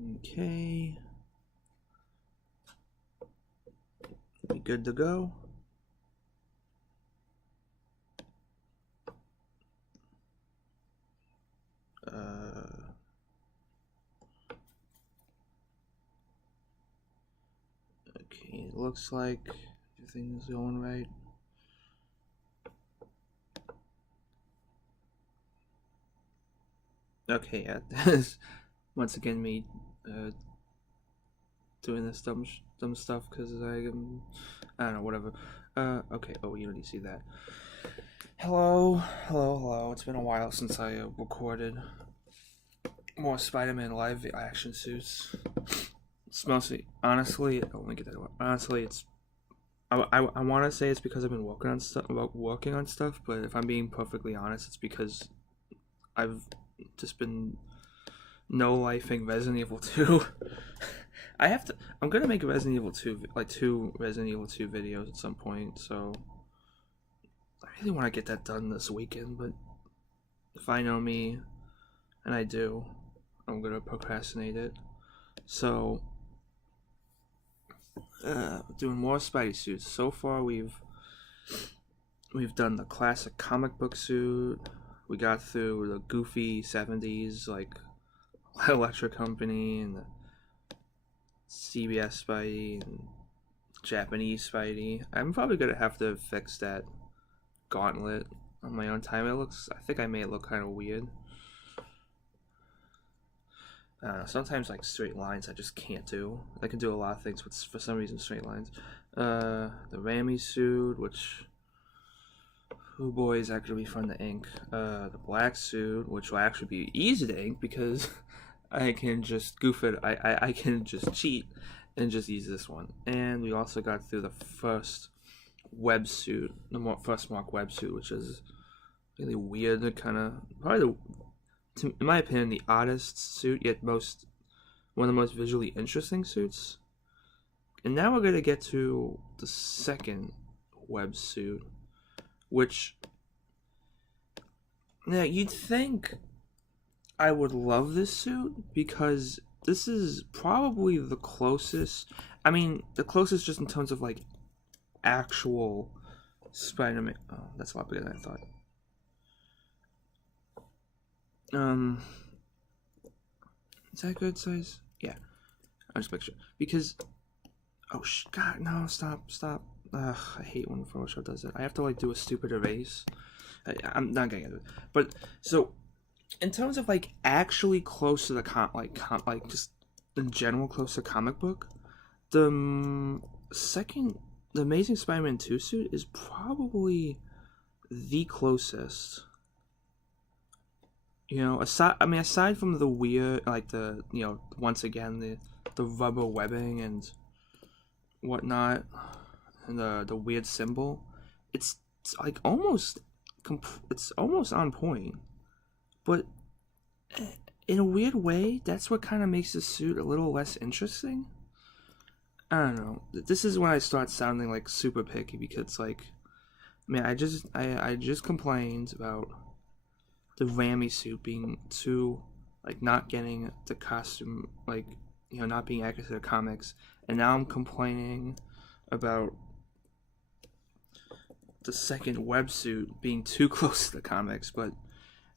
Okay. Be good to go. Okay, it looks like everything's going right. Okay, yeah, this once again me doing this dumb stuff because I don't know, whatever. Okay. Oh, you don't need to see that. Hello. It's been a while since I recorded more Spider-Man live action suits. It's mostly, honestly, oh, let me get that away. Honestly, it's I want to say it's because I've been working on stuff, but if I'm being perfectly honest, it's because I've just been no lifing Resident Evil 2. I'm gonna make a Resident Evil 2, like 2 Resident Evil 2 videos at some point, so I really want to get that done this weekend, but if I know me, and I do, I'm gonna procrastinate it. So, doing more Spidey suits. So far, we've done the classic comic book suit. We got through the goofy 70s, like Electric Company and the CBS Spidey and Japanese Spidey. I'm probably gonna have to fix that gauntlet on my own time. I think I made it look kind of weird. I don't know, sometimes like straight lines I just can't do. I can do a lot of things, but for some reason straight lines. The Ramy suit, which, oh boy, is that gonna be fun to ink. The black suit, which will actually be easy to ink because I can just goof it. I can just cheat and just use this one. And we also got through the first Webb suit, first Mark Webb suit, which is really weird. Kind of probably in my opinion, the oddest suit, yet one of the most visually interesting suits. And now we're gonna get to the second Webb suit, which, now you'd think I would love this suit because this is probably the closest. I mean, the closest just in terms of like actual Spider-Man. Oh, that's a lot bigger than I thought. Is that good size? Yeah, I'll just make sure because. Oh God, no! Stop! Ugh, I hate when Photoshop does it. I have to like do a stupid erase. I'm not getting into it, but so in terms of like actually close to the like just in general close to comic book, the the Amazing Spider-Man 2 suit is probably the closest. You know, aside from the weird, like once again the rubber webbing and whatnot, and the weird symbol, it's like it's almost on point, but in a weird way, that's what kind of makes the suit a little less interesting. I don't know. This is when I start sounding like super picky because like, man, I just complained about the Ramy suit being too, like, not getting the costume, like, not being accurate to the comics, and now I'm complaining about the second Webb suit being too close to the comics. But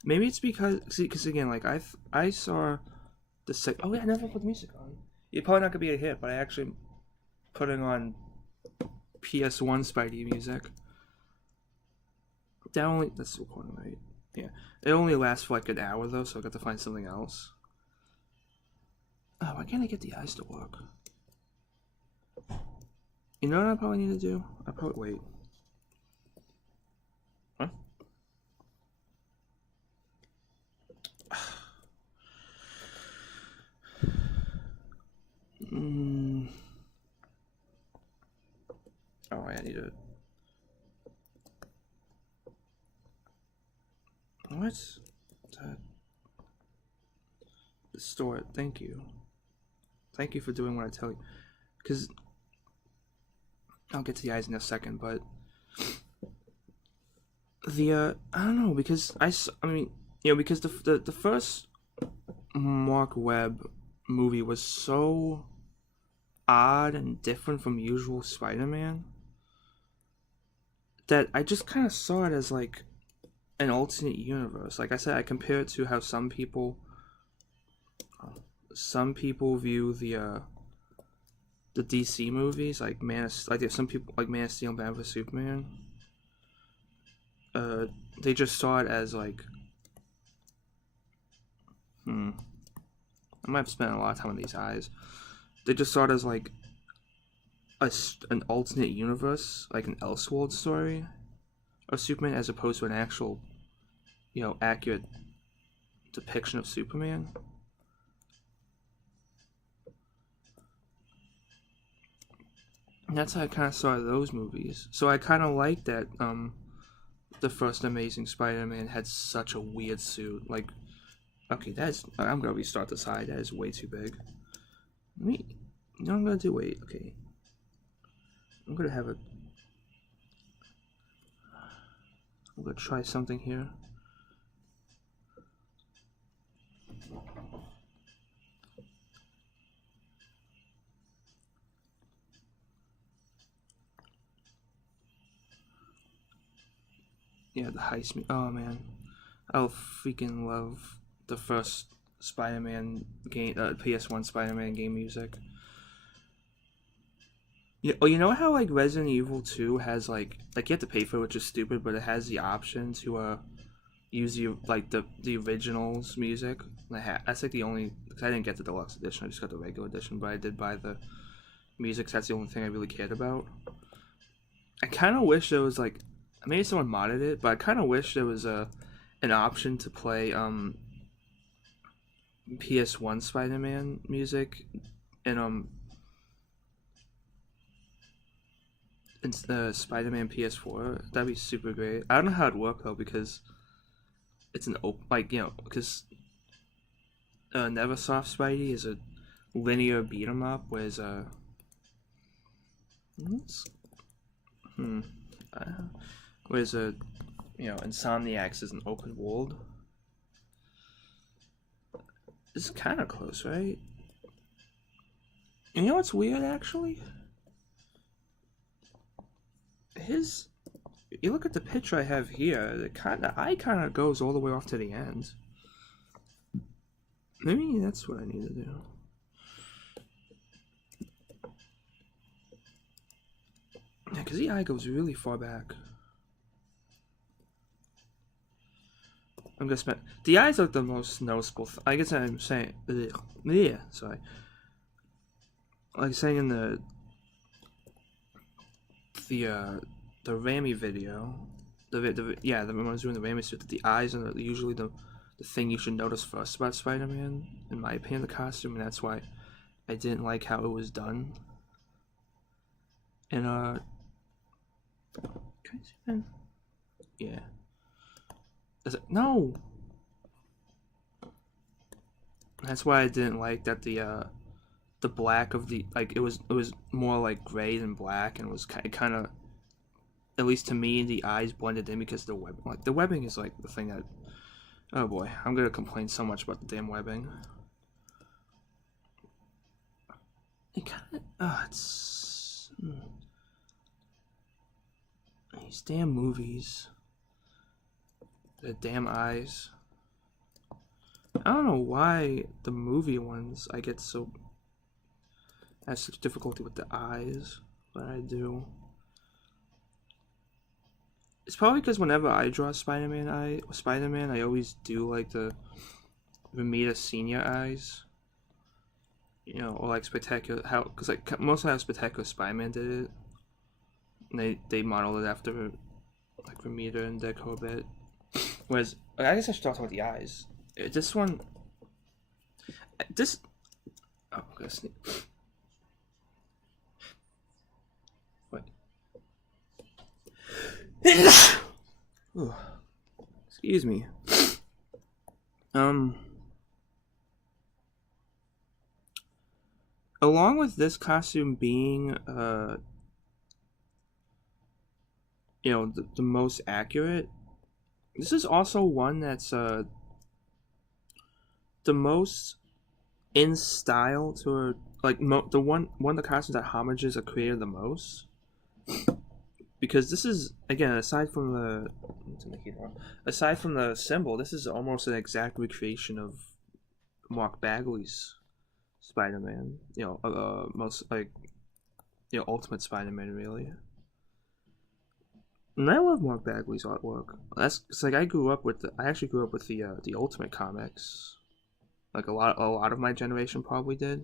maybe it's because again, like I saw the oh yeah, I never put music on. You're probably not gonna be a hit, but I actually putting on PS1 Spidey music. That's recording, right? Yeah, it only lasts for like an hour though, so I got to find something else. Oh, why can't I get the eyes to work? You know what I probably need to do? I probably wait. Huh? Oh, I need to. What? Store it. Thank you. Thank you for doing what I tell you. Because I'll get to the eyes in a second, but I don't know, because I mean, because the first Mark Webb movie was so odd and different from usual Spider-Man that I just kind of saw it as like an alternate universe. Like I said, I compare it to how some people view the DC movies, like like there's some people like Man of Steel and Batman vs Superman. They just saw it as like, I might have spent a lot of time on these eyes. They just saw it as like an alternate universe, like an Elseworld story of Superman, as opposed to an actual, accurate depiction of Superman. And that's how I kind of saw those movies. So I kind of like that the first Amazing Spider-Man had such a weird suit. Like, okay, I'm gonna restart the side. That is way too big. I'm gonna do. Wait, okay. I'm gonna try something here. Yeah, the heist. Oh man, I'll freaking love the first Spider-Man game, PS1 Spider-Man game music. Yeah, oh, you know how like Resident Evil 2 has like you have to pay for it, which is stupid, but it has the option to use the originals music. That's like the only, because I didn't get the deluxe edition. I just got the regular edition, but I did buy the music. So that's the only thing I really cared about. I kind of wish there was like, maybe someone modded it, but I kind of wish there was an option to play PS1 Spider-Man music and Spider-Man PS4. That'd be super great. I don't know how it'd work though, because it's an open, because Neversoft Spidey is a linear beat 'em up, whereas whereas Insomniacs is an open world. It's kind of close, right? You know what's weird, actually? You look at the picture I have here, the eye kind of goes all the way off to the end. Maybe that's what I need to do. Yeah, because the eye goes really far back. I'm gonna spend. The eyes are the most noticeable. I guess I'm saying. Yeah, sorry. Like saying in the Ramy video, when I was doing the Ramy suit, that the eyes are usually the thing you should notice first about Spider-Man, in my opinion, the costume, and that's why I didn't like how it was done. And can I see that? Yeah. No. That's why I didn't like that the black of the, like, it was more like gray than black, and it was kind of, at least to me, the eyes blended in because the webbing is like the thing that, oh boy, I'm gonna complain so much about the damn webbing. It kind of, it's these damn movies, the damn eyes. I don't know why the movie ones I have such difficulty with the eyes, but I do. It's probably because whenever I draw Spider-Man, I always do like the Ramita Senior eyes, or like Spectacular. Because like most of how Spectacular Spider-Man did it, and they modeled it after like Ramita and Deco a bit. Whereas I guess I should talk about the eyes. This one, oh, I'm gonna sneak. What? Ooh. Excuse me. Along with this costume being, the most accurate, this is also one that's, the most in style to a, like the one of the costumes that homages a creator the most, because this is, again, aside from the symbol, this is almost an exact recreation of Mark Bagley's Spider-Man. Most like Ultimate Spider-Man, really. And I love Mark Bagley's artwork. It's like I actually grew up with the Ultimate comics. Like a lot of my generation probably did.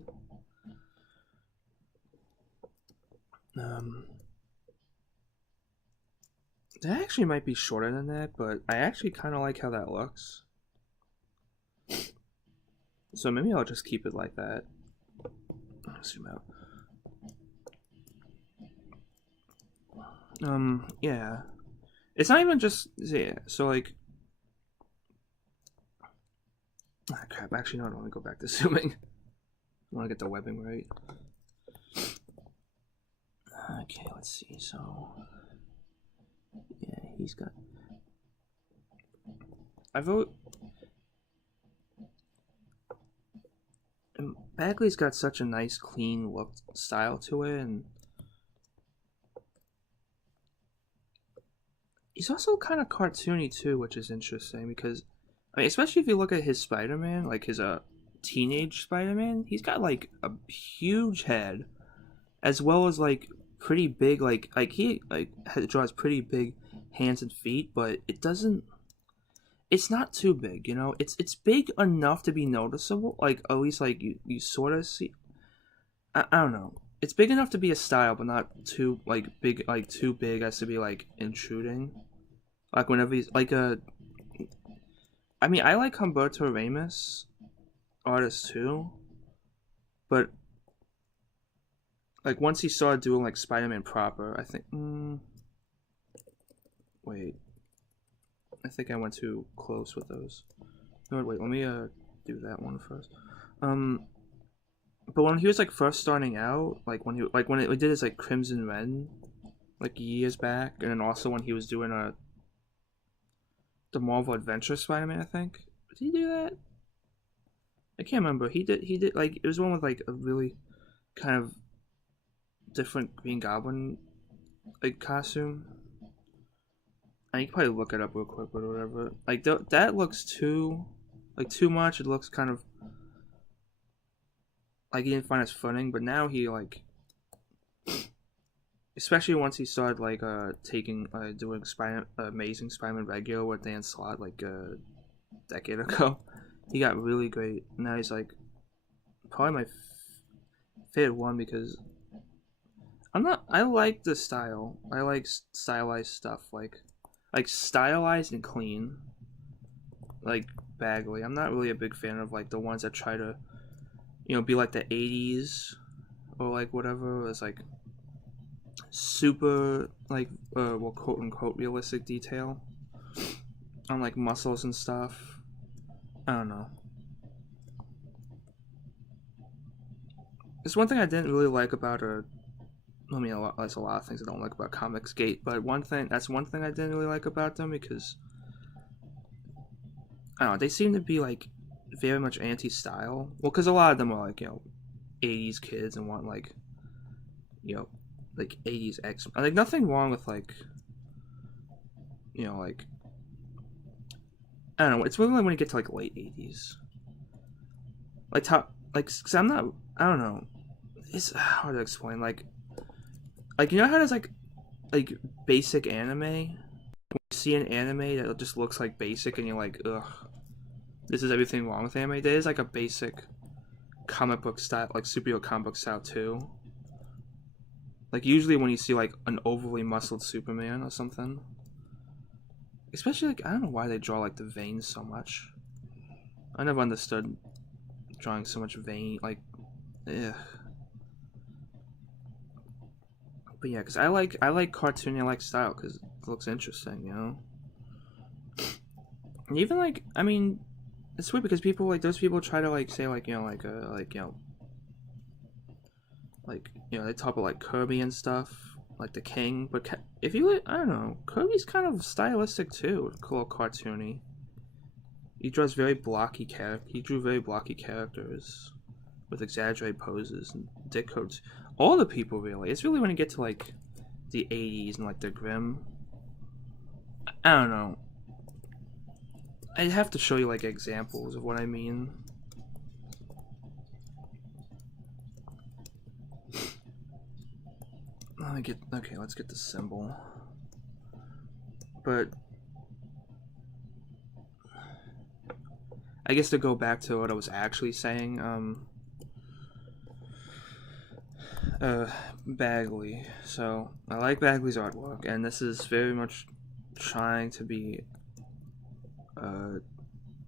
That actually might be shorter than that, but I actually kind of like how that looks. So maybe I'll just keep it like that. Zoom out. Yeah. It's not even just, yeah, so like, crap, actually no, I don't want to go back to zooming. I want to get the webbing right. Okay, let's see, so, yeah, he's got, I vote, Bagley's got such a nice, clean look style to it, and he's also kind of cartoony too, which is interesting because, I mean, especially if you look at his Spider-Man, like his teenage Spider-Man, he's got like a huge head, as well as like pretty big, like he draws pretty big hands and feet, but it's not too big, it's big enough to be noticeable, like at least like you sort of see. I don't know. It's big enough to be a style, but not too too big as to be like intruding. Like whenever he's like I mean, I like Humberto Ramos, artist too, but like once he started doing like Spider-Man proper, I think. Wait, I think I went too close with those. No, wait, let me do that one first. But when he was like first starting out, like when it did his like Crimson Red, like years back, and then also when he was doing the Marvel Adventure Spider-Man, I think. Did he do that? I can't remember. He did like, it was one with like a really kind of different Green Goblin like costume. I can probably look it up real quick, but whatever. Like that looks too much. It looks kind of like he didn't find his footing, but now he like, especially once he started like doing Amazing Spider-Man regular with Dan Slott like a decade ago, he got really great. Now he's like probably my favorite one because I like the style. I like stylized stuff, like stylized and clean, like Bagley. I'm not really a big fan of like the ones that try to be like the 80s or like whatever. It's like super like well, quote unquote realistic detail on like muscles and stuff. I don't know. It's one thing I didn't really like about there's a lot of things I don't like about Comicsgate, but one thing I didn't really like about them, because I don't know, they seem to be like very much anti-style. Well, because a lot of them are like 80s kids and want like like 80s X. Like nothing wrong with like like I don't know. It's really when you get to like late 80s, like top like, cause I don't know. It's hard to explain. Like how there's like basic anime. When you see an anime that just looks like basic, and you're like, ugh, this is everything wrong with anime. There is like a basic comic book style, like superhero comic book style too. Like usually when you see like an overly muscled Superman or something, especially like, I don't know why they draw like the veins so much. I never understood drawing so much vein, like, ugh. But yeah, because I like cartoony like style because it looks interesting, And even like, I mean, it's weird because those people try to like say like they talk about like Kirby and stuff, like the King. But if you, I don't know, Kirby's kind of stylistic too, a little cartoony. He drew very blocky characters. with exaggerated poses and dick coats. All the people really. It's really when you get to like the 80s and like the grim. I don't know. I'd have to show you like examples of what I mean. Let me get, okay, let's get the symbol. But I guess to go back to what I was actually saying, Bagley. So I like Bagley's artwork, and this is very much trying to be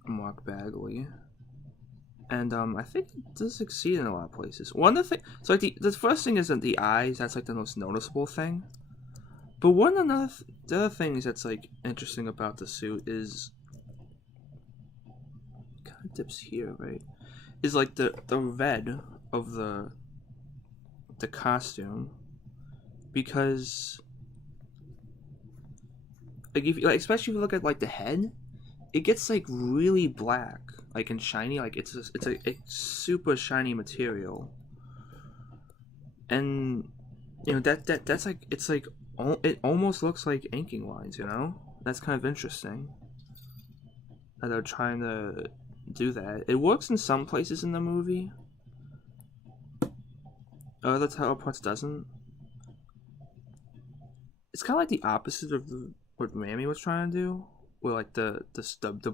Mark Bagley, and I think it does succeed in a lot of places. One of the things, so like the first thing is that the eyes. That's like the most noticeable thing. But the other things that's like interesting about the suit is kind of dips here, right? Is like the red of the costume, because like if like especially if you look at like the head, it gets like really black, like and shiny, like it's a super shiny material, and you know that's like it's like it almost looks like inking lines, you know. That's kind of interesting that they're trying to do that. It works in some places in the movie. Other title parts doesn't. It's kind of like the opposite of what Rami was trying to do, where like the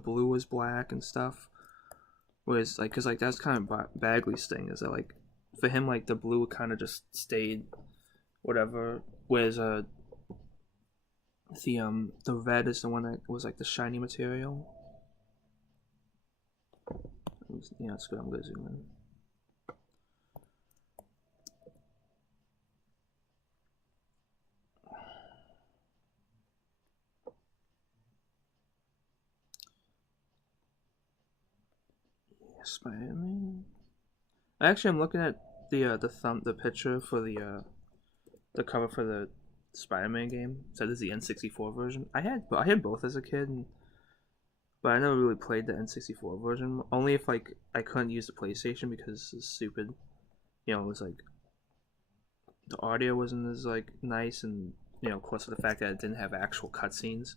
blue was black and stuff. Whereas like, cause like that's kind of Bagley's thing, is that like for him like the blue kind of just stayed whatever. Whereas the red is the one that was like the shiny material. Yeah, that's good. I'm gonna zoom in. Spider-Man. Actually, I'm looking at the picture for the cover for the Spider-Man game. So this is the N64 version. I had both as a kid, but I never really played the N64 version. Only if like I couldn't use the PlayStation because it's stupid. You know, it was like the audio wasn't as like nice, and you know, of course, the fact that it didn't have actual cutscenes.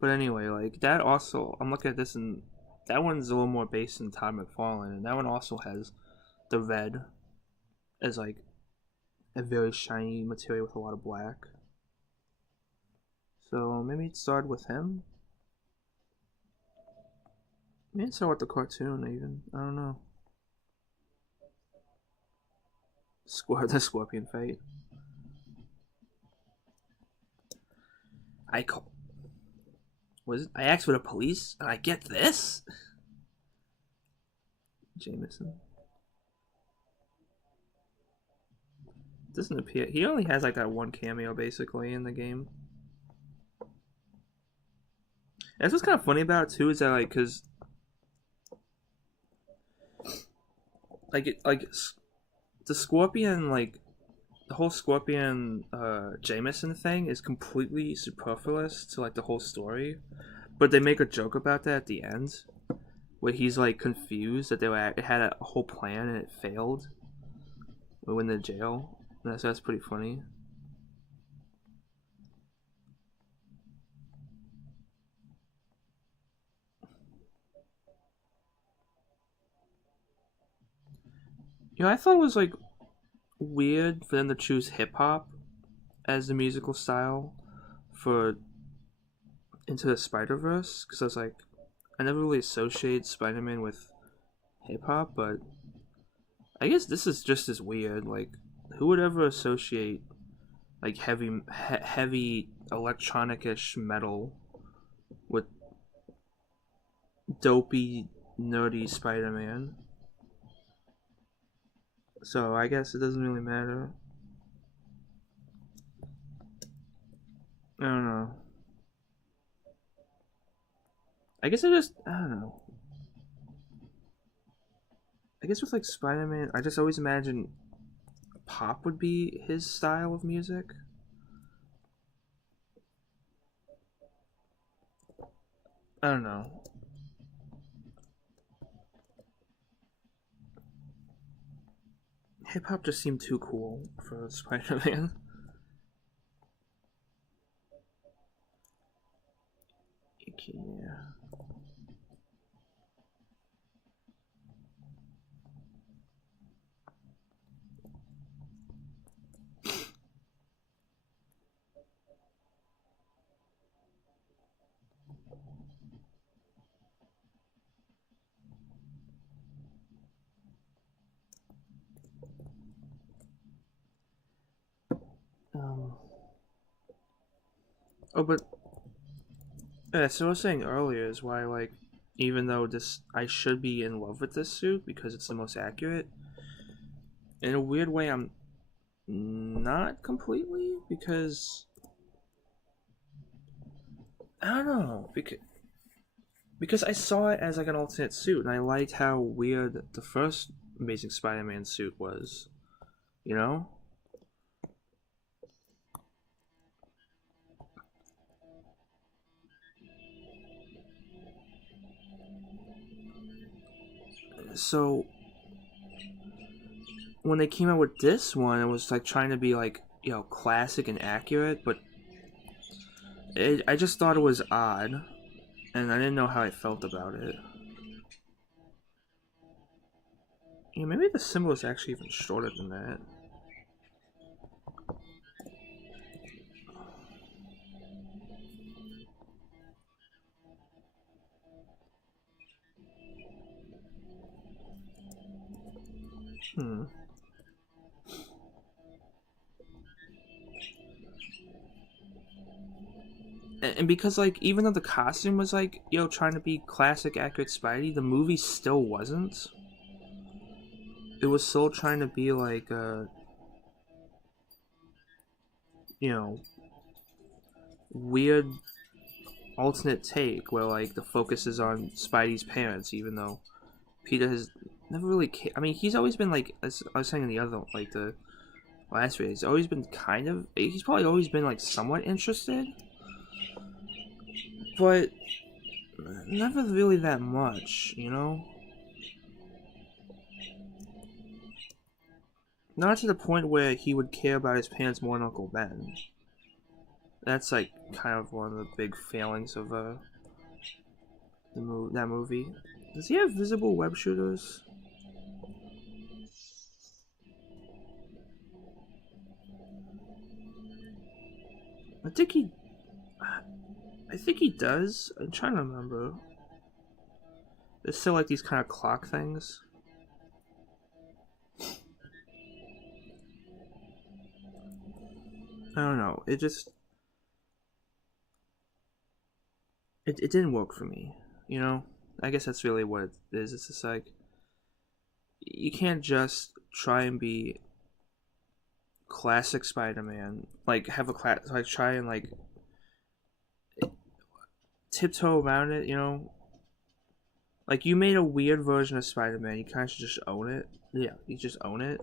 But anyway, like that also, I'm looking at this, and that one's a little more based in Todd McFarlane, and that one also has the red as like a very shiny material with a lot of black. So maybe it started with him. Maybe it started with the cartoon even. I don't know. The Scorpion fight. I call. Was it? I asked for the police, and I get this. Jameson doesn't appear. He only has like that one cameo basically in the game. That's what's kind of funny about it too, is that like, cause like the Scorpion, like the whole Scorpion Jameson thing is completely superfluous to like the whole story, but they make a joke about that at the end, where he's like confused that it had a whole plan and it failed when they're in jail. That's pretty funny. You know, I thought it was like weird for them to choose hip hop as the musical style for Into the Spider Verse, because I was like, I never really associate Spider-Man with hip hop, but I guess this is just as weird. Like, who would ever associate like heavy electronic-ish metal with dopey, nerdy Spider-Man? So I guess it doesn't really matter. I don't know. I guess I don't know. I guess with like Spider-Man, I just always imagine pop would be his style of music. I don't know. hip hop just seemed too cool for Spider-Man. Yeah. Oh, but yeah, so I was saying earlier is why, like, even though this, I should be in love with this suit because it's the most accurate. In a weird way, I'm not completely because I don't know because I saw it as like an alternate suit and I liked how weird the first Amazing Spider-Man suit was. You know. So when they came out with this one, it was like trying to be like classic and accurate, but I just thought it was odd, and I didn't know how I felt about it. Yeah, maybe the symbol is actually even shorter than that. Hmm. And because like even though the costume was like trying to be classic accurate Spidey, the movie still wasn't. It was still trying to be like you know weird alternate take where like the focus is on Spidey's parents, even though Peter has never really. I mean, he's always been like as I was saying in the other like the last video. He's always been kind of. He's probably always been like somewhat interested, but never really that much, Not to the point where he would care about his parents more than Uncle Ben. That's like kind of one of the big failings of that movie. Does he have visible web shooters? I think he. I think he does. I'm trying to remember. There's still like these kind of clock things. I don't know. It just. It didn't work for me. I guess that's really what it is. It's just like. You can't just try and be classic Spider-Man. Like, have a class. Like, try and, like, tiptoe around it, Like, you made a weird version of Spider-Man. You kind of should just own it. Yeah, you just own it.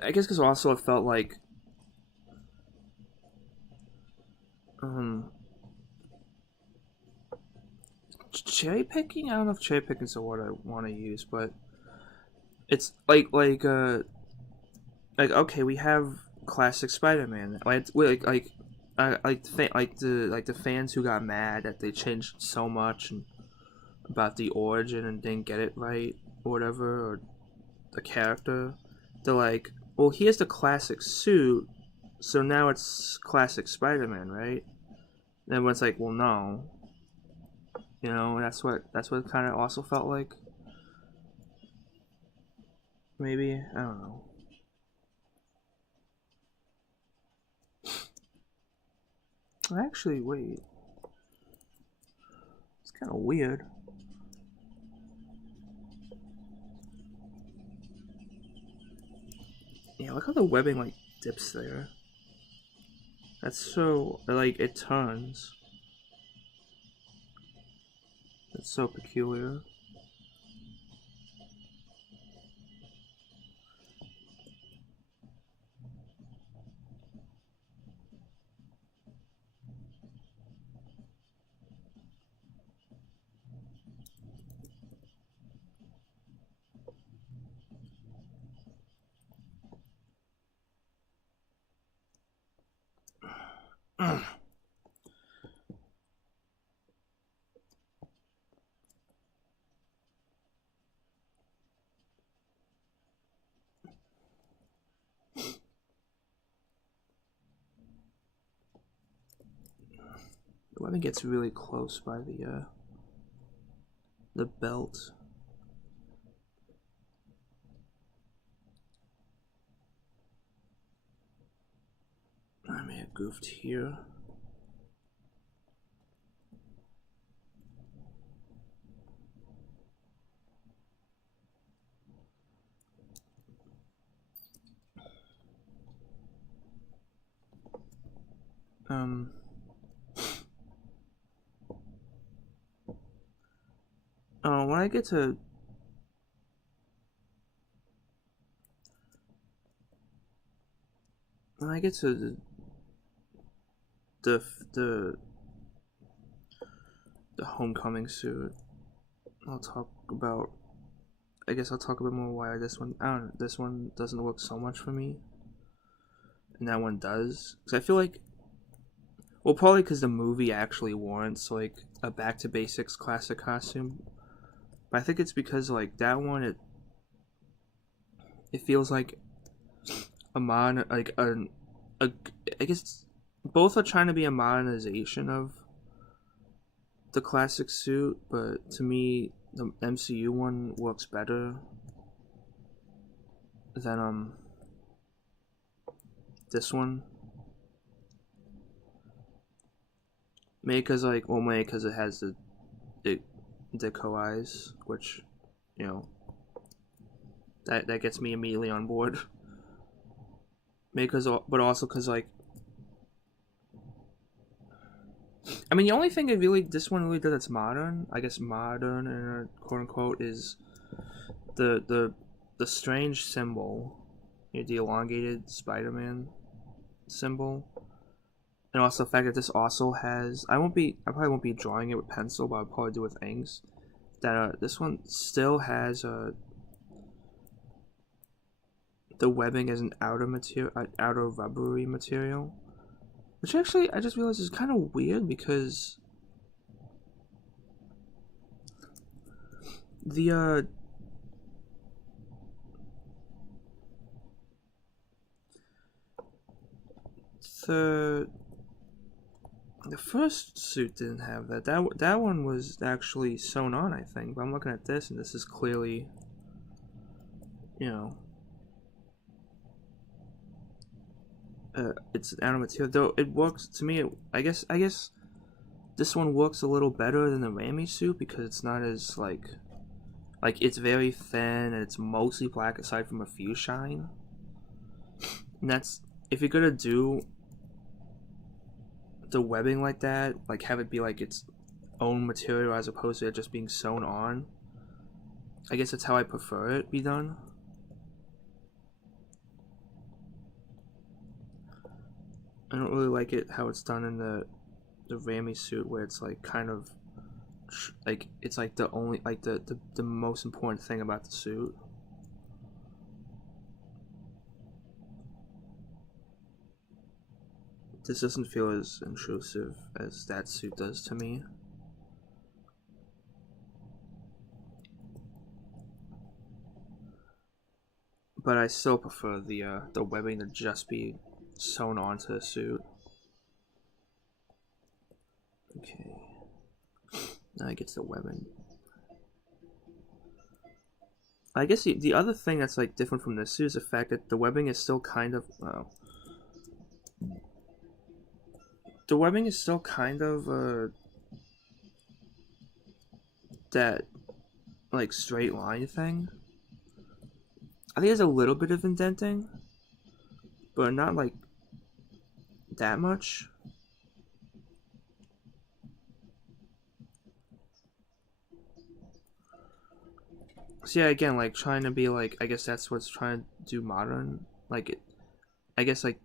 I guess because also it felt like um cherry picking. I don't know if cherry picking is the word I want to use, but it's like okay, we have classic Spider-Man. The fans who got mad that they changed so much and about the origin and didn't get it right or whatever, or the character. They're like, well, here's the classic suit, so now it's classic Spider-Man, right? And everyone's like, well, no. That's what it kind of also felt like. Maybe I don't know. Actually, wait. It's kind of weird. Yeah, look how the webbing like dips there. That's so like it turns. It's so peculiar. The webbing gets really close by the belt. I may have goofed here. When I get to the Homecoming suit, I'll talk about. I guess I'll talk a bit more why this one. I don't know. This one doesn't work so much for me, and that one does. Because I feel like, well, probably because the movie actually warrants like a back to basics classic costume. But I think it's because like that one, it feels like I guess both are trying to be a modernization of the classic suit, but to me the MCU one works better than this one. Maybe because it has the Deco eyes, which, you know, that gets me immediately on board. Maybe but also because like, I mean, the only thing this one really does that's modern, I guess modern, quote unquote, is the strange symbol, the elongated Spider-Man symbol, and also the fact that this also has. I probably won't be drawing it with pencil, but I'll probably do it with inks. That this one still has the webbing as an outer rubbery material. Which actually, I just realized is kind of weird because the first suit didn't have that. That one was actually sewn on, I think. But I'm looking at this, and this is clearly, you know, it's an outer material. Though it works to me. I guess this one works a little better than the Rami suit because it's not as like it's very thin and it's mostly black aside from a few shine. And that's, if you're gonna do the webbing like that, like have it be like its own material as opposed to it just being sewn on, I guess that's how I prefer it be done. I don't really like it how it's done in the Rami suit, where it's like kind of like it's like the only like the most important thing about the suit. This doesn't feel as intrusive as that suit does to me. But I still prefer the webbing to just be sewn onto the suit. Okay. Now I get to the webbing. I guess the other thing that's like different from this suit is the fact that the webbing is still kind of the webbing is still kind of that like straight line thing. I think there's a little bit of indenting, but not like that much. So yeah, again, like trying to be like, I guess that's what's trying to do modern. Like it, I guess like,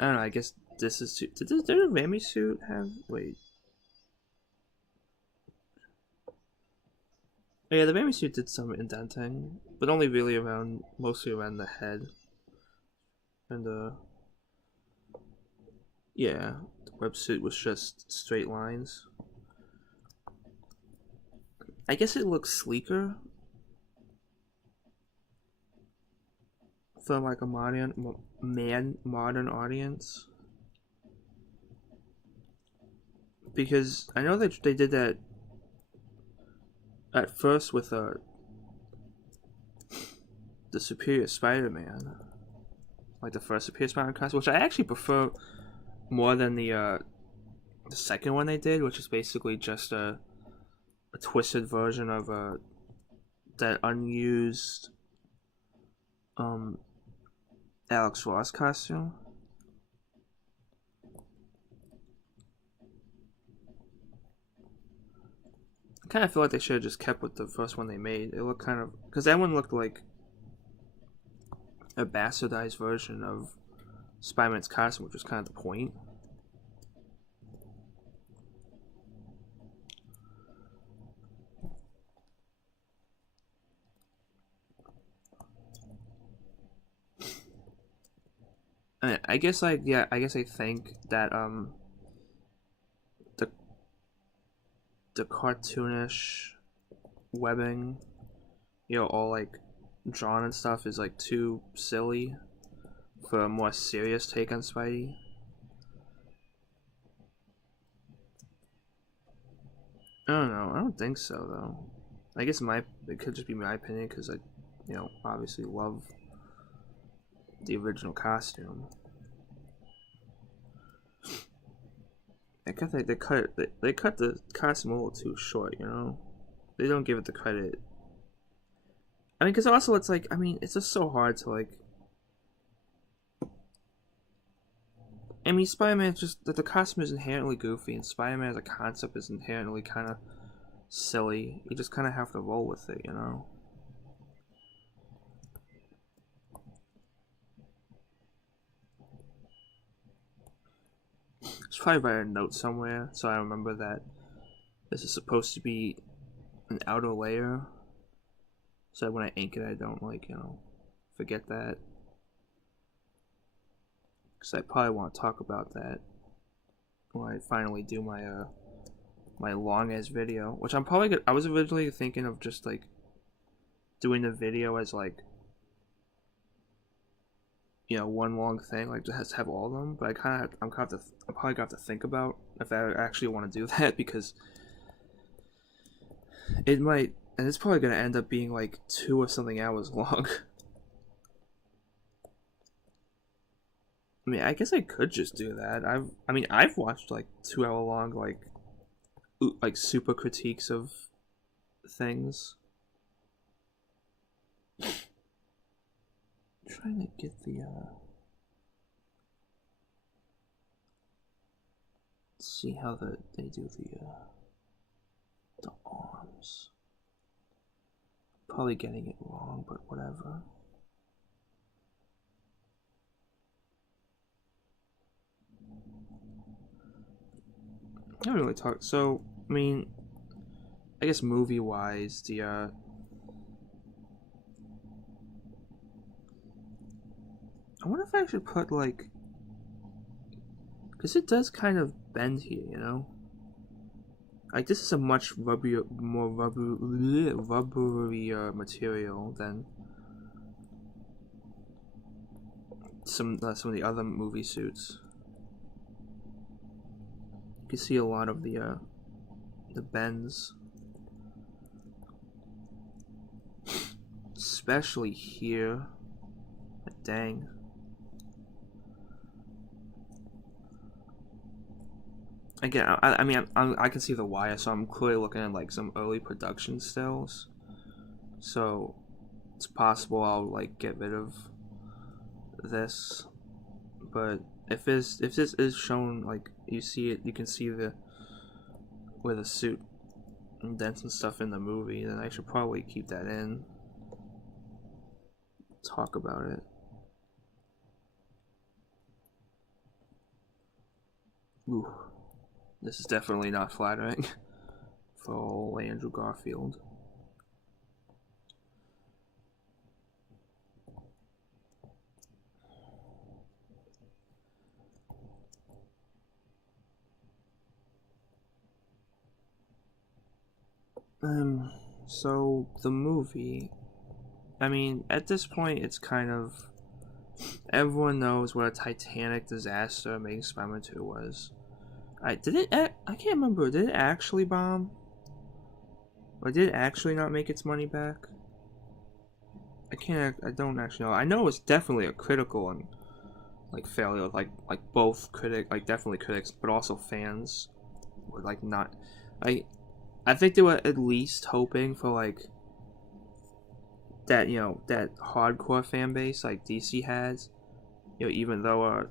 I don't know. I guess this is too. Did the Rami suit have? Wait. Oh, yeah, the Rami suit did some indenting, but only really mostly around the head. And yeah, Webb's suit was just straight lines. I guess it looks sleeker for like a modern audience, because I know that they did that at first with the Superior Spider-Man, like the first Superior Spider-Man costume, which I actually prefer more than the second one they did, which is basically just a twisted version of that unused Alex Ross costume. I kind of feel like they should have just kept with the first one they made. It looked kind of, because that one looked like a bastardized version of Spider-Man's costume, which was kind of the point. I guess I think that the cartoonish webbing, all like drawn and stuff, is like too silly for a more serious take on Spidey. I don't know. I don't think so though. I guess it could just be my opinion, because I, obviously love the original costume. I think they cut the costume a little too short. They don't give it the credit. I mean, because also it's like, it's just so hard to like. Spider-Man's just that the costume is inherently goofy, and Spider-Man as a concept is inherently kind of silly. You just kind of have to roll with it, It's probably write a note somewhere so I remember that this is supposed to be an outer layer, so that when I ink it I don't forget that, because I probably want to talk about that when I finally do my my long ass video, which I'm probably I was originally thinking of just like doing the video as like one long thing, like just have all of them, but I'm probably gonna have to think about if I actually want to do that, because it might, and it's probably gonna end up being like 2 or something hours long. I guess I could just do that. I've watched like 2 hour long like super critiques of things. Trying to get the see how they do the arms. Probably getting it wrong, but whatever. I haven't really talked. So I guess movie wise, I wonder if I should put like, because it does kind of bend here, Like this is a much more rubbery material than some of the other movie suits. You can see a lot of the bends, especially here. Dang. Again, I can see the wire, so I'm clearly looking at like some early production stills. So it's possible I'll like get rid of this, but if this is shown, like you see it, you can see where the suit indents and stuff in the movie, then I should probably keep that in. Talk about it. Ooh. This is definitely not flattering for old Andrew Garfield. So the movie, I mean, at this point, it's kind of everyone knows what a Titanic disaster Amazing Spider-Man 2 was. I can't remember. Did it actually bomb, or did it actually not make its money back? I don't actually know. I know it was definitely a critical and like failure. Like both definitely critics, but also fans were like not. I think they were at least hoping for like that, that hardcore fan base like DC has. Even though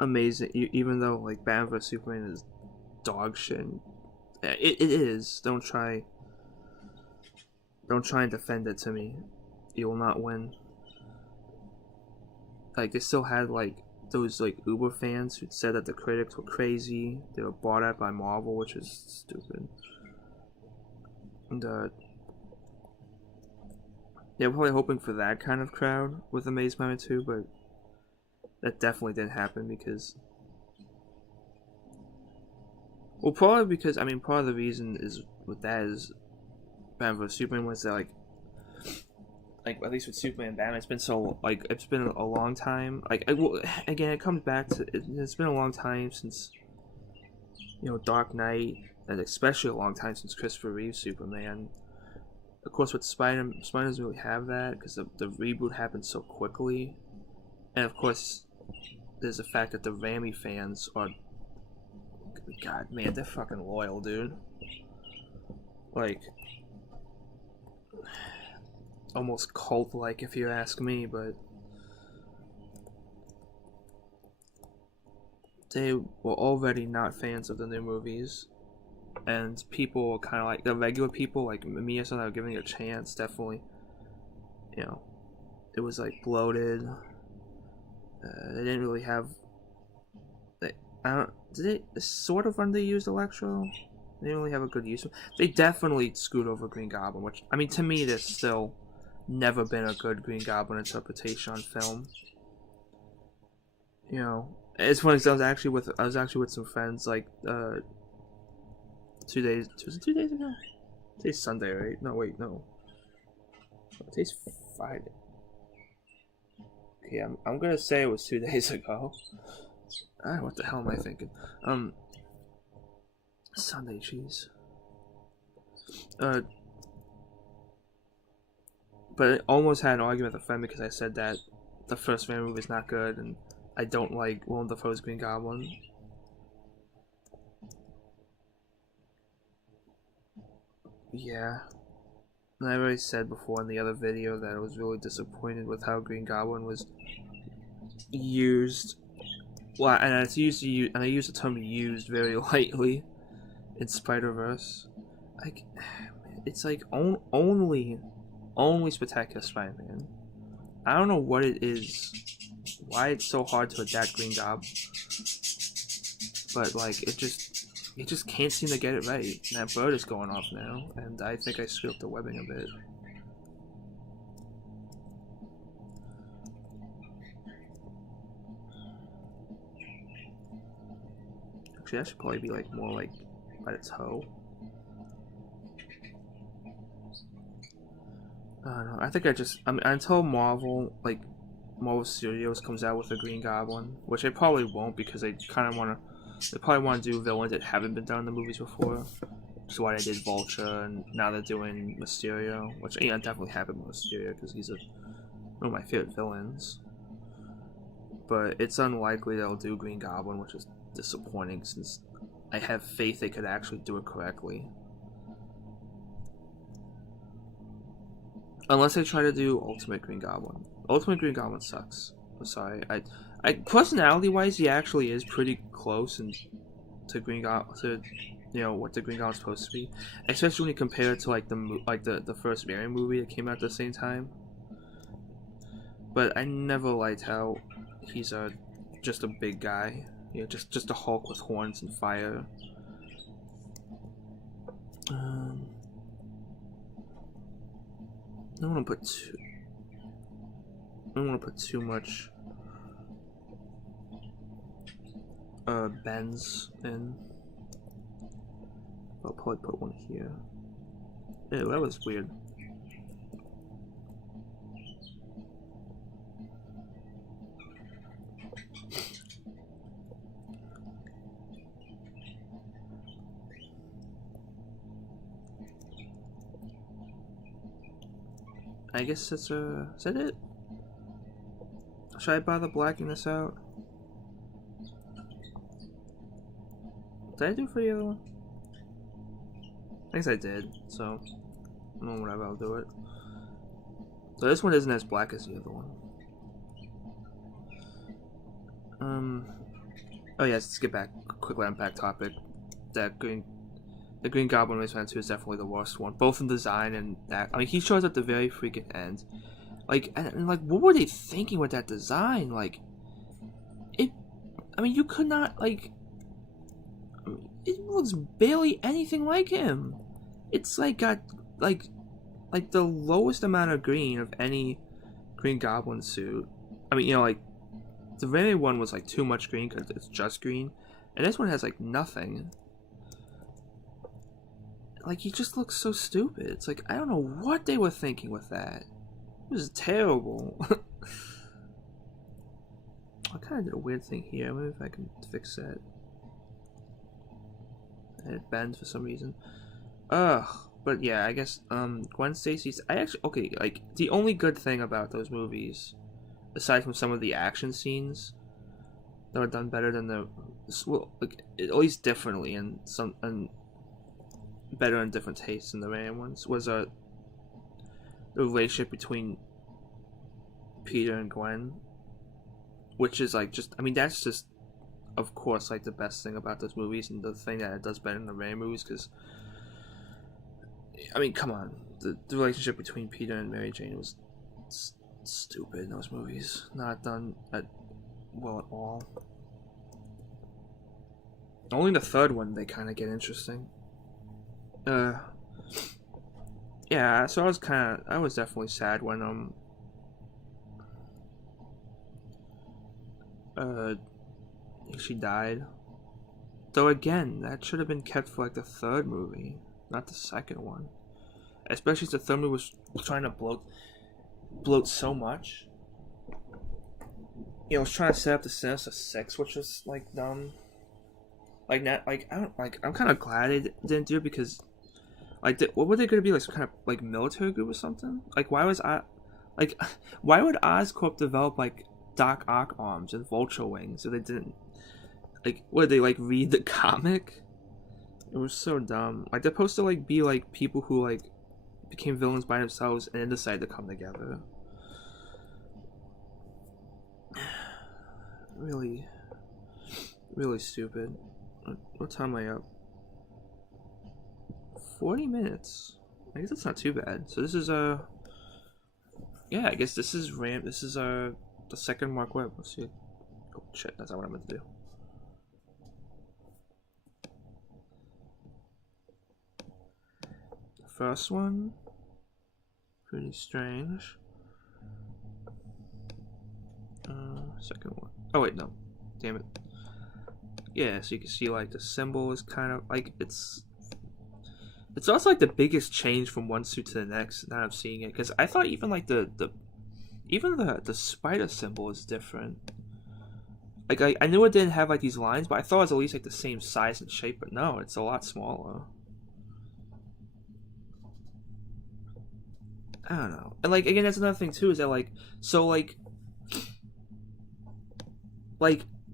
amazing, even though like Batman vs Superman is dog shit. It is. Don't try and defend it to me. You will not win. Like, they still had like those like Uber fans who said that the critics were crazy. They were bought out by Marvel, which is stupid. And they were probably hoping for that kind of crowd with Amazing Spider-Man 2, but that definitely didn't happen because. Well, probably because part of the reason is with that is Batman vs Superman was that like at least with Superman and Batman, it's been a long time. Again, it comes back to it's been a long time since Dark Knight, and especially a long time since Christopher Reeve's Superman. Of course, with Spider doesn't really have that because the reboot happened so quickly, and of course, there's the fact that the Raimi fans are. God, man, they're fucking loyal, dude. Like, almost cult-like, if you ask me, but they were already not fans of the new movies, and people were kind of like the regular people, like me or something, that were giving it a chance. Definitely, it was like bloated. They didn't really have. Did they sort of underused Electro? They didn't really have a good use of. They definitely screwed over Green Goblin, which to me, there's still never been a good Green Goblin interpretation on film. It's funny. I was actually with some friends like 2 days. Was it 2 days ago? Today's Sunday, right? No, wait, no. Today's Friday. Okay, I'm gonna say it was 2 days ago. What the hell am I thinking? Sunday, jeez. But I almost had an argument with a friend because I said that the first Raimi movie is not good, and I don't like Willem Dafoe's Green Goblin. Yeah. And I already said before in the other video that I was really disappointed with how Green Goblin was used. Well, and I use the term "used" very lightly in Spider-Verse. Like, it's like only Spectacular Spider-Man. I don't know what it is, why it's so hard to adapt Green Goblin, but like it just can't seem to get it right. And that bird is going off now, and I think I screwed up the webbing a bit. Actually, that should probably be like more like by the toe. I don't know. I think until Marvel Studios comes out with a Green Goblin, which they probably won't because they probably want to do villains that haven't been done in the movies before. Which is why they did Vulture, and now they're doing Mysterio, which I'm definitely happy with Mysterio because he's one of my favorite villains. But it's unlikely they'll do Green Goblin, which is disappointing since I have faith they could actually do it correctly. Unless they try to do Ultimate Green Goblin. Ultimate Green Goblin sucks. I'm sorry. I personality-wise, he actually is pretty close to Green Goblin, what the Green Goblin's supposed to be. Especially when you compare it to the first Raimi movie that came out at the same time. But I never liked how he's just a big guy. Just a Hulk with horns and fire. I don't want to put too much bends in. I'll probably put one here. Ew, that was weird. I guess that's is that it? Should I bother blacking this out? Did I do for the other one? I guess I did, so whatever, I'll do it. So this one isn't as black as the other one. Oh yeah, let's get back quickly on back topic. The Green Goblin Race Man 2 is definitely the worst one, both in design and that. I mean, he shows at the very freaking end. Like, and like, what were they thinking with that design? Like, I mean, you could not, like, it looks barely anything like him. It's like got like the lowest amount of green of any Green Goblin suit. I mean, you know, like the very one was like too much green because it's just green, and this one has like nothing. Like, he just looks so stupid. It's like, I don't know what they were thinking with that. It was terrible. I kind of did a weird thing here. Maybe if I can fix that. And it bends for some reason. Ugh. But yeah, I guess Gwen Stacy's. Okay. Like, the only good thing about those movies, aside from some of the action scenes that were done better than like, at least differently and better in different tastes than the Ram ones, was the relationship between Peter and Gwen, which is like just. I mean, that's just, of course, like the best thing about those movies, and the thing that it does better in the Ram movies, because I mean, come on, the relationship between Peter and Mary Jane was stupid in those movies. Not done well at all. Only the third one they kind of get interesting. Yeah, so I was definitely sad when she died. Though again, that should have been kept for like the third movie, not the second one. Especially since the third movie was trying to bloat so much. You know, it was trying to set up the Sinister Six, which was like dumb. Like, not like I'm kind of glad they didn't do it, because like what were they going to be, like some kind of like military group or something? Like, why would Oscorp develop like Doc Ock arms and Vulture wings if they didn't, like, what did they, like, read the comic? It was so dumb. Like, they're supposed to like be like people who like became villains by themselves and then decided to come together. Really, really stupid. What time am I up? 40 minutes. I guess that's not too bad. So this is yeah, I guess this is the second Mark Webb. Let's see. Oh shit, that's not what I meant to do. The first one, pretty strange. Second one. Oh wait, no. Damn it. Yeah, so you can see like the symbol is kind of like it's also like the biggest change from one suit to the next. Now I'm seeing it, because I thought even like the spider symbol is different. Like I knew it didn't have like these lines, but I thought it was at least like the same size and shape. But no, it's a lot smaller. I don't know. And like again, that's another thing too, is that like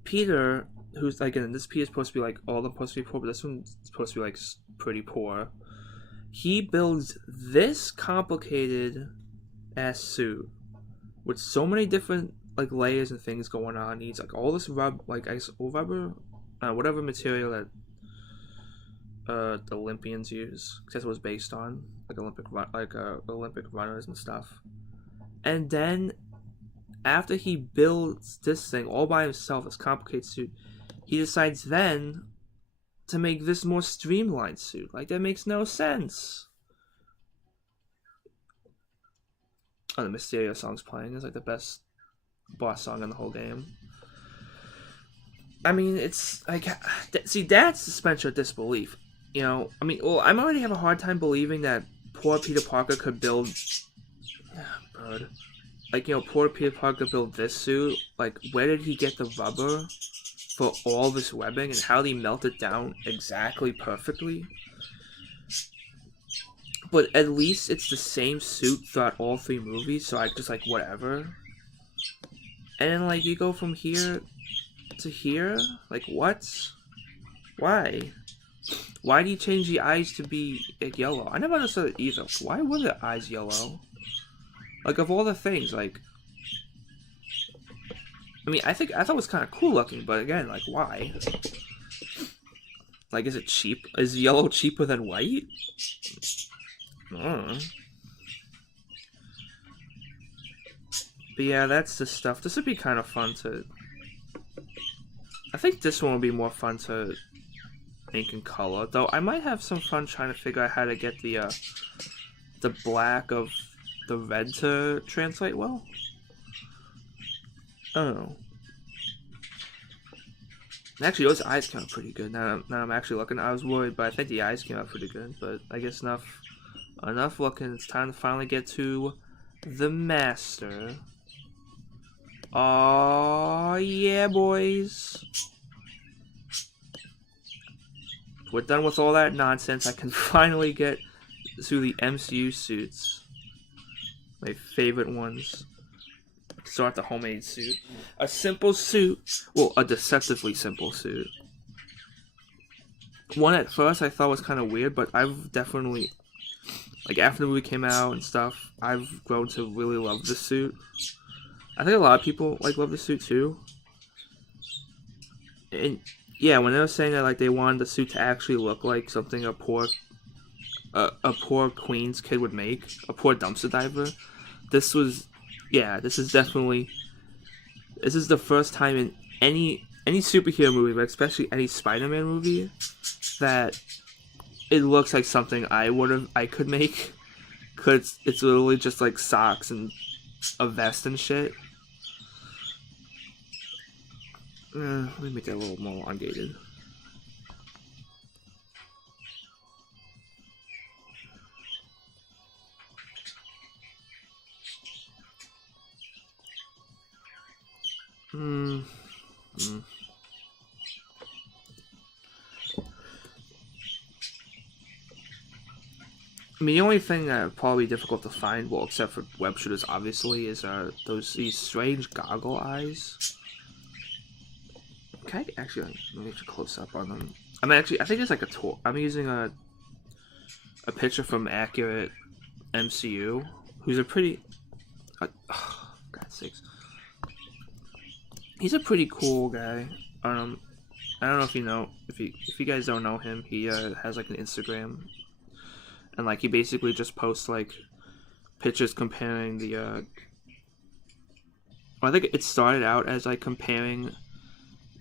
Peter, who's like, and this Peter is supposed to be like all of them supposed to be poor, but this one's supposed to be like pretty poor. He builds this complicated ass suit with so many different like layers and things going on. He needs like all this rubber, whatever material that the Olympians use, because that's what it was based on, like Olympic runners and stuff. And then after he builds this thing all by himself, this complicated suit, he decides then to make this more streamlined suit. Like, that makes no sense. Oh, the Mysterio song's playing. It's like the best boss song in the whole game. I mean, it's like, see, that's suspension of disbelief. you know, I mean, well, I'm already having a hard time believing that poor Peter Parker could build. Bird. Like, you know, poor Peter Parker built this suit. Like, where did he get the rubber for all this webbing, and how did he melt it down exactly perfectly? But at least it's the same suit throughout all 3 movies, so I just like whatever. And then like you go from here to here, like what? Why? Why do you change the eyes to be like, yellow? I never understood it either. Why were the eyes yellow? Like of all the things, like I mean, I thought it was kind of cool looking, but again, like why? Like, is it cheap? Is yellow cheaper than white? I don't know. But yeah, that's the stuff. This would be kind of fun to. I think this one will be more fun to ink in color, though. I might have some fun trying to figure out how to get the black of the red to translate well. I don't know. Actually, those eyes came out pretty good. Now I'm actually looking. I was worried, but I think the eyes came out pretty good. But I guess enough looking. It's time to finally get to the master. Oh yeah, boys. We're done with all that nonsense. I can finally get to the MCU suits. My favorite ones. Start the homemade suit. A simple suit. Well, a deceptively simple suit. One at first I thought was kind of weird, but I've definitely, like after the movie came out and stuff, I've grown to really love this suit. I think a lot of people like love the suit too. And yeah, when they were saying that like they wanted the suit to actually look like something a poor Queens kid would make, a poor dumpster diver, this was, yeah, this is the first time in any superhero movie, but especially any Spider-Man movie, that it looks like something I could make, cause it's literally just like socks and a vest and shit. Let me make that a little more elongated. I mean, the only thing that would probably be difficult to find, well, except for web shooters, obviously, is these strange goggle eyes. Can I actually let me get a close up on them? I mean, actually, I think it's like a tour. I'm using a picture from Accurate MCU, who's a pretty. Oh, God's sakes. He's a pretty cool guy. I don't know if you know, if you guys don't know him, he has like an Instagram, and like he basically just posts like pictures comparing the. Well, I think it started out as like comparing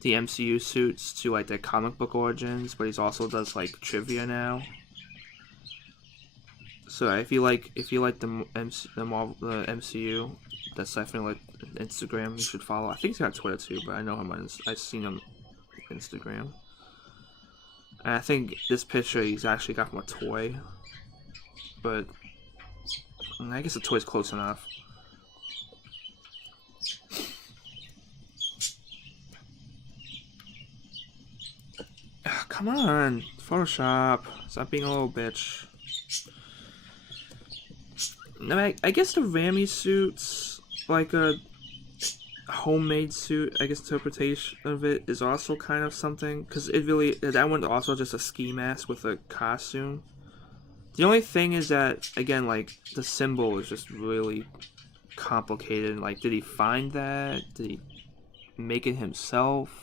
the MCU suits to like their comic book origins, but he's also does like trivia now. So if you like the MCU, that's definitely like Instagram you should follow. I think he's got Twitter too, but I know him on I've seen him on Instagram. And I think this picture he's actually got from a toy, but I guess the toy's close enough. Come on, Photoshop. Stop being a little bitch. I guess the Ramy suits, like a homemade suit, I guess interpretation of it is also kind of something, because that one's also just a ski mask with a costume. The only thing is that, again, like, the symbol is just really complicated. Like, did he find that? Did he make it himself?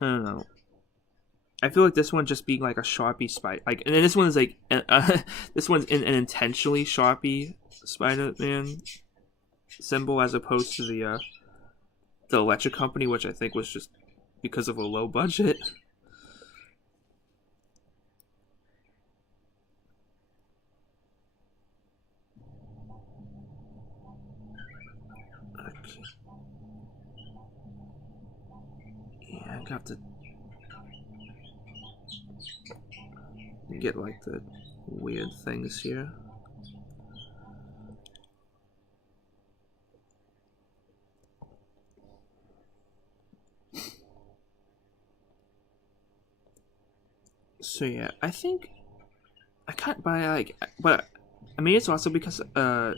I don't know. I feel like this one just being like a Sharpie spider, like, and then this one is like, this one's an intentionally Sharpie Spider-Man symbol as opposed to the electric company, which I think was just because of a low budget. Okay. Yeah, I got to. get like the weird things here. So yeah, I think I can't buy like, but I mean it's also because I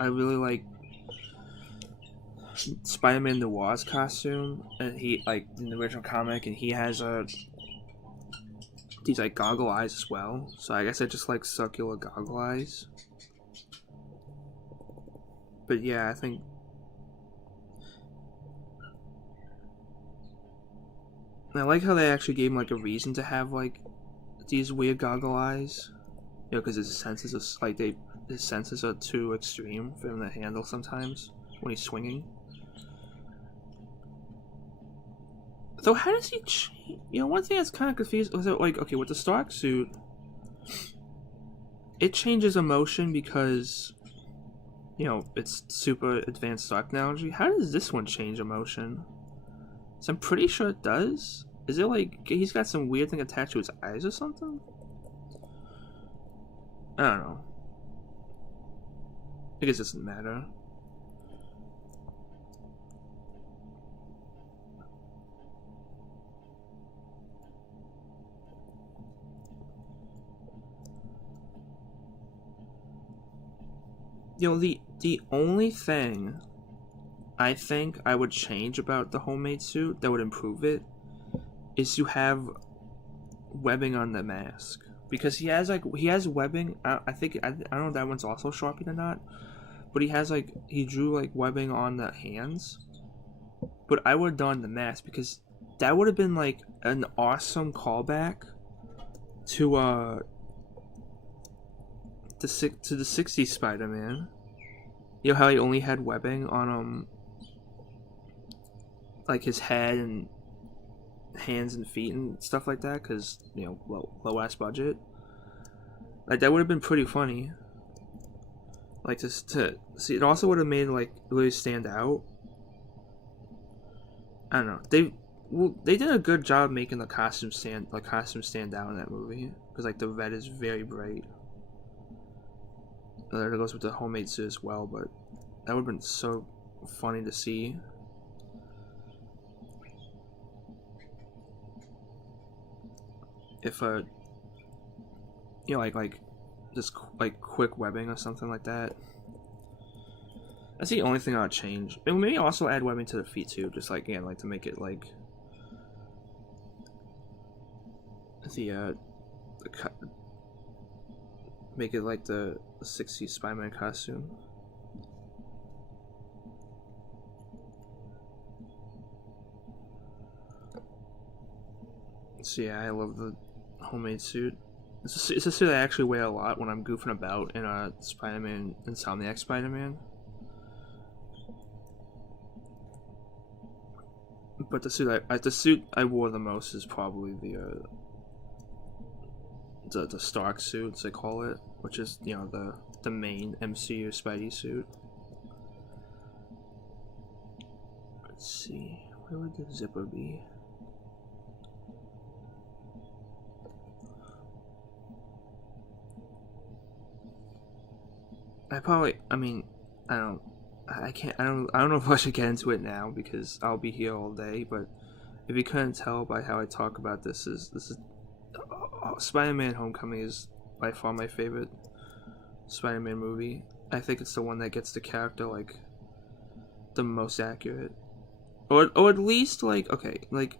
really like Spider-Man Noir's costume, and he like in the original comic, and he has these like goggle eyes as well. So I guess I just like circular goggle eyes. But yeah, I think I like how they actually gave him like a reason to have like these weird goggle eyes. You know, because his senses are like his senses are too extreme for him to handle sometimes when he's swinging. So how does he change? You know, one thing that's kind of confused was that, like, okay, with the Stark suit, it changes emotion because, you know, it's super advanced Stark technology. How does this one change emotion? So I'm pretty sure it does. Is it like he's got some weird thing attached to his eyes or something? I don't know. I guess it doesn't matter. You know, the only thing I think I would change about the homemade suit that would improve it is to have webbing on the mask, because he has webbing. I think I don't know if that one's also Sharpie or not, but he drew like webbing on the hands. But I would have done the mask because that would have been like an awesome callback to the 60s Spider-Man. You know how he only had webbing on like his head and hands and feet and stuff like that, because you know low ass budget. Like that would have been pretty funny. Like to see, it also would have made like really stand out. I don't know. They did a good job making the costume stand out in that movie, because like the red is very bright. There it goes with the homemade suit as well, but that would have been so funny to see. If you know, like just like quick webbing or something like that. That's the only thing I would change. And maybe also add webbing to the feet too, just like again, like to make it like make it like the 60s Spider-Man costume. So yeah, I love the homemade suit. It's a suit I actually wear a lot when I'm goofing about in a Spider-Man Insomniac Spider-Man. But the suit I wore the most is probably the Stark suits they call it, which is, you know, the main MCU Spidey suit. Let's see, where would the zipper be? I don't know if I should get into it now because I'll be here all day, but if you couldn't tell by how I talk about this is Spider-Man Homecoming is by far my favorite Spider-Man movie. I think it's the one that gets the character like the most accurate. Or at least like, okay, like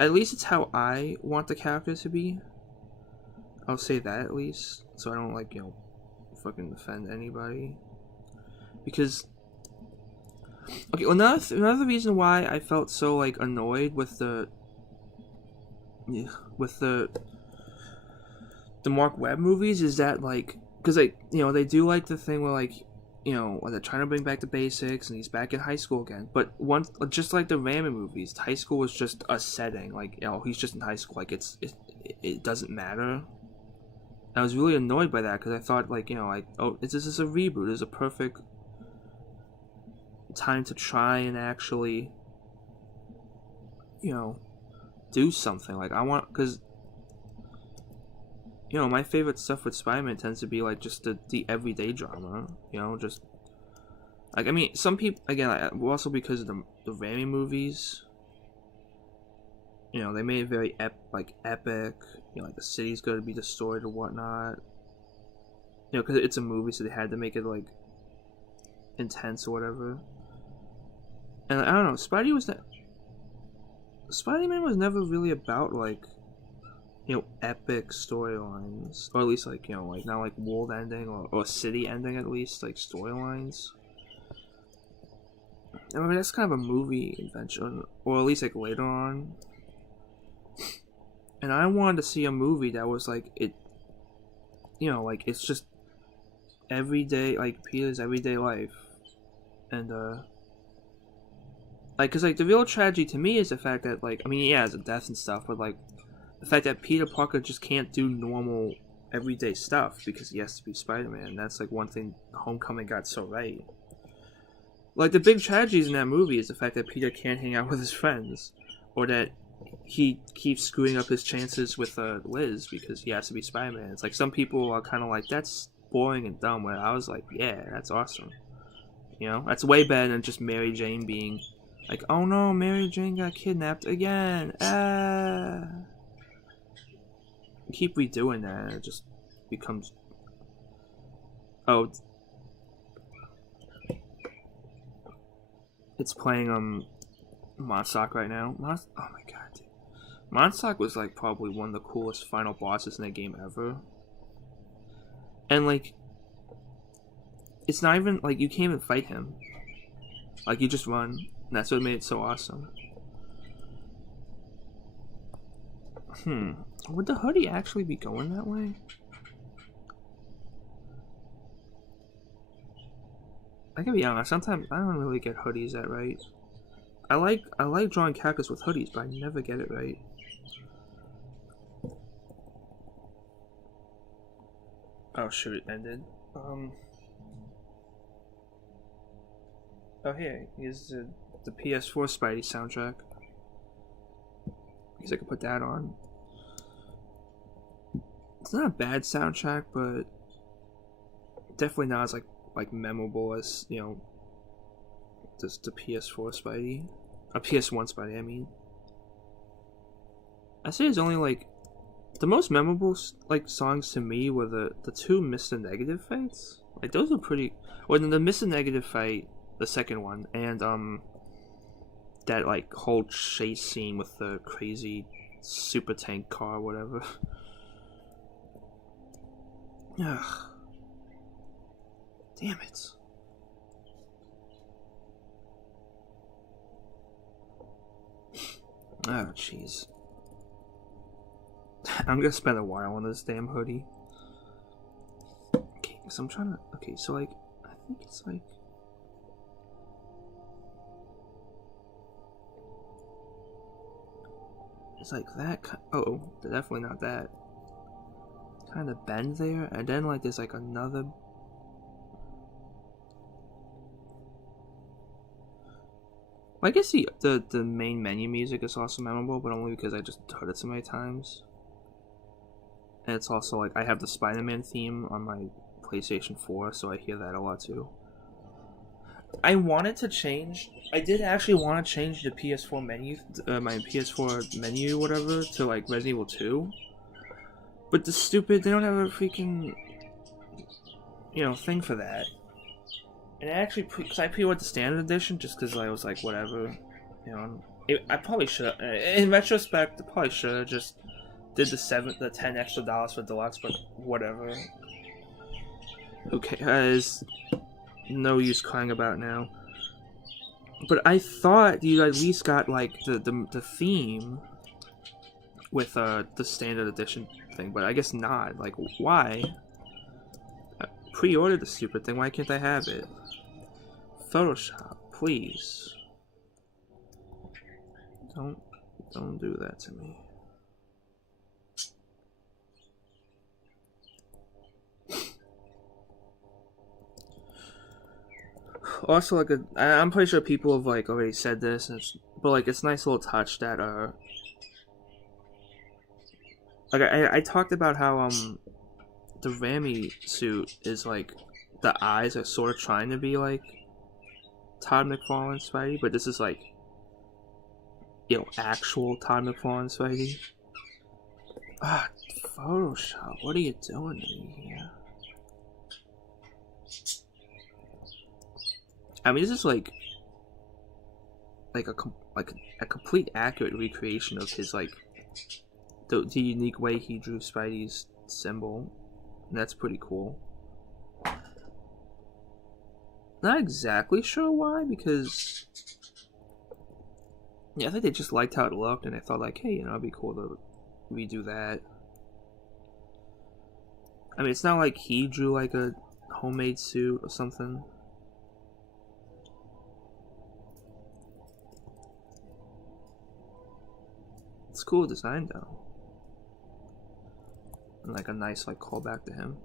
at least it's how I want the character to be. I'll say that at least, so I don't like, you know, fucking offend anybody. Because okay, well, another reason why I felt so like annoyed with the Mark Webb movies is that, like, because like, you know, they do like the thing where, like, you know, they're trying to bring back the basics and he's back in high school again, but once, just like the Raimi movies, high school was just a setting, like, you know, he's just in high school, like it doesn't matter. I was really annoyed by that because I thought, like, you know, like, oh, this is a reboot. It's a perfect time to try and actually, you know, do something. Like, I want, because you know, my favorite stuff with Spider-Man tends to be like just the everyday drama. You know, just like, I mean, some people, again, also because of the Raimi movies. You know, they made it very epic. You know, like the city's going to be destroyed or whatnot. You know, because it's a movie, so they had to make it like intense or whatever. And I don't know, Spider-Man was never really about like, you know, epic storylines, or at least like, you know, like not like world ending or city ending, at least like storylines. I mean, that's kind of a movie invention, or at least like later on. And I wanted to see a movie that was like it, you know, like it's just everyday, like Peter's everyday life, and like, cause like the real tragedy to me is the fact that, like, I mean, yeah, it's a death and stuff, but like the fact that Peter Parker just can't do normal everyday stuff because he has to be Spider-Man. That's like one thing Homecoming got so right. Like, the big tragedies in that movie is the fact that Peter can't hang out with his friends, or that he keeps screwing up his chances with Liz because he has to be Spider-Man. It's like some people are kind of like, that's boring and dumb, where I was like, yeah, that's awesome. You know, that's way better than just Mary Jane being like, oh no, Mary Jane got kidnapped again. Keep redoing that, and it just becomes. Oh, it's playing Monsock right now. Oh my god, dude. Monsock was like probably one of the coolest final bosses in the game ever. And like, it's not even like you can't even fight him. Like, you just run. And that's what made it so awesome. Would the hoodie actually be going that way? I gotta be honest, sometimes I don't really get hoodies that right. I like drawing characters with hoodies, but I never get it right. Oh shoot, it ended. Oh here, here's the PS4 Spidey soundtrack. I guess I could put that on. It's not a bad soundtrack, but definitely not as like memorable as, you know, just the PS4 Spidey, a PS1 Spidey. I mean, I say it's only like the most memorable like songs to me were the two Mr. Negative fights. Like, those are pretty. Well, the Mr. Negative fight, the second one, and that like whole chase scene with the crazy super tank car, or whatever. Ugh. Damn it. Oh, jeez. I'm gonna spend a while on this damn hoodie. Okay, so I'm trying to. Okay, so like, I think it's like. It's like that. Oh, definitely not that. Kind of bend there, and then like there's like another. I guess the main menu music is also memorable, but only because I just heard it so many times. And it's also like I have the Spider-Man theme on my PlayStation 4, so I hear that a lot too. I wanted to change. I did actually want to change the PS4 menu, my PS4 menu, whatever, to like Resident Evil 2. But they don't have a freaking, you know, thing for that. And actually, because I pre-ordered the standard edition, just because I was like, whatever, you know. I probably should. In retrospect, I probably should have just did the $10 extra for deluxe, but whatever. Okay, there's no use crying about now. But I thought you at least got like the theme with the standard edition thing, but I guess not. Like, why? I pre-ordered the stupid thing. Why can't I have it? Photoshop, please. Don't do that to me. Also, like, I'm pretty sure people have like already said this, but like, it's a nice little touch that like I talked about how the Ramy suit is like the eyes are sort of trying to be like Todd McFarlane Spidey, but this is like, you know, actual Todd McFarlane Spidey. Ah, Photoshop, what are you doing to me here? I mean, this is like a complete accurate recreation of his like the unique way he drew Spidey's symbol. And that's pretty cool. Not exactly sure why, because yeah, I think they just liked how it looked, and they thought like, hey, you know, it'd be cool to redo that. I mean, it's not like he drew like a homemade suit or something. It's cool design though, and like a nice like callback to him.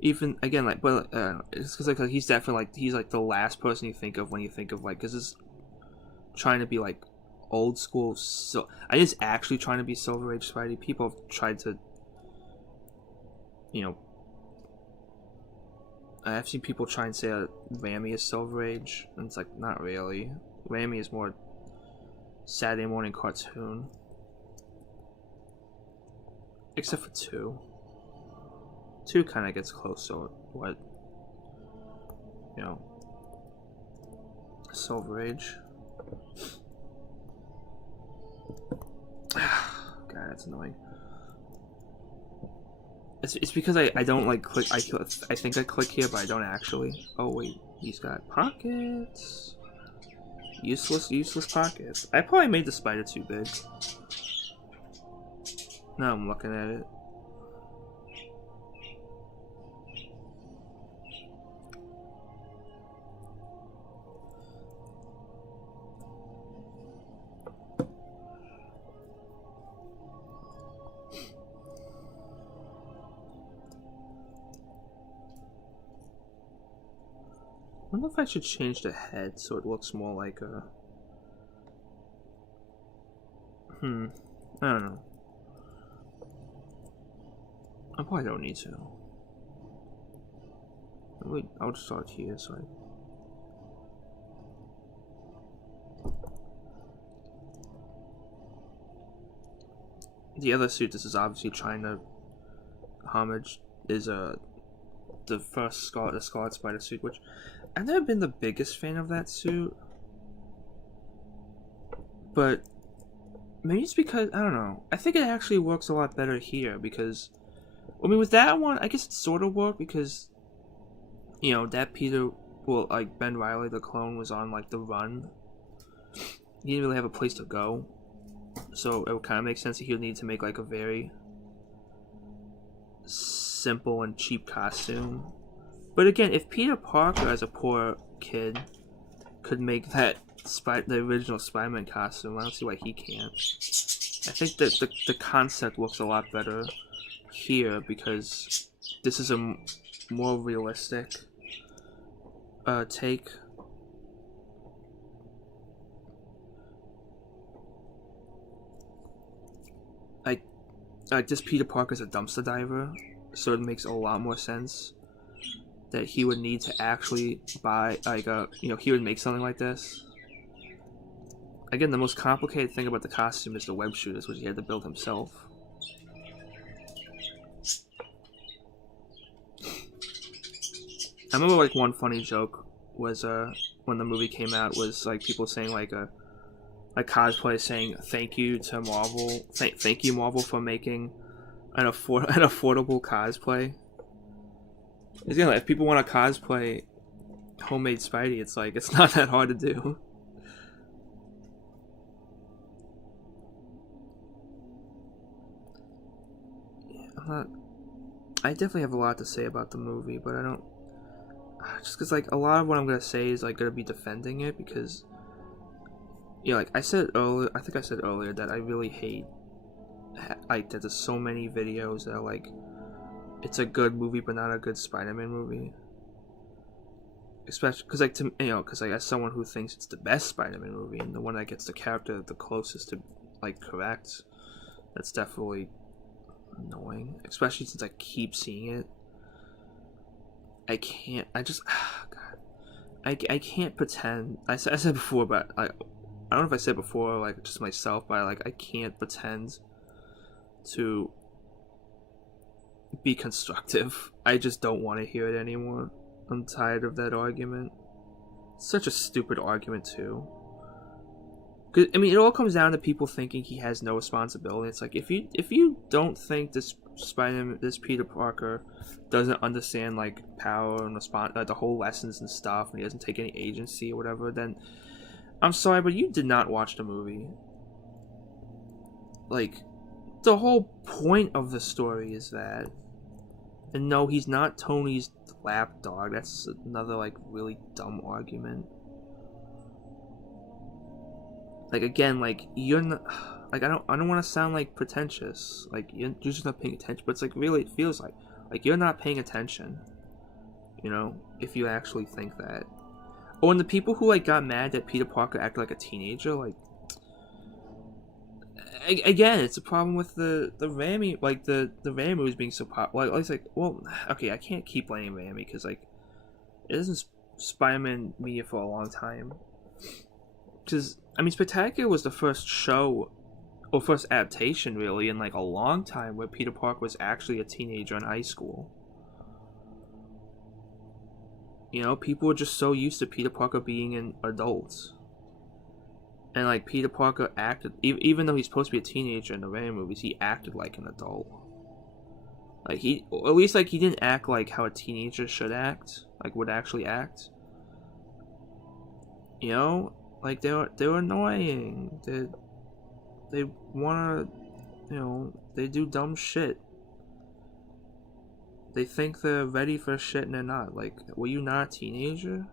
Even again, like, but it's because like he's definitely like he's like the last person you think of when you think of like, because it's trying to be like old school. So I just actually trying to be Silver Age Spidey. People have tried to, you know, I've seen people try and say Ramy is Silver Age, and it's like not really. Ramy is more Saturday morning cartoon, except for 2. 2 kind of gets close to what, you know, Silver Age. God, that's annoying. It's because I don't like click. I think I click here, but I don't actually. Oh wait, he's got pockets. Useless pockets. I probably made the spider too big. Now I'm looking at it. I wonder if I should change the head so it looks more like a... I don't know. I probably don't need to. Wait, I'll just start here, so the other suit this is obviously trying to homage is the first the Scarlet Spider suit, which I've never been the biggest fan of that suit, but maybe it's because, I don't know, I think it actually works a lot better here, because I mean with that one I guess it sort of worked because, you know, that Peter, well, like Ben Reilly the clone was on like the run. He didn't really have a place to go, so it would kind of make sense that he would need to make like a very simple and cheap costume. But again, if Peter Parker as a poor kid could make that the original Spider-Man costume, I don't see why he can't. I think that the concept looks a lot better here because this is a more realistic take. Like this Peter Parker's a dumpster diver, so it makes a lot more sense that he would need to actually buy like a, you know, he would make something like this. Again, the most complicated thing about the costume is the web shooters, which he had to build himself. I remember like one funny joke was when the movie came out was like people saying like cosplay saying thank you to Marvel, thank you Marvel for making an affordable cosplay. Again, like, if people want to cosplay homemade Spidey, it's like it's not that hard to do. Yeah, I definitely have a lot to say about the movie, but I don't. Just because like a lot of what I'm gonna say is like gonna be defending it because, you know, like I said earlier, I think I said earlier that I really hate like that there's so many videos that are like it's a good movie but not a good Spider-Man movie. Especially because like to, you know, because like as someone who thinks it's the best Spider-Man movie and the one that gets the character the closest to like correct, That's definitely annoying, especially since I keep seeing it. I can't. I just. God. I can't pretend. I said before, but I don't know if I said before, like just myself, but like I can't pretend to be constructive. I just don't want to hear it anymore. I'm tired of that argument. Such a stupid argument too. I mean, it all comes down to people thinking he has no responsibility. It's like if you don't think this Peter Parker doesn't understand like power and the whole lessons and stuff, and he doesn't take any agency or whatever, then I'm sorry, but you did not watch the movie. Like, the whole point of the story is that, and no, he's not Tony's lapdog. That's another like really dumb argument. Like again, like you're not, like I don't want to sound like pretentious. Like you're just not paying attention, but it's like really it feels like you're not paying attention. You know, if you actually think that. Oh, and the people who like got mad that Peter Parker acted like a teenager, like again, it's a problem with the Raimi, like the Raimi movies being so popular. Like, it's like, well, okay, I can't keep blaming Raimi because like it isn't Spider-Man media for a long time. Because I mean, Spectacular was the first show or first adaptation really in like a long time where Peter Parker was actually a teenager in high school. You know, people were just so used to Peter Parker being an adult. And like Peter Parker acted, even though he's supposed to be a teenager in the Raimi movies, he acted like an adult. Like at least like he didn't act like how a teenager should act, like would actually act. You know, like they're annoying. They wanna, you know, they do dumb shit. They think they're ready for shit and they're not. Like, were you not a teenager?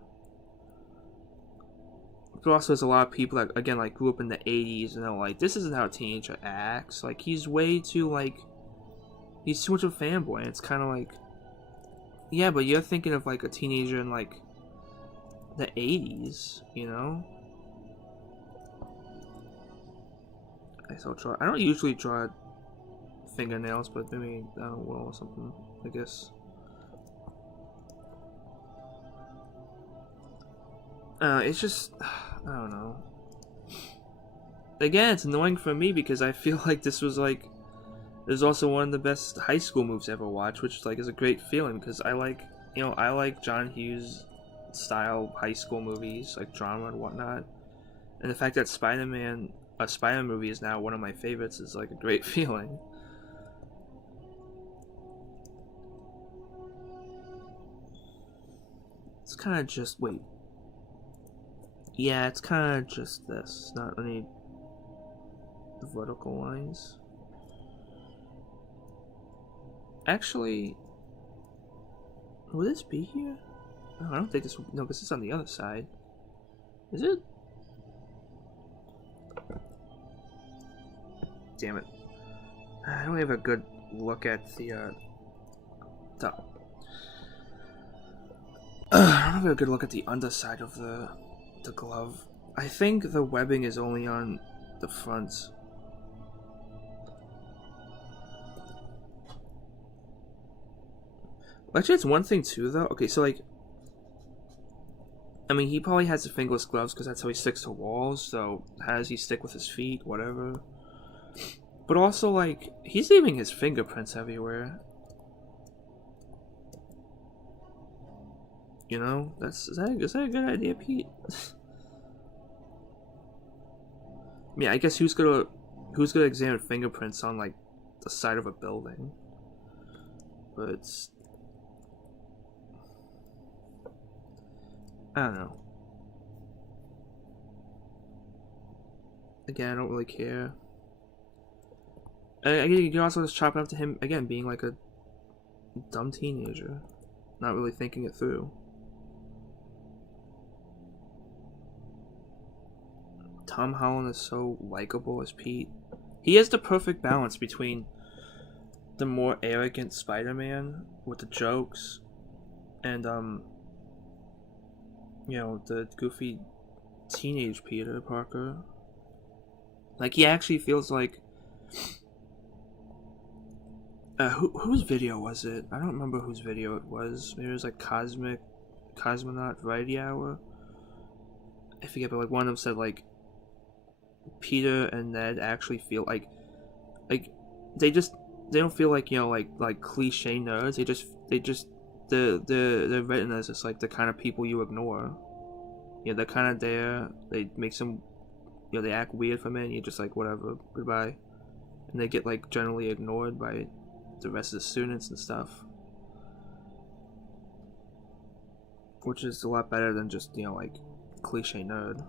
But also, there's a lot of people that, again, like, grew up in the 80s and they're like, this isn't how a teenager acts. Like, he's way too, like, he's too much of a fanboy. And it's kind of like, yeah, but you're thinking of, like, a teenager in, like, the 80s, you know? I don't usually draw fingernails, but maybe I will or something, I guess. It's just, I don't know. Again, it's annoying for me because I feel like this was like, there's also one of the best high school movies I ever watched, which like is a great feeling because I like, you know, I like John Hughes style high school movies, like drama and whatnot. And the fact that a Spider-Man movie is now one of my favorites is like a great feeling. It's kind of just, wait. Yeah, it's kind of just this, not any vertical lines. Actually, will this be here? Oh, I don't think this will, no, because it's on the other side. Is it? Damn it. I don't have a good look at the I don't have a good look at the underside of the glove. I think the webbing is only on the front. Actually, it's one thing too, though. Okay, so like, I mean, he probably has the fingerless gloves because that's how he sticks to walls. So how does he stick with his feet? Whatever. But also, like, he's leaving his fingerprints everywhere. You know, is that a good idea, Pete? I mean, I guess who's gonna examine fingerprints on like the side of a building? But I don't know. Again, I don't really care. You can also just chop it up to him again being like a dumb teenager, not really thinking it through. Tom Holland is so likable as Pete. He has the perfect balance between the more arrogant Spider-Man with the jokes and you know, the goofy teenage Peter Parker. Like, he actually feels like Whose video was it? I don't remember whose video it was. Maybe it was like Cosmonaut Variety Hour. I forget, but like one of them said like Peter and Ned actually feel like they don't feel like, you know, like cliche nerds. They're written as just like the kind of people you ignore. Yeah, they're kind of there. They make some, you know, they act weird for a minute. You're just like, whatever, goodbye, and they get like generally ignored by the rest of the students and stuff, which is a lot better than just, you know, like cliche nerd.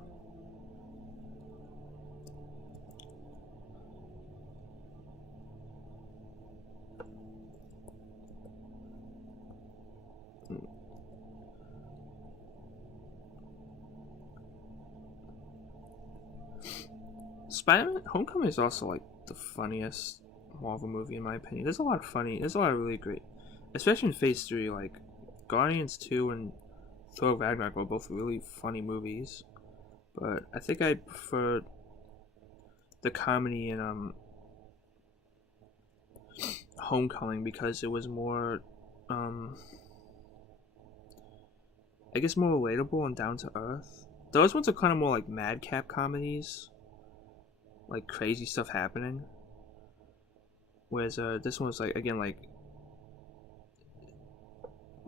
Spider-Man Homecoming is also like the funniest Marvel movie in my opinion. There's a lot of really great, especially in Phase 3, like Guardians 2 and Thor Ragnarok were both really funny movies. But I think I prefer the comedy in Homecoming because it was more I guess more relatable and down to earth. Those ones are kind of more like madcap comedies, like crazy stuff happening. Whereas this one was like, again, like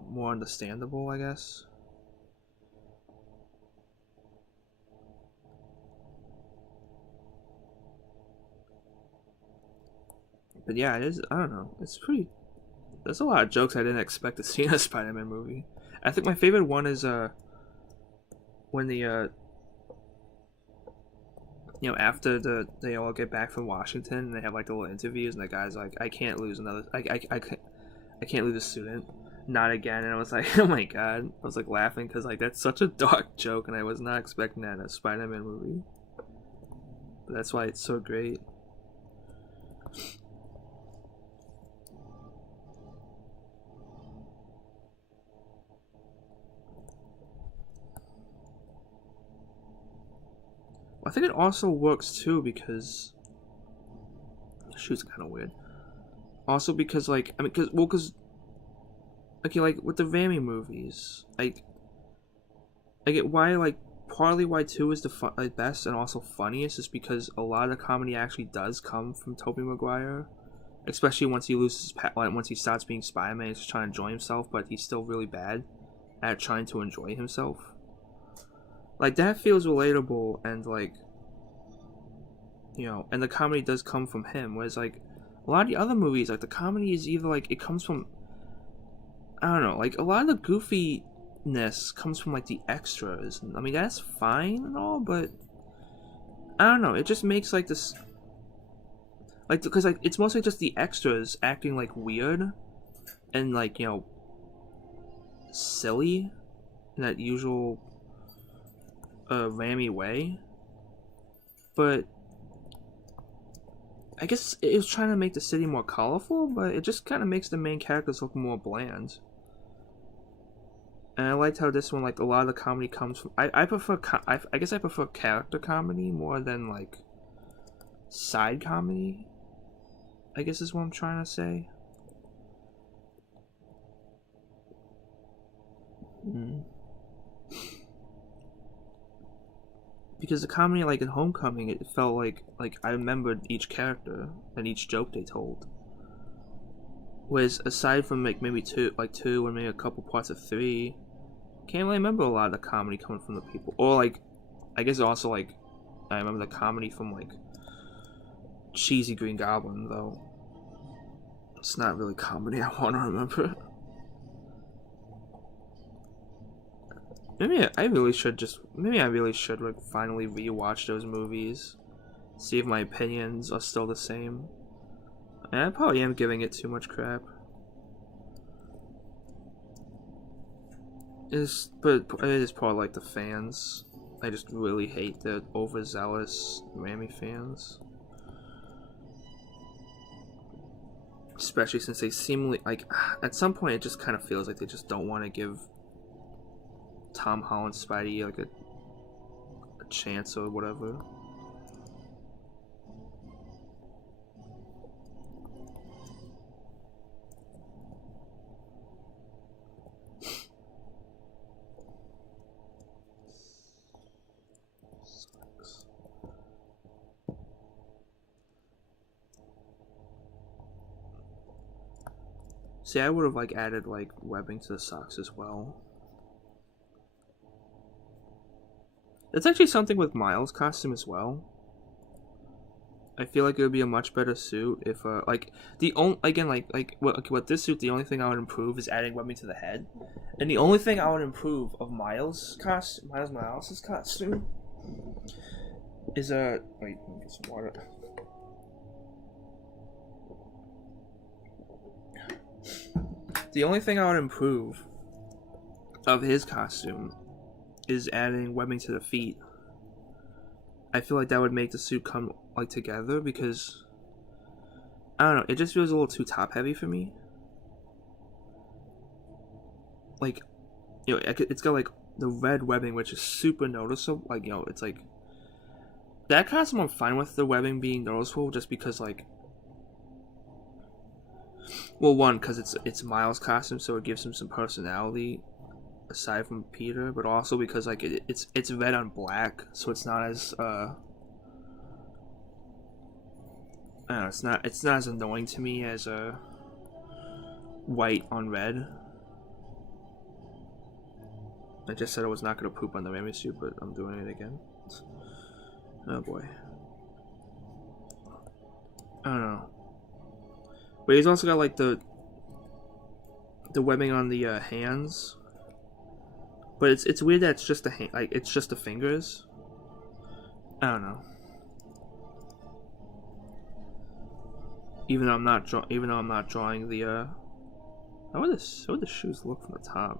more understandable, I guess. But yeah, it is. I don't know. It's pretty. There's a lot of jokes I didn't expect to see in a Spider-Man movie. I think my favorite one is when the you know, after they all get back from Washington and they have like the little interviews and the guy's like, I can't lose I can't lose a student, not again. And I was like, oh my god, I was like laughing because like that's such a dark joke and I was not expecting that in a Spider-Man movie. But that's why it's so great. I think it also works too because shoot's kind of weird. Also because like I mean, because okay, like with the Raimi movies, I get why like partly why 2 is the best and also funniest is because a lot of the comedy actually does come from Tobey Maguire, especially once he loses once he starts being Spider-Man, he's just trying to enjoy himself, but he's still really bad at trying to enjoy himself. Like that feels relatable and like, you know, and the comedy does come from him. Whereas like a lot of the other movies, like the comedy is either like it comes from, I don't know, like a lot of the goofiness comes from like the extras. I mean that's fine and all, but I don't know. It just makes like this, like because like it's mostly just the extras acting like weird and like, you know, silly in that usual Raimi way, but I guess it was trying to make the city more colorful, but it just kind of makes the main characters look more bland. And I liked how this one, like a lot of the comedy comes from. I prefer. I guess I prefer character comedy more than like side comedy. I guess is what I'm trying to say. Because the comedy, like in Homecoming, it felt like I remembered each character and each joke they told. Whereas aside from like maybe two and maybe a couple parts of 3, can't really remember a lot of the comedy coming from the people. Or like, I guess also like, I remember the comedy from like cheesy Green Goblin, though. It's not really comedy I want to remember. Maybe I really should like finally rewatch those movies, see if my opinions are still the same. I probably am giving it too much crap. But it is probably like the fans. I just really hate the overzealous Raimi fans. Especially since they seemingly, like, at some point it just kind of feels like they just don't want to give Tom Holland's Spidey like a chance or whatever. See, I would have like added like webbing to the socks as well. That's actually something with Miles' costume as well. I feel like it would be a much better suit if like the only again like what this suit, the only thing I would improve is adding webbing to the head, and the only thing I would improve of Miles' costume, Miles' costume, is wait, let me get some water. The only thing I would improve of his costume is adding webbing to the feet. I feel like that would make the suit come like together, because I don't know, it just feels a little too top heavy for me. Like, you know, it's got like the red webbing, which is super noticeable. Like, you know, it's like that costume I'm fine with the webbing being noticeable, just because like, well, one, because it's Miles' costume, so it gives him some personality aside from Peter, but also because like it's red on black, so it's not as I don't know, it's not as annoying to me as white on red. I just said I was not gonna poop on the Remy suit, but I'm doing it again. Oh boy. I don't know. But he's also got like the webbing on the hands. But it's weird that it's just the like it's just the fingers. I don't know. Even though I'm not drawing the how would the shoes look from the top?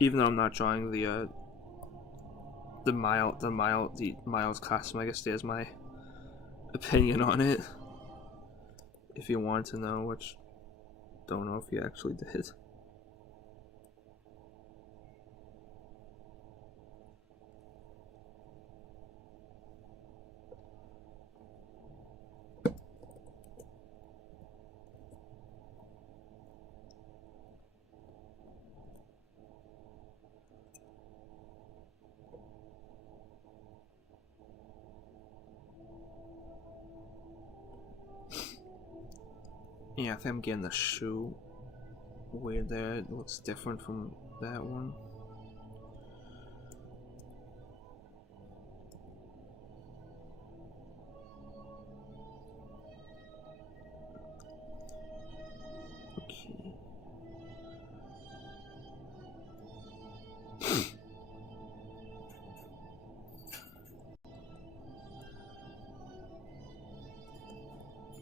Even though I'm not drawing the Miles costume, I guess there's my opinion on it. If you want to know, which don't know if you actually did. Yeah, I think I'm getting the shoe weird there. It looks different from that one. Okay.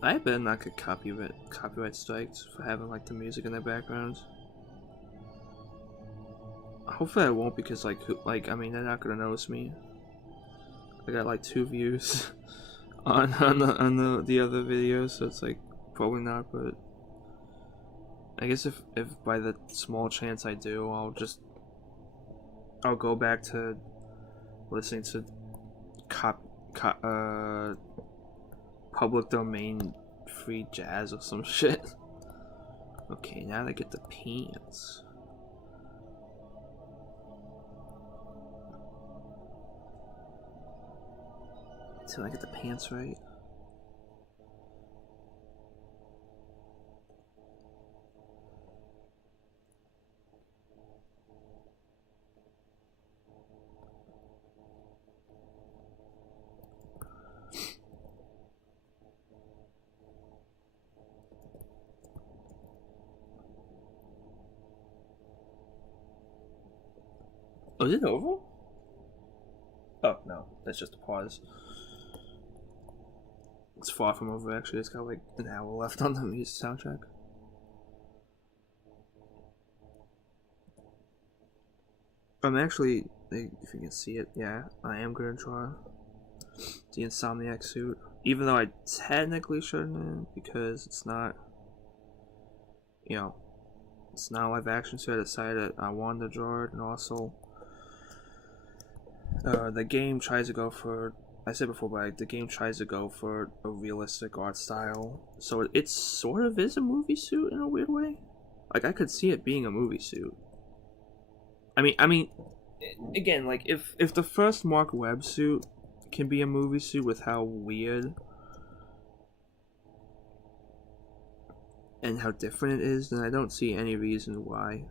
I bet not get copyright strikes for having like the music in the background. Hopefully I won't, because like I mean, they're not gonna notice me. I got like 2 views on the other video, so it's like probably not. But I guess if by the small chance I do, I'll go back to listening to public domain free jazz or some shit. Okay, now they get the pants. Did I get the pants right? Oh, is it over? Oh, no. That's just a pause. It's far from over, actually. It's got like an hour left on the music soundtrack. I'm actually, if you can see it, yeah, I am going to draw the Insomniac suit. Even though I technically shouldn't, because it's not, you know, it's not a live action, so I decided I wanted to draw it. And also, the game tries to go for, I said before, but the game tries to go for a realistic art style, so it sort of is a movie suit in a weird way. Like, I could see it being a movie suit. I mean, again, like if the first Mark Webb suit can be a movie suit with how weird and how different it is, then I don't see any reason why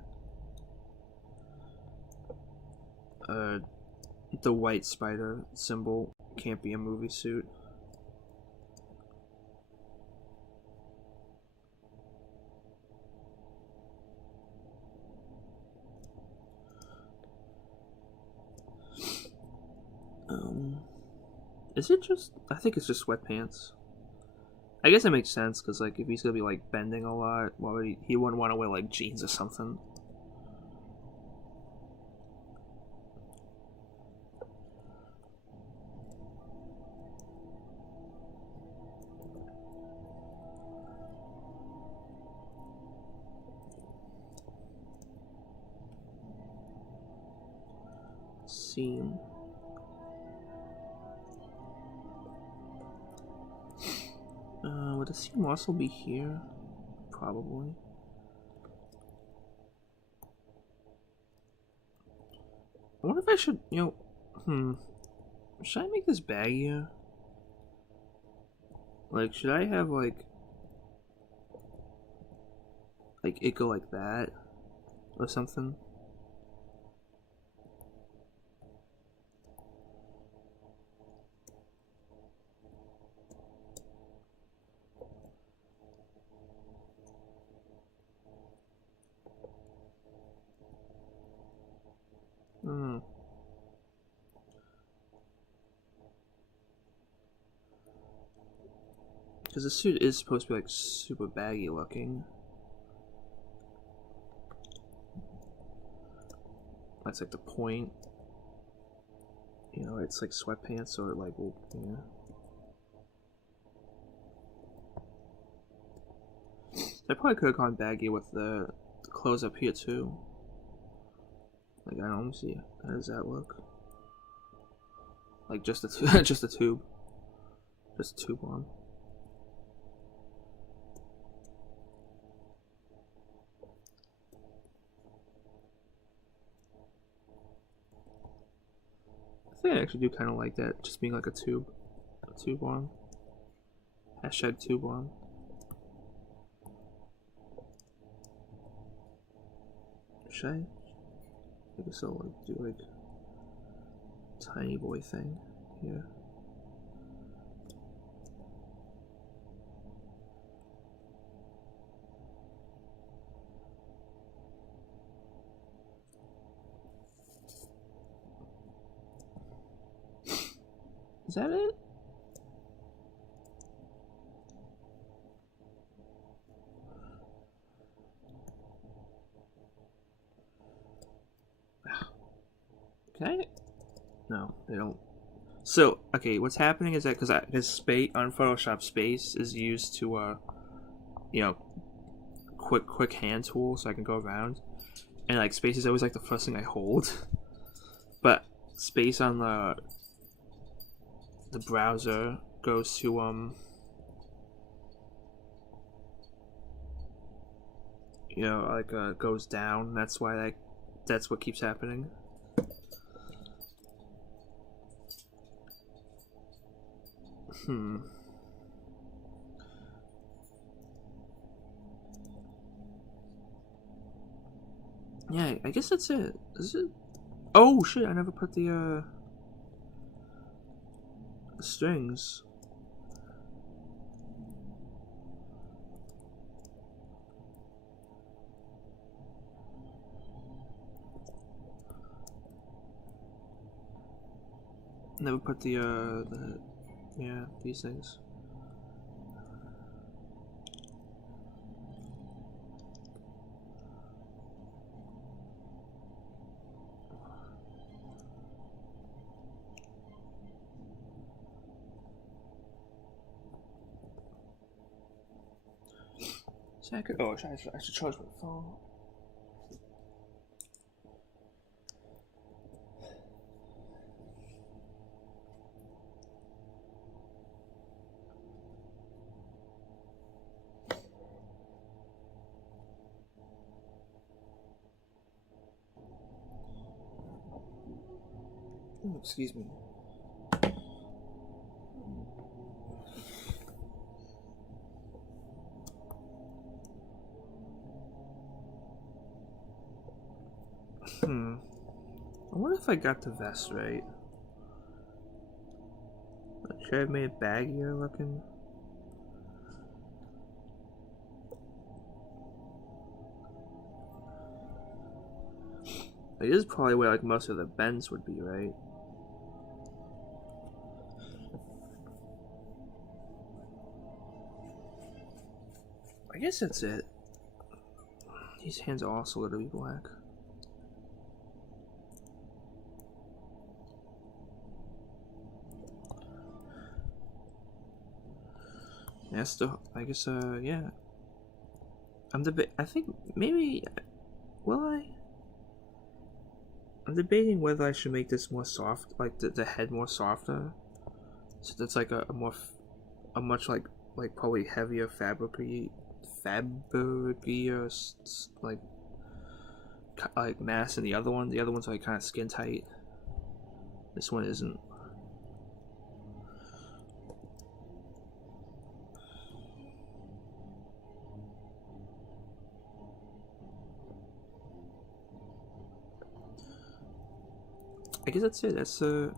the white spider symbol can't be a movie suit. Is it just... I think it's just sweatpants. I guess it makes sense, because, like, if he's gonna be, like, bending a lot, why would he wouldn't want to wear, like, jeans or something. Seam. Would the seam also be here? Probably. I wonder if I should, should I make this baggier? Like, should I have, like it go like that? Or something? Because the suit is supposed to be, like, super baggy looking. That's, like, the point. You know, it's, like, sweatpants, so it, like, will, yeah. I probably could have gone baggy with the clothes up here, too. Like, I don't see. How does that look? Like, just a just a tube. Just a tube on. I think I actually do kind of like that, just being like a tube arm. Hashtag tube arm. Should I guess I'll like do like tiny boy thing here. Is that it? Can I? No, they don't. So, okay, what's happening is that because space on Photoshop, space is used to you know, quick hand tool, so I can go around, and like space is always like the first thing I hold, but space on the browser goes to you know, like goes down. That's why that's what keeps happening. Yeah, I guess that's it. Is it? Oh shit! I never put the strings. Never put the yeah, these things. So I could, I should charge my phone. Oh, excuse me. I wonder if I got the vest right. Should I have made it baggier looking? Like, this is probably where like most of the bends would be, right? I guess that's it. These hands are also going to be black. That's the, I guess, yeah. I think maybe, will I? I'm debating whether I should make this more soft, like the head more softer. So that's like a much like probably heavier fabricy like mass than the other one. The other one's like kind of skin tight. This one isn't. I guess that's it. That's the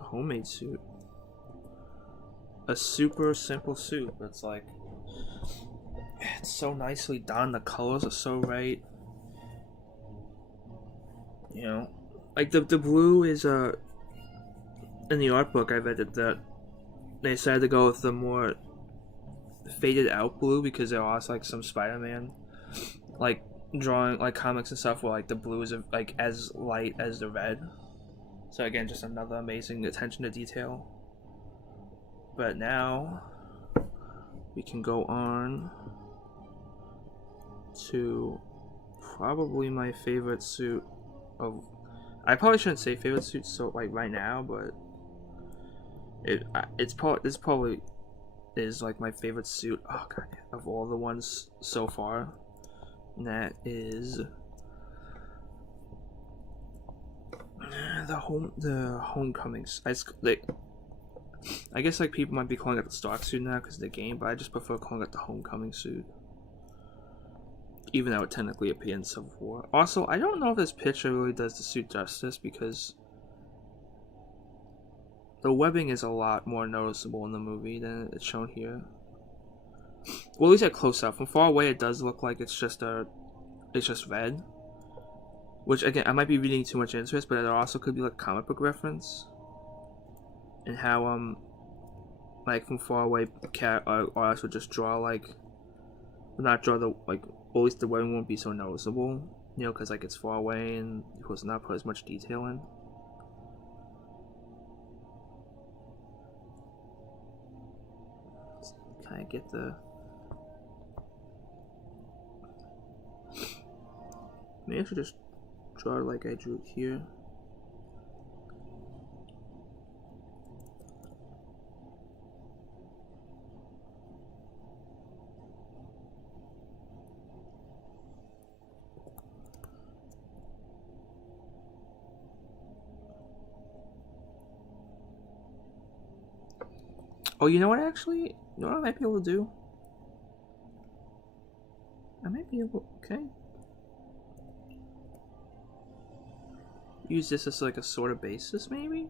homemade suit. A super simple suit, but it's like it's so nicely done. The colors are so right. You know, like the blue is in the art book I read that they decided to go with the more faded out blue because there was like some Spider-Man like drawing like comics and stuff where like the blue is like as light as the red. So again, just another amazing attention to detail. But now we can go on to probably my favorite suit of. I probably shouldn't say favorite suit so like right now, but this probably is like my favorite suit. Oh god, of all the ones so far, and that is the Homecomings. I guess like people might be calling it the stock suit now because of the game, but I just prefer calling it the Homecoming suit. Even though it technically appeared in Civil War. Also, I don't know if this picture really does the suit justice because the webbing is a lot more noticeable in the movie than it's shown here. Well, at least at close up. From far away, it does look like it's just red. Which again, I might be reading too much into this, but it also could be like a comic book reference. And how like from far away, artists would just draw like, not draw the like, or at least the webbing won't be so noticeable, you know, because like it's far away and of course not put as much detail in. Kind of get the. Maybe I should just draw it like I drew it here. Oh, you know what? Actually, you know what I might be able to do? I might be able. Okay. Use this as like a sort of basis, maybe?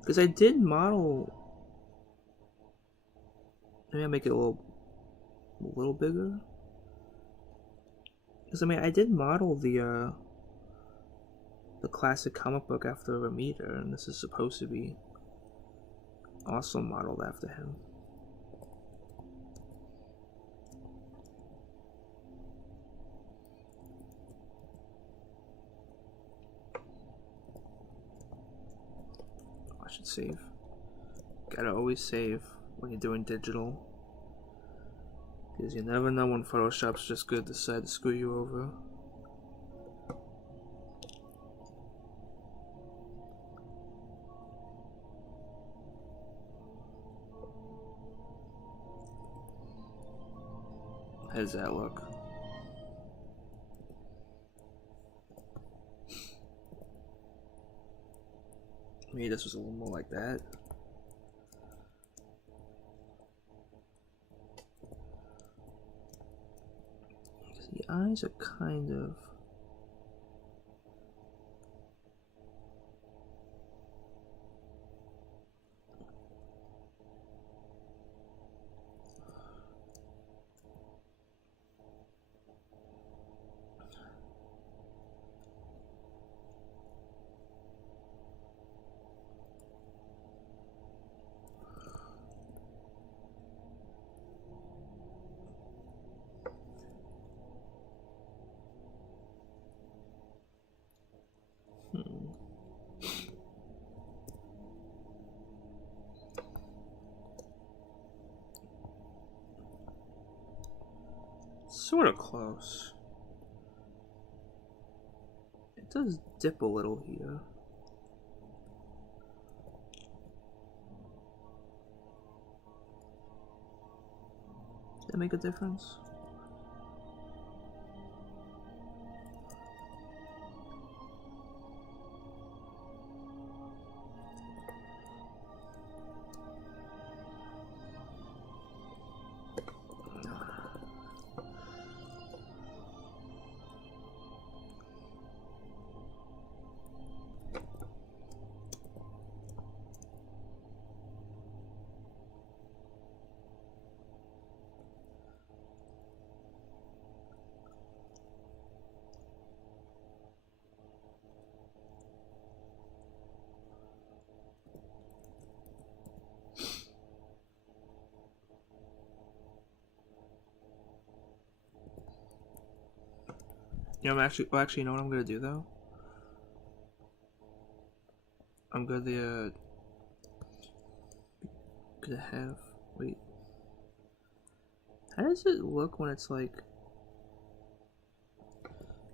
Because I did model. Maybe I'll make it a little bigger. Because I mean, I did model the classic comic book after Ramita, and this is supposed to be also modeled after him. I should save. Gotta always save when you're doing digital, because you never know when Photoshop's just good to decide to screw you over. How does that look? Maybe this was a little more like that. The eyes are kind of... Sort of close. It does dip a little here. Does that make a difference? You know, actually, you know what I'm gonna do though? I'm gonna have. Wait. How does it look when it's like?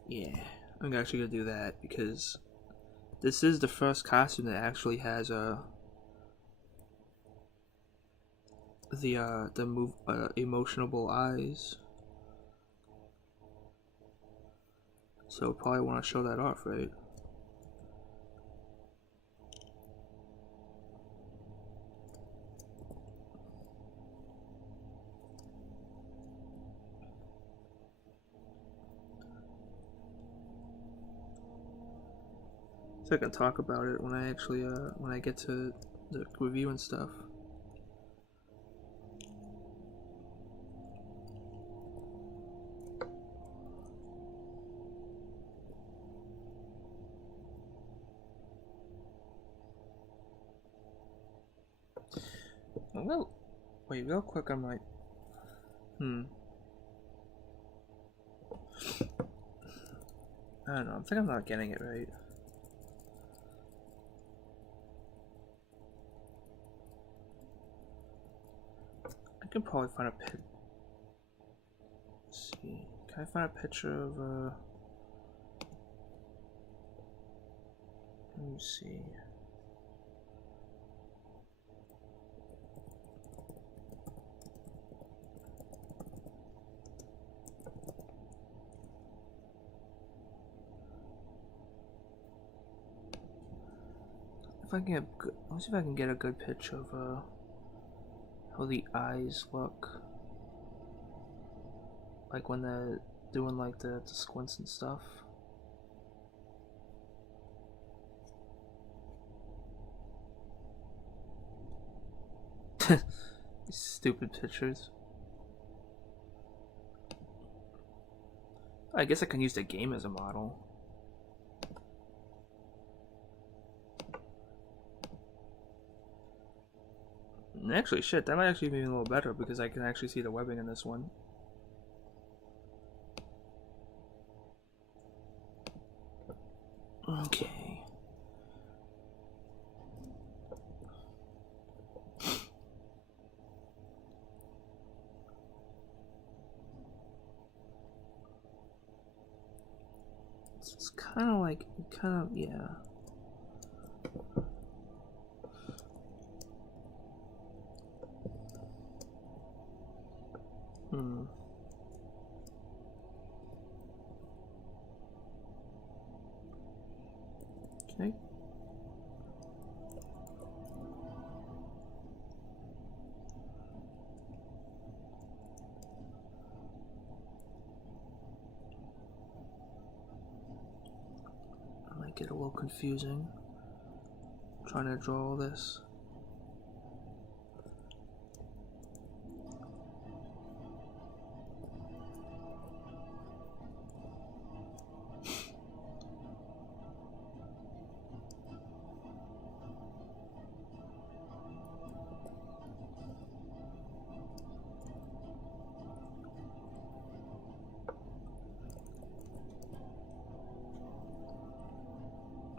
Yeah, I'm actually gonna do that because this is the first costume that actually has the emotionable eyes. So probably want to show that off, right? So I can talk about it when I actually when I get to the review and stuff. Well, wait, real quick, I might. I don't know. I think I'm not getting it right. I can probably find a pic. Let's see. Can I find a picture of let me see. If I can get good, let's see if I can get a good picture of how the eyes look, like when they're doing like the squints and stuff. Stupid pictures. I guess I can use the game as a model. Actually, shit, that might actually be a little better because I can actually see the webbing in this one. Okay. It's kind of like, yeah. Okay. might get a little confusing trying to draw all this.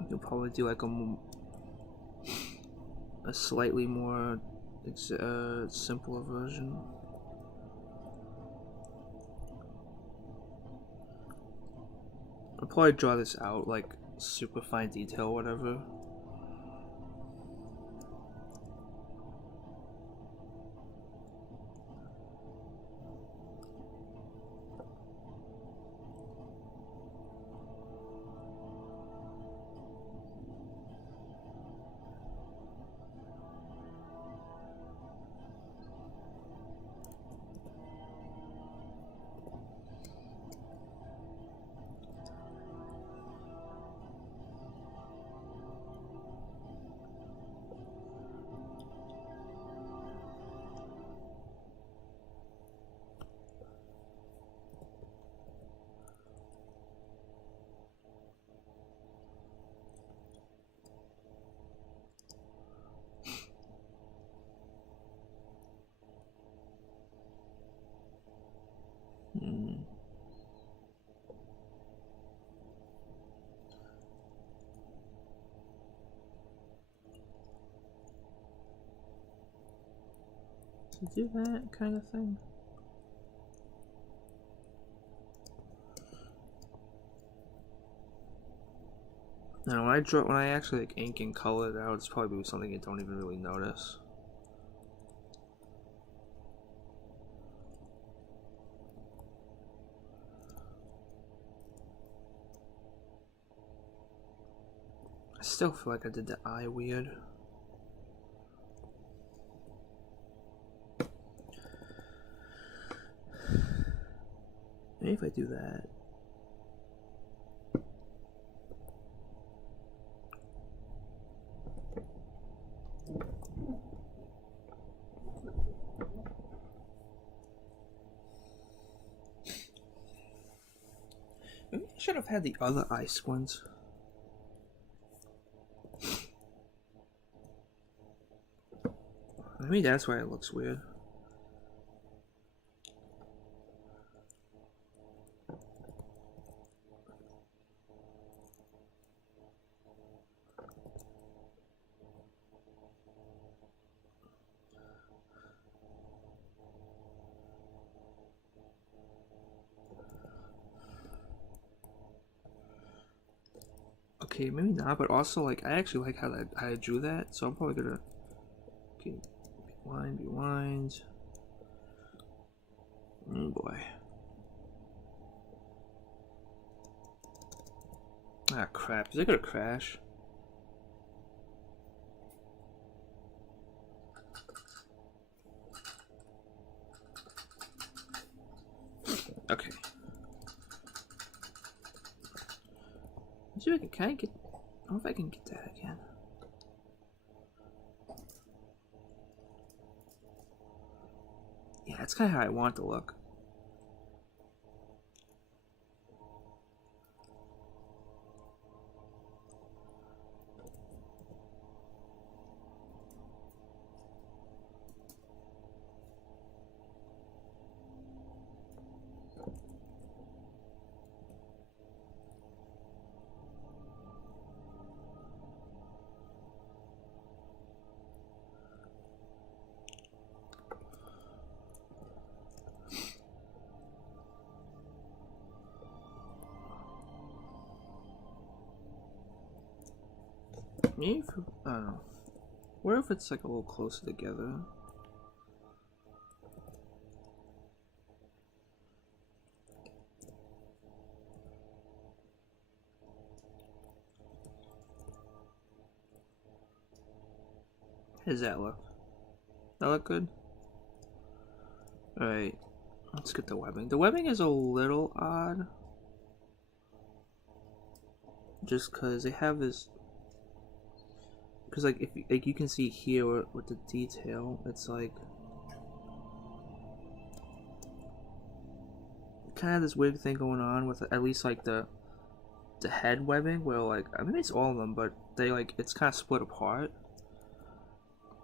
You'll probably do like a slightly more simpler version. I'll probably draw this out like super fine detail, whatever. To do that kind of thing. Now when I actually like ink and color it out, it's probably something you don't even really notice. I still feel like I did the eye weird. Maybe if I do that. Maybe I should have had the other eye squints. Maybe that's why it looks weird. Okay, maybe not, but also like I actually like how I drew that, so I'm probably gonna be blind. Oh boy. Ah crap, is it gonna crash? Okay. See if I can I don't know if I can get that again. Yeah, that's kinda how I want it to look. Maybe if, I don't know. What if it's like a little closer together? How does that look? That look good? Alright, let's get the webbing. The webbing is a little odd. just because they have this. Because like if like you can see here with the detail, it's like kind of this weird thing going on with at least like the head webbing, where like I mean it's all of them, but they like it's kind of split apart.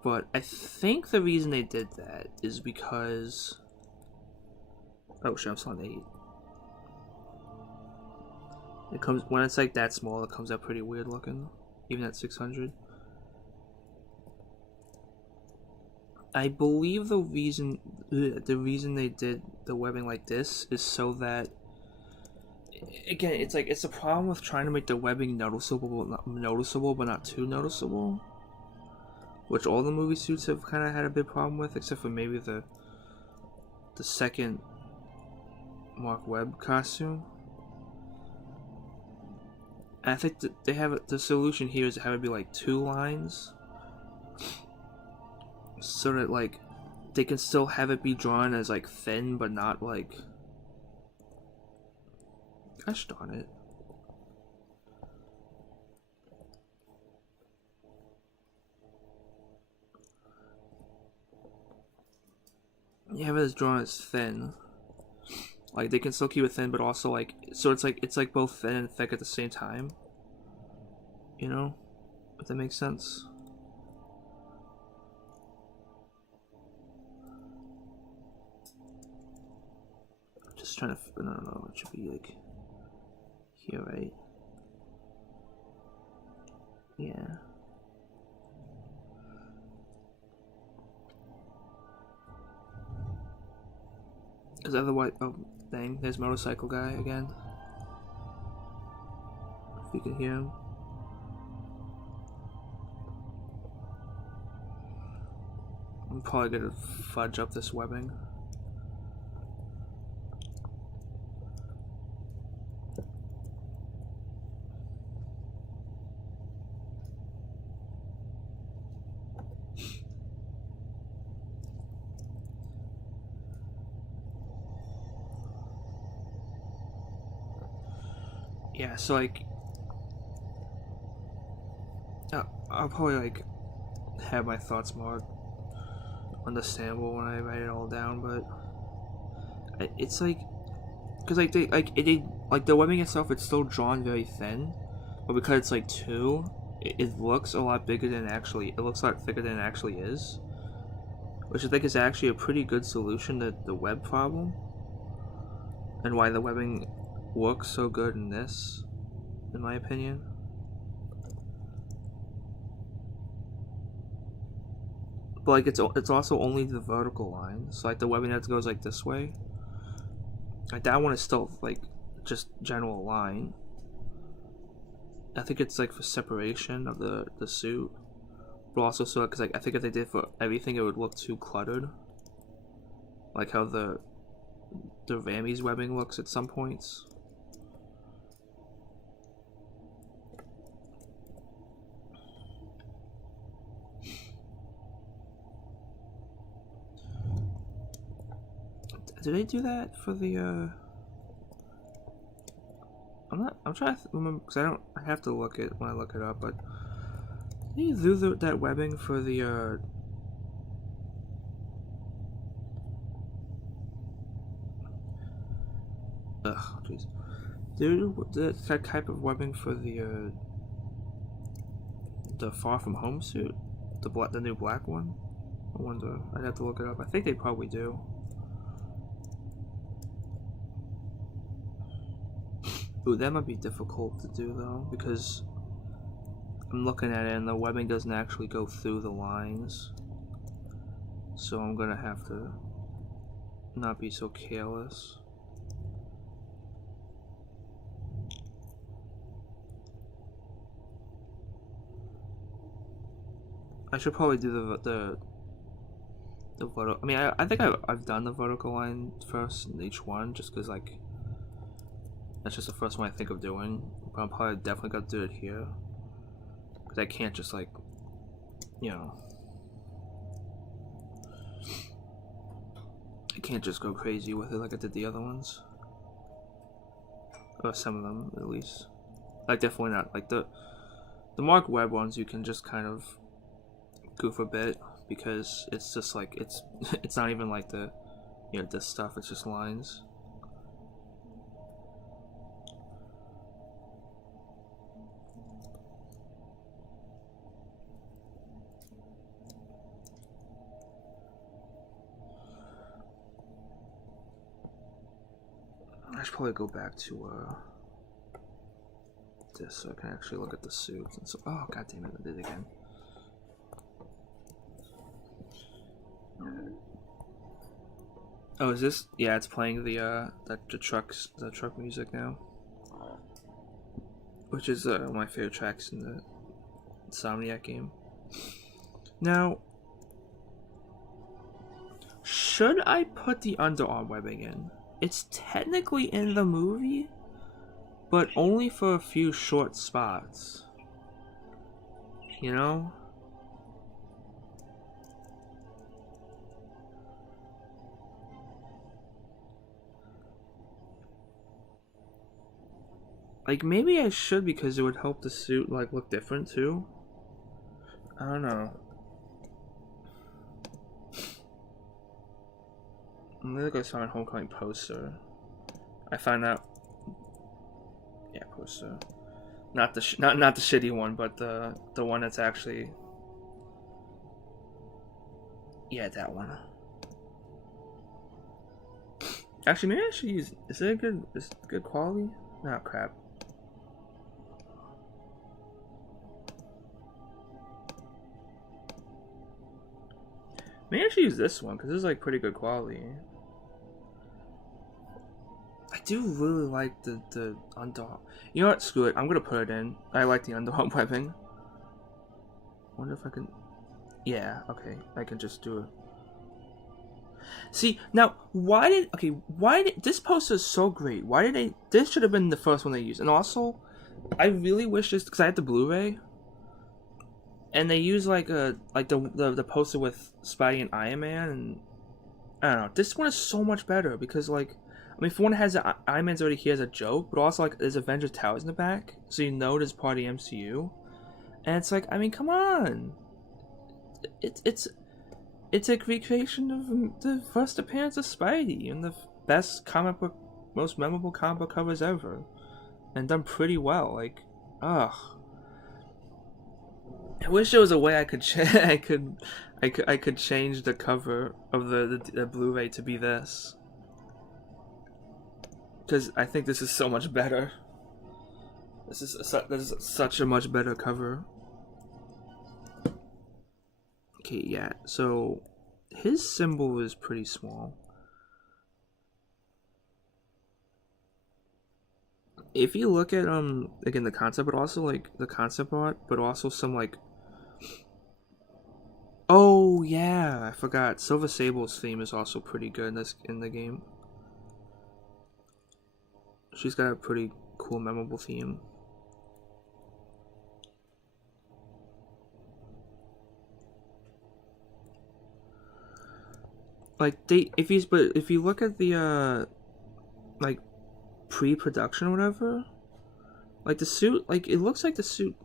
But I think the reason they did that is because oh shit, I'm still on 8. It comes when it's like that small, it comes out pretty weird looking, even at 600. I believe the reason they did the webbing like this is so that, again, it's like it's a problem with trying to make the webbing noticeable but not too noticeable, which all the movie suits have kind of had a big problem with, except for maybe the second Mark Webb costume. And I think that they have the solution here is to have it be like 2 lines, so that like they can still have it be drawn as like thin but not like, gosh darn it. You have it as drawn as thin, like they can still keep it thin but also like, so it's like both thin and thick at the same time, you know, if that makes sense. Just trying to, I don't know, it should be like here, right? Yeah. Because otherwise, oh dang, there's motorcycle guy again. If you can hear him. I'm probably gonna fudge up this webbing. Yeah, so like, I'll probably like have my thoughts more understandable when I write it all down, but it's like, because like the webbing itself, it's still drawn very thin, but because it's like 2, it looks a lot bigger than it looks a lot thicker than it actually is, which I think is actually a pretty good solution to the web problem, and why the webbing looks so good in this, in my opinion. But like it's also only the vertical lines, so like the webbing that goes like this way, like that one is still like just general line. I think it's like for separation of the suit, but also so because like I think if they did for everything, it would look too cluttered, like how the Rammy's webbing looks at some points. Did they do that for the I'm trying to remember, because I have to look it when I look it up, but did they do that webbing for the ugh, jeez. Do that type of webbing for the Far From Home suit, the new black one? I wonder. I'd have to look it up. I think they probably do. Ooh, that might be difficult to do though, because I'm looking at it and the webbing doesn't actually go through the lines, so I'm gonna have to not be so careless. I should probably do the vertical. I mean, I think I've done the vertical line first in each one, just because like that's just the first one I think of doing. But I'm probably definitely gonna do it here, because I can't just like, you know, I can't just go crazy with it like I did the other ones, or some of them at least. Like definitely not like the Mark Webb ones. You can just kind of goof a bit because it's just like it's it's not even like the this stuff. It's just lines. I should probably go back to this so I can actually look at the suits. And so, oh god damn it, I did it again. Oh, is this? Yeah, it's playing the truck music now, which is one of my favorite tracks in the Insomniac game. Now, should I put the underarm webbing in? It's technically in the movie, but only for a few short spots. You know? Like, maybe I should because it would help the suit, like, look different, too. I don't know. I'm gonna go saw a Homecoming poster. I found out... Yeah, poster. Not the not the shitty one, but the one that's actually... Yeah, that one. Actually, maybe I should use... Is it good quality? No, crap. Maybe I should use this one, because this is like pretty good quality. I do really like the underarm. You know what? Screw it. I'm gonna put it in. I like the underarm webbing. Wonder if I can... Yeah, okay. I can just do it. See, now, why did... This poster is so great. Why did they... This should have been the first one they used. And also, I really wish this... Because I had the Blu-ray. And they use like the poster with Spidey and Iron Man, and I don't know. This one is so much better because like, I mean, for one, it has Iron Man's already here as a joke, but also like there's Avengers Towers in the back, so you know it is part of the MCU, and it's like, I mean, come on, it's a recreation of the first appearance of Spidey and the best comic book, most memorable comic book covers ever, and done pretty well. Like, ugh. I wish there was a way I could I could change the cover of the Blu-ray to be this, because I think this is so much better. This is such a much better cover. Okay, yeah. So his symbol is pretty small. If you look at again the concept, but also like the concept art, but also some like. Oh yeah, I forgot. Silver Sable's theme is also pretty good in the game. She's got a pretty cool, memorable theme. Like if you look at the like pre-production or whatever, like the suit, like it looks like the suit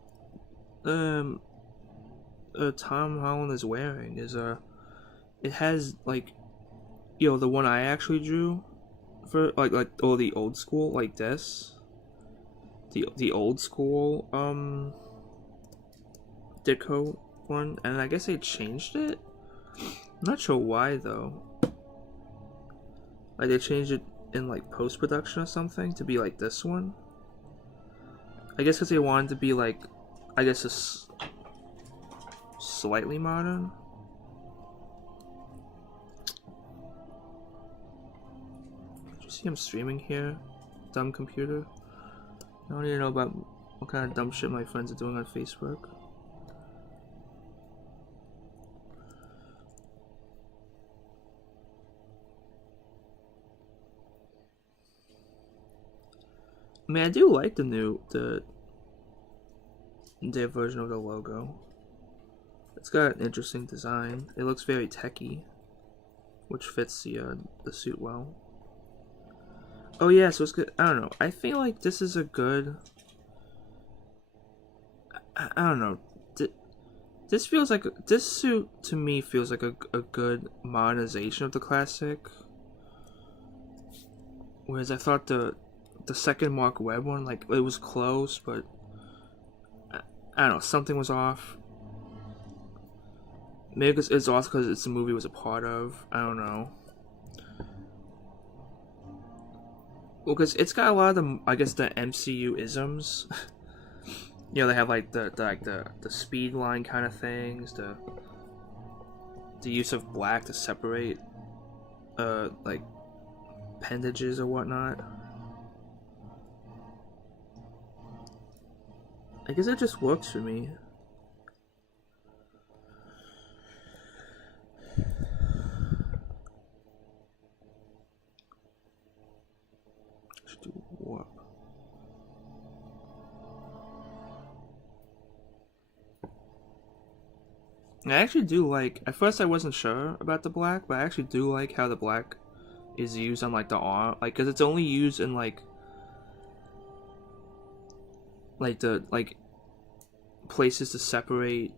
Tom Holland is wearing is it has like, you know, the one I actually drew for like or the old school like this, the old school Ditko one, and I guess they changed it. I'm not sure why though. Like they changed it in like post-production or something to be like this one. I guess because they wanted to be like, I guess slightly modern. Did you see him streaming here? Dumb computer. I don't even know about what kind of dumb shit my friends are doing on Facebook. I mean, I do like their version of the logo. It's got an interesting design. It looks very techy, which fits the suit well. Oh yeah, so it's good. I don't know. I feel like this is a good I don't know. This feels like this suit to me feels like a good modernization of the classic. Whereas I thought the second Mark Webb one, like, it was close, but I don't know, something was off. Maybe it's off because it's a movie was a part of. I don't know. Well, because it's got a lot of the, I guess, the MCU isms. You know, they have like the speed line kind of things, the use of black to separate like appendages or whatnot. I guess it just works for me. Let's do warp. I actually do like, at first I wasn't sure about the black, but I actually do like how the black is used on like the arm, like, because it's only used in like the places to separate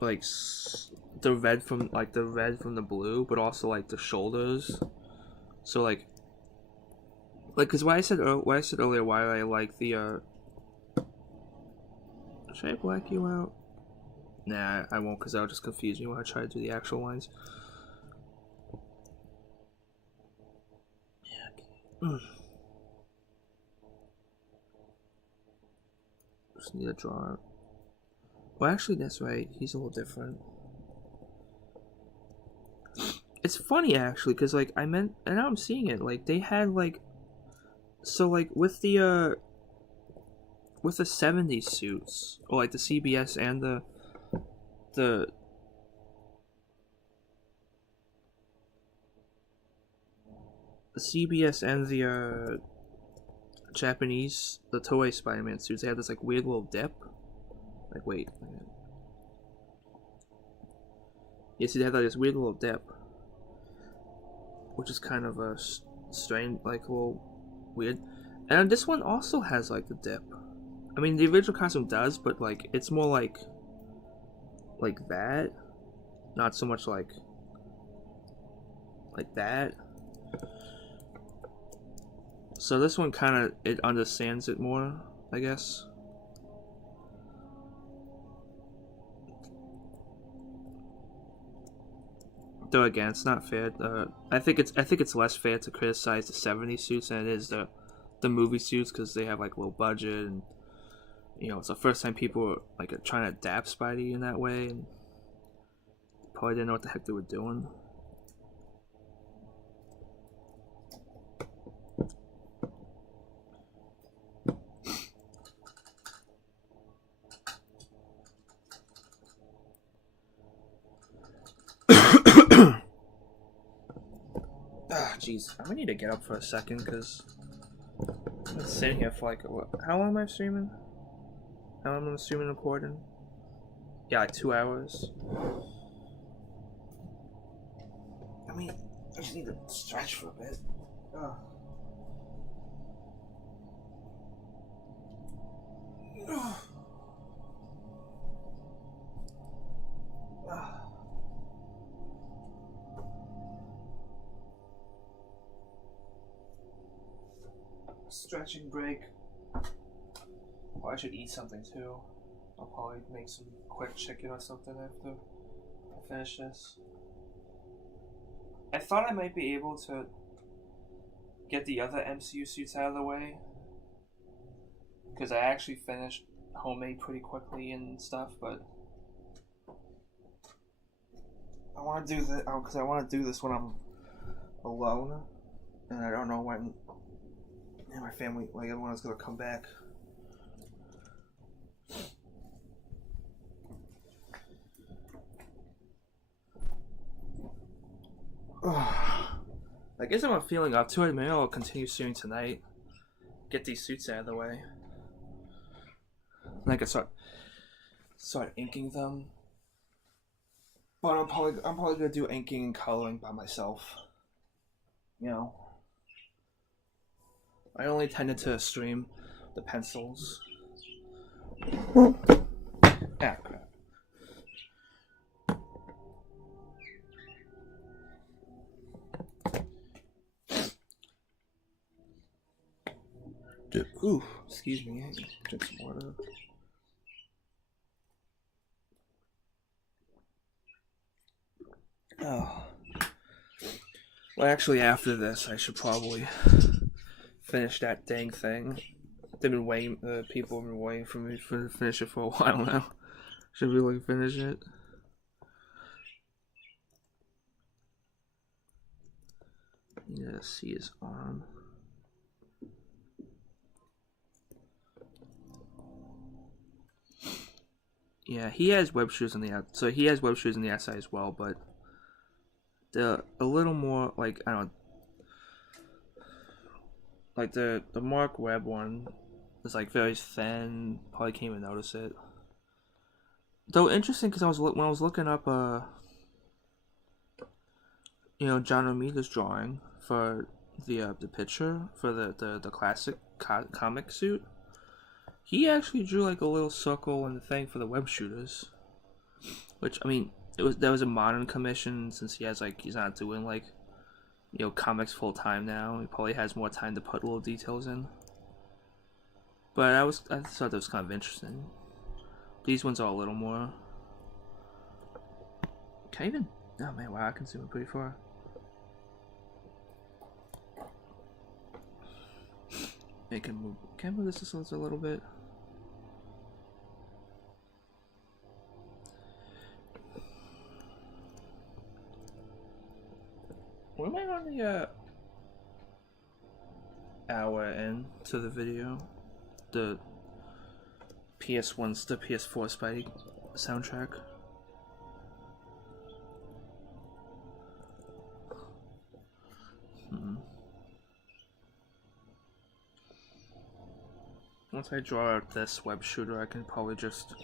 like the red from the blue, but also like the shoulders. So like because what I said earlier, why I like the should I black you out? Nah, I won't, because that'll just confuse me when I try to do the actual lines. Yeah, okay. Just need to draw. Well, actually, that's right. He's a little different. It's funny, actually, because, like, and now I'm seeing it, like, they had, like, so, like, with the 70s suits, or, like, the CBS and the CBS and the Japanese, the Toei Spider-Man suits, they have this like weird little dip. Like, wait. Yeah, see, they have like this weird little dip, which is kind of a strange, like, a little weird. And this one also has like the dip. I mean, the original costume does, but like it's more like that, not so much like that. So this one kind of, it understands it more, I guess. Though again, it's not fair. I think it's less fair to criticize the '70s suits than it is the movie suits, because they have like low budget, and you know, it's the first time people were like trying to adapt Spidey in that way, and probably didn't know what the heck they were doing. Jeez, I'm gonna need to get up for a second, because I've been sitting here for like, what, how long am I streaming? How long am I streaming and recording? Yeah, like 2 hours. I mean, I just need to stretch for a bit. Ugh. Ugh. Ugh. Stretching break. Well, I should eat something too. I'll probably make some quick chicken or something after I finish this. I thought I might be able to get the other MCU suits out of the way, because I actually finished Homemade pretty quickly and stuff, but I want to do this because I want to do this when I'm alone, and I don't know when my family, like everyone, is gonna come back. I guess I'm feeling up to it. Maybe I'll continue streaming tonight. Get these suits out of the way. And I can start inking them. But I'm probably gonna do inking and coloring by myself. You know, I only tended to stream the pencils. Ah, crap. Ooh, excuse me. I drink some water. Oh. Well, actually, after this, I should probably finish that dang thing. They've been waiting. People have been waiting for me to finish it for a while now. Should we like finish it? Yeah, see his arm. Yeah, he has web shoes on the outside. So he has web shoes on the outside as well, but they're a little more like I don't know, like the Mark Webb one is like very thin. Probably can't even notice it. Though interesting because when I was looking up John Romita's drawing for the picture for the classic comic suit. He actually drew like a little circle and thing for the web shooters, which I mean, that was a modern commission since he's not doing like comics full time now. He probably has more time to put little details in. But I thought that was kind of interesting. These ones are a little more. Can I even? Oh man, wow, I can zoom it pretty far. Make it move. Can I move this just a little bit? Where am I on the hour in to the video? The PS1's the PS4 Spidey soundtrack. Once I draw out this web shooter, I can probably just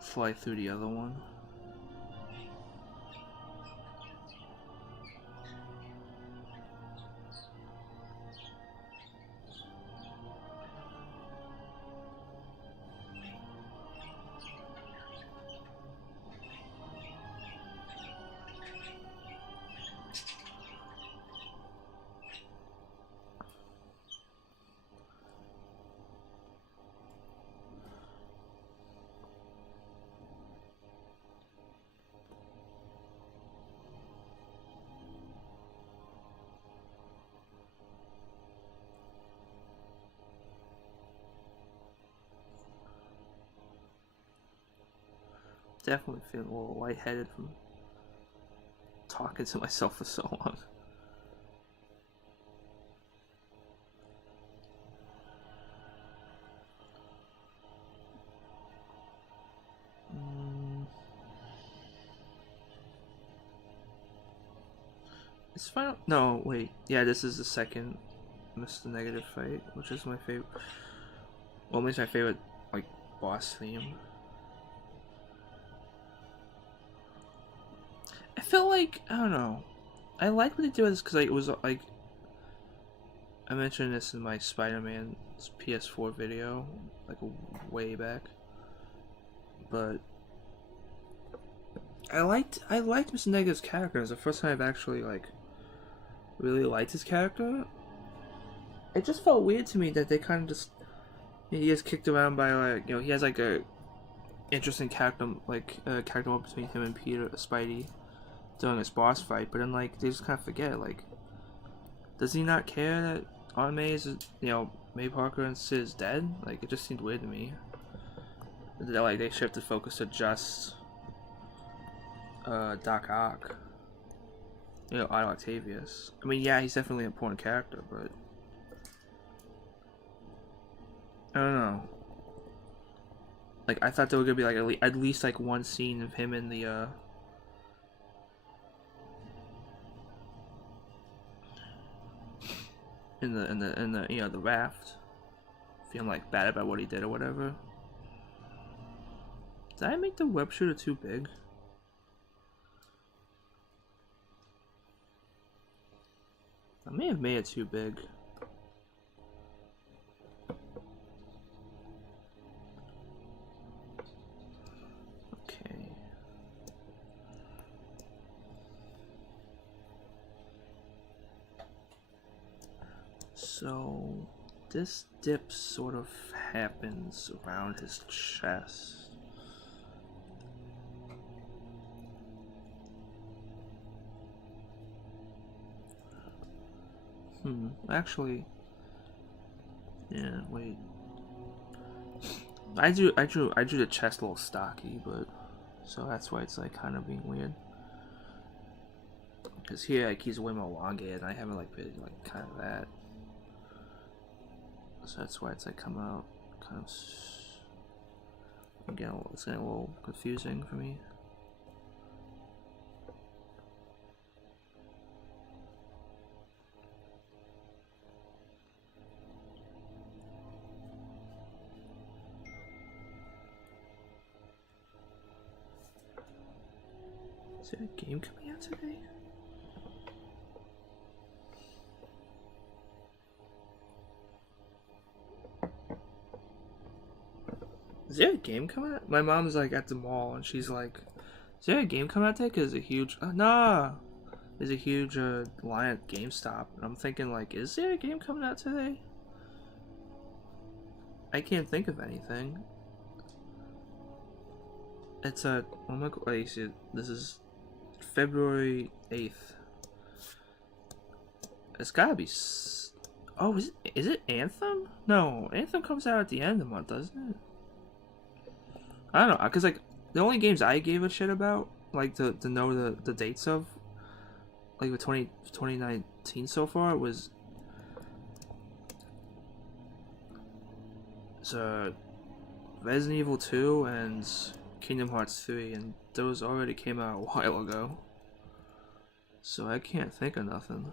fly through the other one. Definitely feeling a little lightheaded from talking to myself for so long. It's final. No, wait. Yeah, this is the second Mr. Negative fight, which is my favorite. Well, at least my favorite, like, boss theme. I feel like I don't know. I like what they do with this because like, it was like I mentioned this in my Spider-Man PS4 video, like way back. But I liked Mr. Negative's character. It was the first time I've actually like really liked his character. It just felt weird to me that they kind of just he gets kicked around by like he has like a interesting character character moment between him and Peter Spidey during his boss fight, but then like they just kind of forget like does he not care that Aunt May is May Parker and Sid is dead? Like it just seemed weird to me. That like they shifted focus to just Doc Ock. Otto Octavius. I mean, yeah, he's definitely an important character, but I don't know. Like I thought there was gonna be like at least like one scene of him in the the raft, feeling like bad about what he did or whatever. Did I make the web shooter too big? I may have made it too big. So this dip sort of happens around his chest. Actually, yeah, wait. I drew the chest a little stocky, but so that's why it's like kind of being weird. Because here, like, he's way more elongated, and I haven't like really like kind of that. So that's why it's like come out kind of. Again, it's getting a little confusing for me. Is there a game coming out today? Is there a game coming out? My mom's like at the mall and she's like, is there a game coming out today? Cause there's a huge, nah, there's a huge line at GameStop. And I'm thinking like, is there a game coming out today? I can't think of anything. It's a, oh my god, wait, you see, this is February 8th. It's gotta be, oh, is it Anthem? No, Anthem comes out at the end of the month, doesn't it? I don't know, cause like the only games I gave a shit about, like to know the dates of, like with 2019 so far was Resident Evil 2 and Kingdom Hearts 3, and those already came out a while ago. So I can't think of nothing.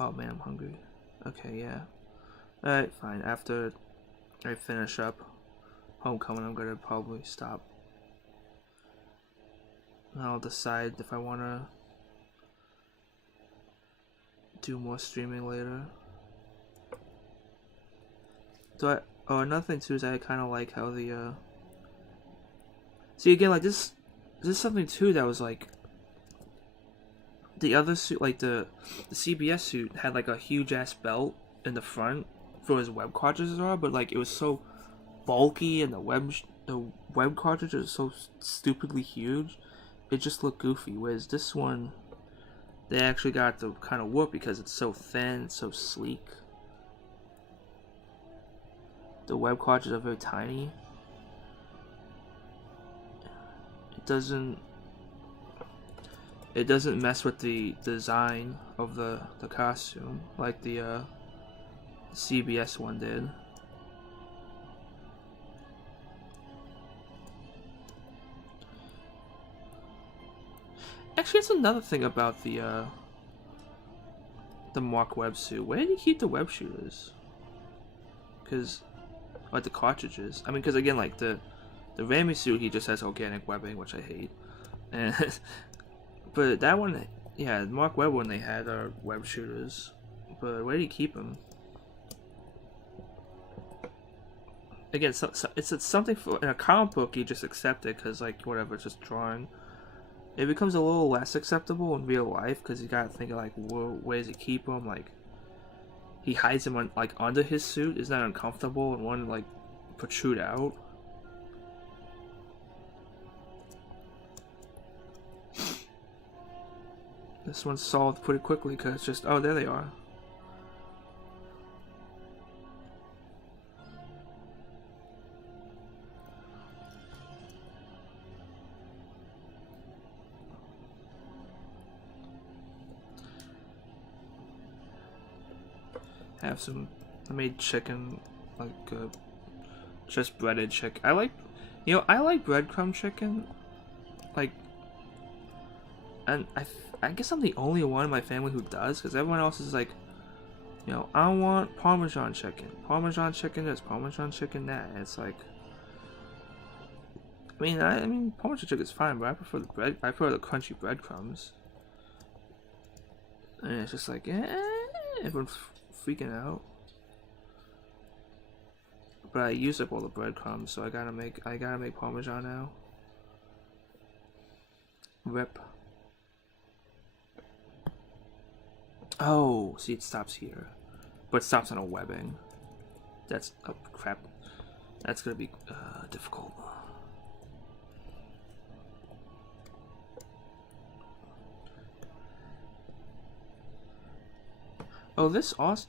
Oh man, I'm hungry. Okay, yeah. Alright, fine. After I finish up Homecoming, I'm gonna probably stop. And I'll decide if I wanna do more streaming later. Oh, another thing too is I kind of like how the see again, like this is something too that was like the other suit, like the CBS suit had like a huge ass belt in the front for his web cartridges as well, but like it was so bulky and the web cartridge is so stupidly huge, it just looked goofy. Whereas this one, they actually got the kind of work because it's so thin, it's so sleek. The web cartridges are very tiny. It doesn't mess with the design of the costume like the CBS one did. Actually, that's another thing about the Mark Webb suit. Where did he keep the web shooters? Because, like the cartridges. I mean, because again, like the Ramy suit, he just has organic webbing, which I hate. And but that one, yeah, Mark Webb one they had are web shooters. But where did he keep them? Again, it's something for in a comic book you just accept it because like whatever, it's just drawing. It becomes a little less acceptable in real life because you gotta think of like where does he keep them? Like he hides them on, like under his suit. Isn't that uncomfortable? And one like protrude out. This one's solved pretty quickly because it's just, oh, there they are. Have some, I made chicken, like just breaded chicken. I like breadcrumb chicken, like, and I guess I'm the only one in my family who does, because everyone else is like, you know, I want Parmesan chicken. Parmesan chicken this, Parmesan chicken that. And it's like, I mean, Parmesan chicken is fine, but I prefer the bread. I prefer the crunchy breadcrumbs. And it's just like, everyone's freaking out. But I used up all the breadcrumbs, so I gotta make Parmesan now. Rip. Oh, see, it stops here, but it stops on a webbing. That's oh crap. That's gonna be difficult. Oh, this also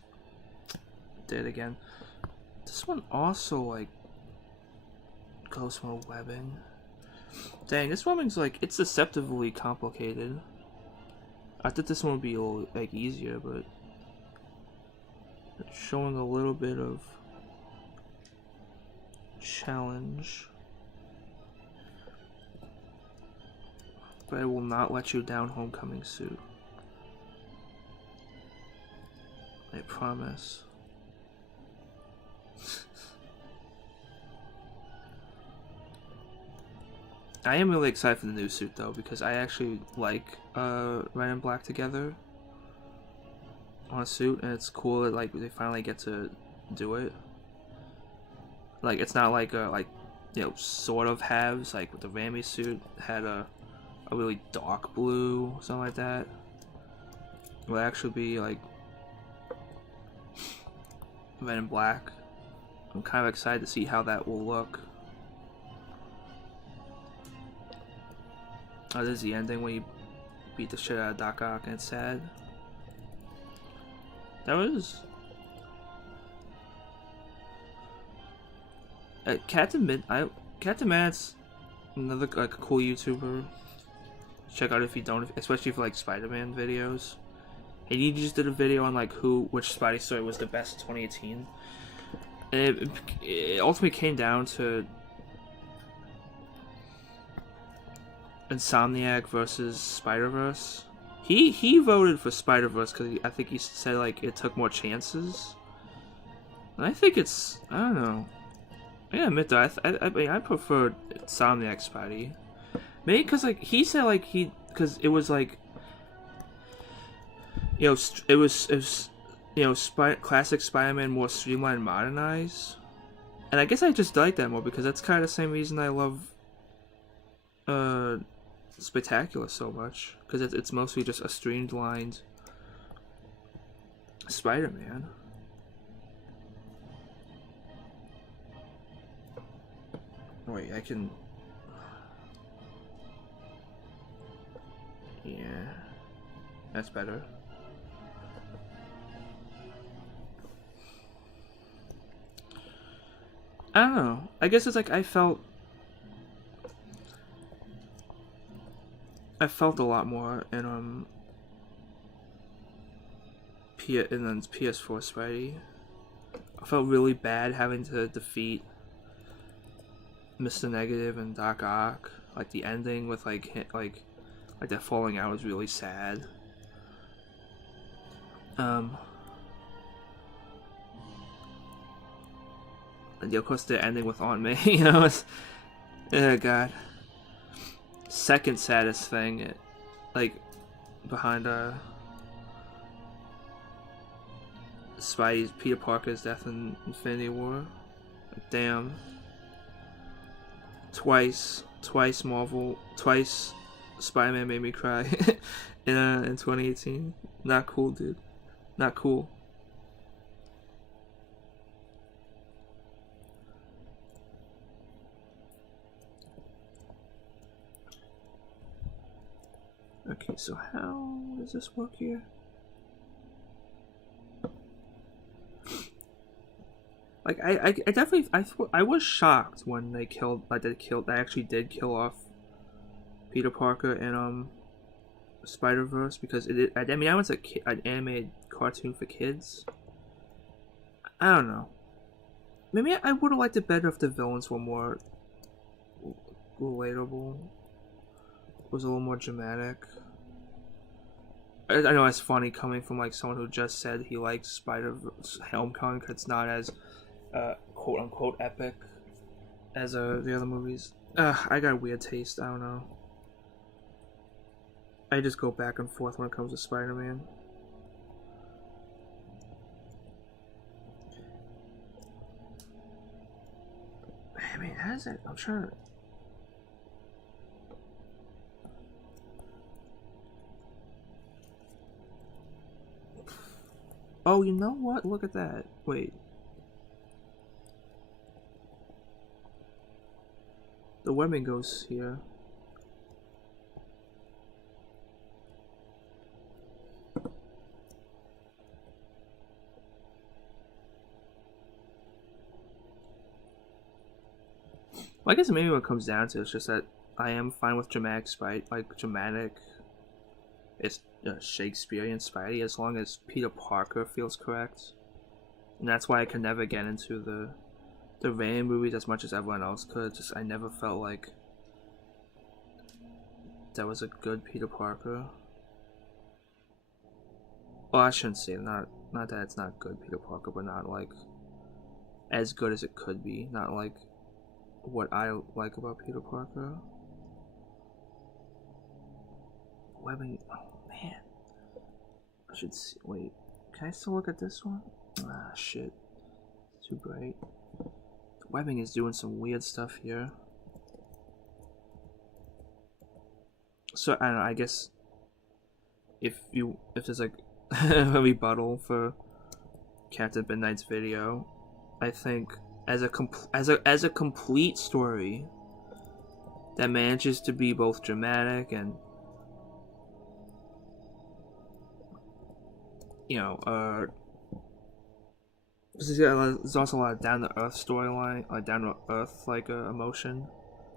did again. This one also like goes from a webbing. Dang, this webbing's like it's deceptively complicated. I thought this one would be a little like easier, but it's showing a little bit of challenge. But I will not let you down, Homecoming suit. I promise. I am really excited for the new suit though, because I actually like red and black together on a suit, and it's cool that like they finally get to do it. Like it's not like you know, sort of halves, like with the Ramy suit had a really dark blue, something like that. It would actually be like red and black. I'm kind of excited to see how that will look. Oh, this is the ending when you beat the shit out of Doc Ock and it's sad. That was... Captain Man's another like cool YouTuber. Check out if you don't, especially for like Spider-Man videos. And he just did a video on like which Spidey story was the best in 2018. And it ultimately came down to Insomniac versus Spider-Verse. He voted for Spider-Verse because I think he said like it took more chances. And I think it's, I don't know. I gotta admit though, I mean, I prefer Insomniac Spidey. Maybe because like he said like because it was like, you know, it was you know, classic Spider-Man more streamlined, modernized. And I guess I just like that more because that's kind of the same reason I love Spectacular so much, because it's mostly just a streamlined Spider-Man. Wait, I can... Yeah, that's better. I don't know. I guess it's like I felt a lot more in PS4 Spidey. I felt really bad having to defeat Mr. Negative and Doc Ock. Like the ending with like that falling out was really sad. And of course the ending with Aunt May, you know, it's, oh god. Second saddest thing, like behind Spidey's Peter Parker's death in Infinity War. Damn. Twice Spider-Man made me cry in 2018. Not cool, dude. Not cool. Okay, so how does this work here? Like I definitely I was shocked when they actually did kill off Peter Parker and Spider-Verse, because I mean that was an animated cartoon for kids. I don't know. Maybe I would have liked it better if the villains were more relatable. Was a little more dramatic. I know it's funny coming from like someone who just said he likes Spider-Verse Homecoming because it's not as quote unquote epic as the other movies. I got a weird taste. I don't know. I just go back and forth when it comes to Spider-Man. I mean, how is that? I'm trying to... Oh, you know what? Look at that. Wait. The webbing goes here. Well, I guess maybe what it comes down to is just that I am fine with dramatic dramatic. It's Shakespearean Spidey as long as Peter Parker feels correct, and that's why I could never get into the Raimi movies as much as everyone else could. Just I never felt like that was a good Peter Parker. Well, I shouldn't say not that it's not good Peter Parker, but not like as good as it could be. Not like what I like about Peter Parker. Webbing. Oh man, I should see. Wait, can I still look at this one? Ah, shit, it's too bright. The webbing is doing some weird stuff here. So I don't know. I guess if there's like a rebuttal for Captain Midnight's video, I think as a complete story that manages to be both dramatic and there's also a lot of down to earth storyline, like down to earth emotion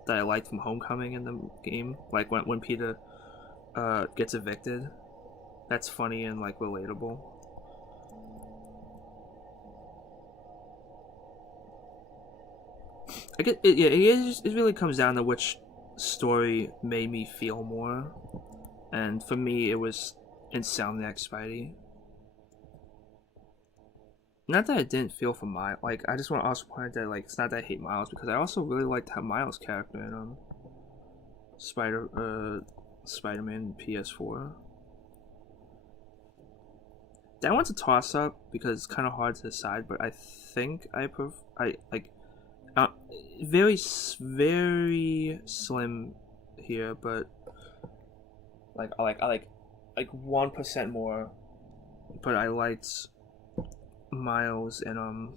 that I liked from Homecoming in the game, like when Peter gets evicted. That's funny and like relatable. I get it. Yeah, it really comes down to which story made me feel more, and for me, it was Insomniac Spidey. Not that I didn't feel for Miles. Like I just want to also point out that like it's not that I hate Miles because I also really liked how Miles' character in Spider-Man PS4. That one's a toss up because it's kind of hard to decide, but I think I like very slim here, but I like 1% more, but I liked Miles and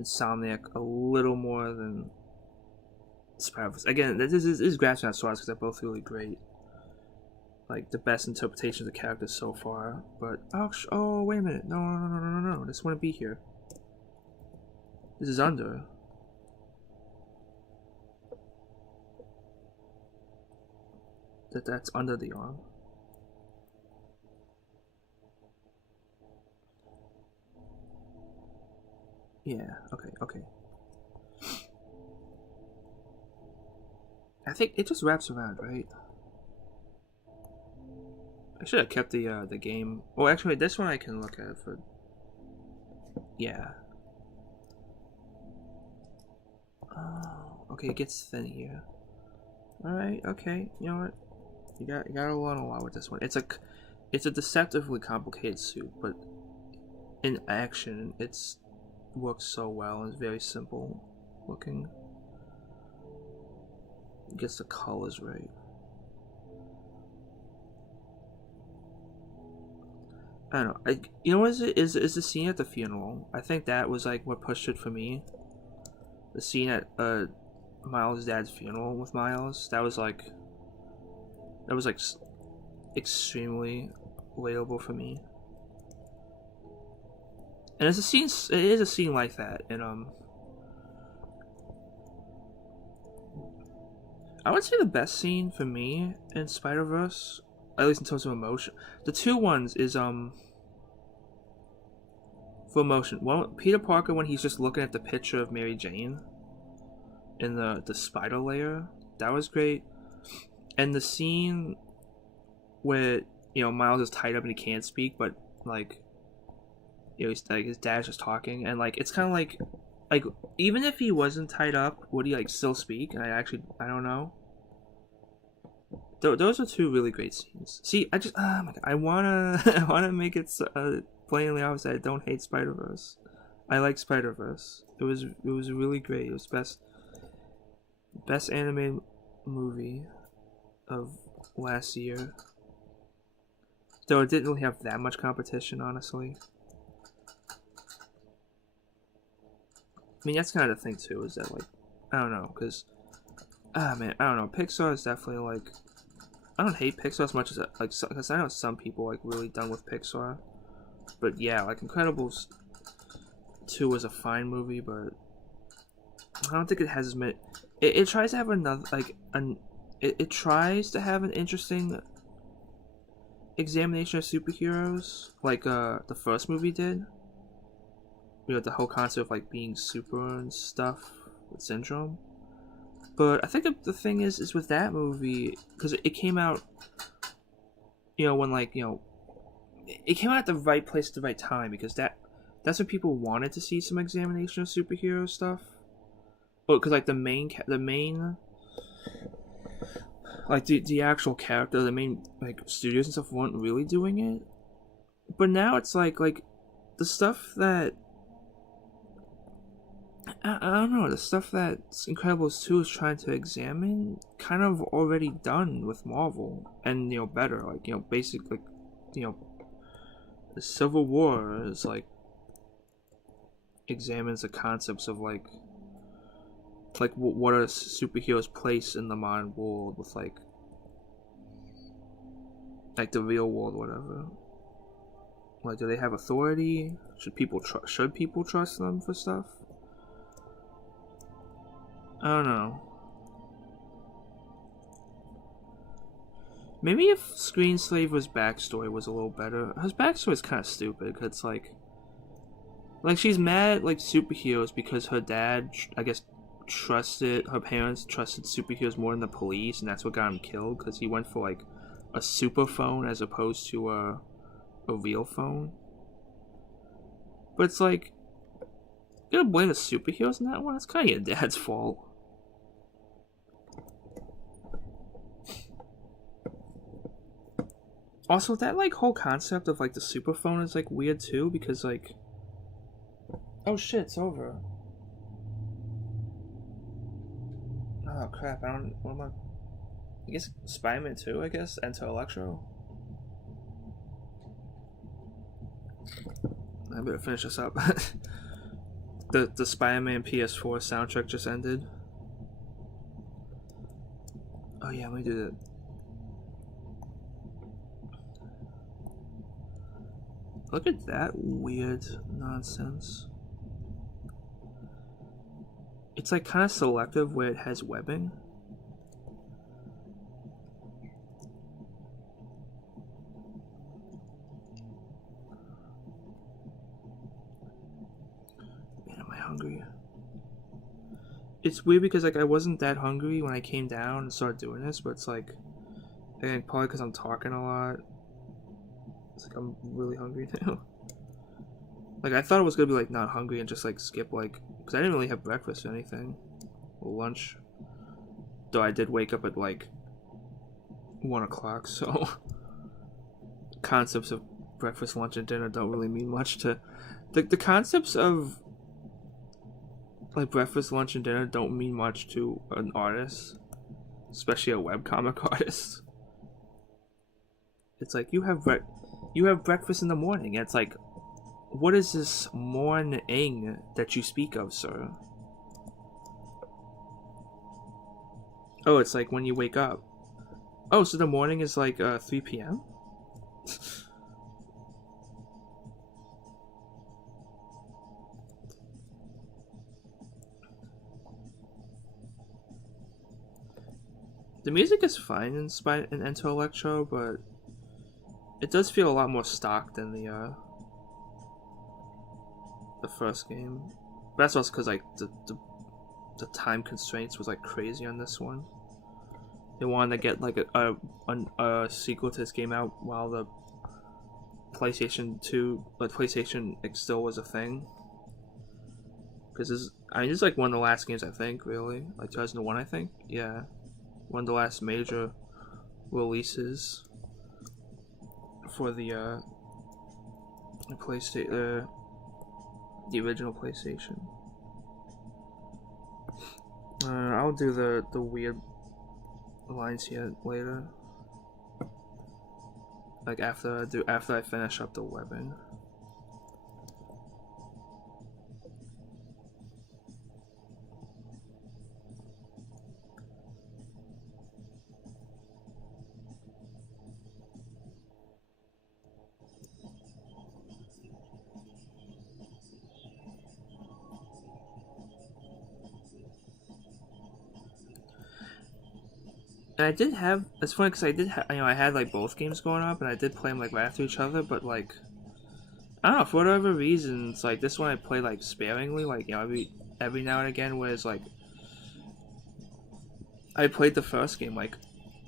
Insomniac a little more than Spider-Verse. Again, this is grasping at straws because they're both really great. Like the best interpretation of the characters so far. But oh wait a minute, no, this wouldn't be here. This is under. That's under the arm. Yeah, okay. I think it just wraps around, right? I should have kept the game. Well, actually, this one I can look at for. Yeah. Oh, okay. It gets thin here. All right. Okay. You know what? You got to learn a lot with this one. It's a deceptively complicated suit, but in action, it's works so well and it's very simple looking. It gets the colors right. I don't know. You know what is the scene at the funeral? I think that was like what pushed it for me. The scene at Miles' dad's funeral with Miles. That was like extremely relatable for me. And it's a scene. It is a scene like that, and I would say the best scene for me in Spider-Verse, at least in terms of emotion, the two ones is for emotion. One, Peter Parker when he's just looking at the picture of Mary Jane in the spider layer, that was great, and the scene where Miles is tied up and he can't speak, but like he's like his dad's just talking, and like it's kind of like even if he wasn't tied up, would he like still speak? And I don't know. Those are two really great scenes. See, I just oh my God, I wanna make it plainly obvious that I don't hate Spider-Verse. I like Spider-Verse. It was really great. It was best animated movie of last year. Though it didn't really have that much competition, honestly. I mean, that's kind of the thing too, is that, like, I don't know, because, man, I don't know, Pixar is definitely, like, I don't hate Pixar as much as, like, because I know some people, like, really done with Pixar, but yeah, like, Incredibles 2 was a fine movie, but I don't think it has as many, it tries to have another, like, it tries to have an interesting examination of superheroes, like, the first movie did. You know, the whole concept of, like, being super and stuff with Syndrome. But I think the thing is with that movie, because it came out, you know, when, like, you know, it came out at the right place at the right time, because that's when people wanted to see some examination of superhero stuff. But because, like, the main like, the actual character, the main, like, studios and stuff weren't really doing it. But now it's like the stuff that I don't know, the stuff that Incredibles 2 is trying to examine, kind of already done with Marvel, and, you know, better, like, you know, basic, like, you know, the Civil War is, like, examines the concepts of, like what are superheroes' place in the modern world with, like the real world, whatever. Like, do they have authority? Should people trust them for stuff? I don't know. Maybe if Screenslaver's backstory was a little better. His backstory is kind of stupid, because it's like she's mad at, like, superheroes because her dad, I guess, her parents trusted superheroes more than the police, and that's what got him killed, because he went for, like, a super phone as opposed to a real phone. But it's like, you gotta blame the superheroes in that one? It's kind of your dad's fault. Also, that, like, whole concept of, like, the super phone is, like, weird too, because, like, oh shit, it's over. Oh crap, what am I guess Spider-Man 2, I guess, Enter Electro. I better finish this up. the Spider-Man PS4 soundtrack just ended. Oh yeah, let me do that. Look at that weird nonsense. It's, like, kind of selective where it has webbing. Man, am I hungry? It's weird because, like, I wasn't that hungry when I came down and started doing this, but it's like, I think probably because I'm talking a lot. It's like I'm really hungry now. Like, I thought it was gonna be, like, not hungry and just, like, skip, like, because I didn't really have breakfast or anything, or lunch. Though I did wake up at, like, 1 o'clock, so concepts of breakfast, lunch, and dinner don't really mean much to the concepts of, like, breakfast, lunch, and dinner don't mean much to an artist, especially a webcomic artist. It's like, you have breakfast in the morning, and it's like, what is this morning that you speak of, sir? Oh, it's like when you wake up. Oh, so the morning is like 3 p.m.? The music is fine in Enter Electro, but it does feel a lot more stock than the first game. But that's also because, like, the time constraints was, like, crazy on this one. They wanted to get, like, a sequel to this game out while the PlayStation 2, but PlayStation still was a thing. Because this is like one of the last games, I think, really. Like 2001, I think. Yeah. One of the last major releases for the PlayStation, the original PlayStation. I'll do the weird lines here later. Like after I finish up the webbing. And I did have. It's funny because I did. I had like both games going up, and I did play them like right after each other. But like, I don't know, for whatever reason, it's like this one I play like sparingly. Like every now and again, whereas like I played the first game like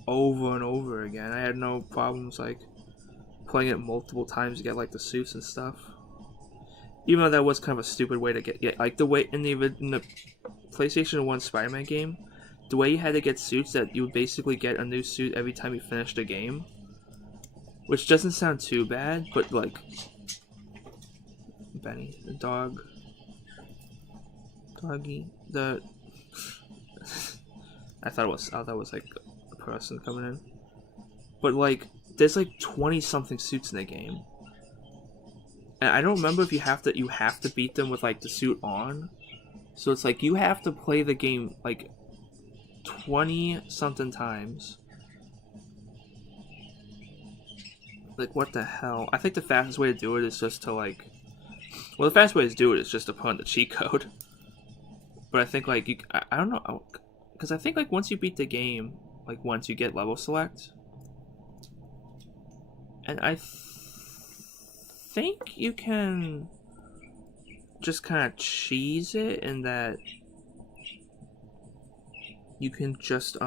over and over again. I had no problems like playing it multiple times to get like the suits and stuff. Even though that was kind of a stupid way to get like the way in the PlayStation 1 Spider-Man game. The way you had to get suits that you would basically get a new suit every time you finished a game. Which doesn't sound too bad, but like... Benny, the dog... Doggy, the... I thought it was like a person coming in. But like, there's like 20 something suits in the game. And I don't remember if you have to beat them with like the suit on. So it's like you have to play the game like 20 something times. Like what the hell? I think the fastest way to do it is just to like, well, the fastest way to do it is just to put on the cheat code. But I think like I don't know, because I think like once you beat the game, like once you get level select, and I think you can just kind of cheese it in that you can just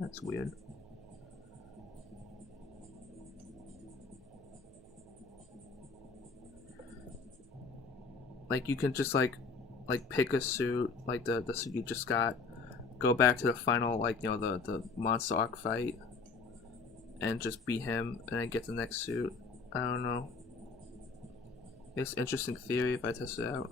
that's weird. Like you can just like pick a suit, like the suit you just got, go back to the final, like, you know, the monster arc fight, and just beat him and then get the next suit. I don't know. It's interesting theory if I test it out.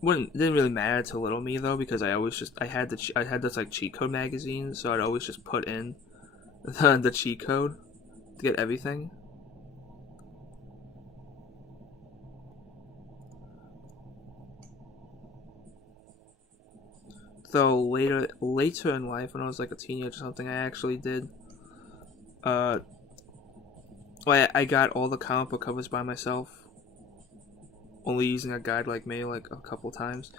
Didn't really matter to little me though, because I always just I had this like cheat code magazine, so I'd always just put in the cheat code to get everything. Though later in life, when I was like a teenager or something, I actually did. Well, I got all the comic book covers by myself, only using a guide like me like a couple times.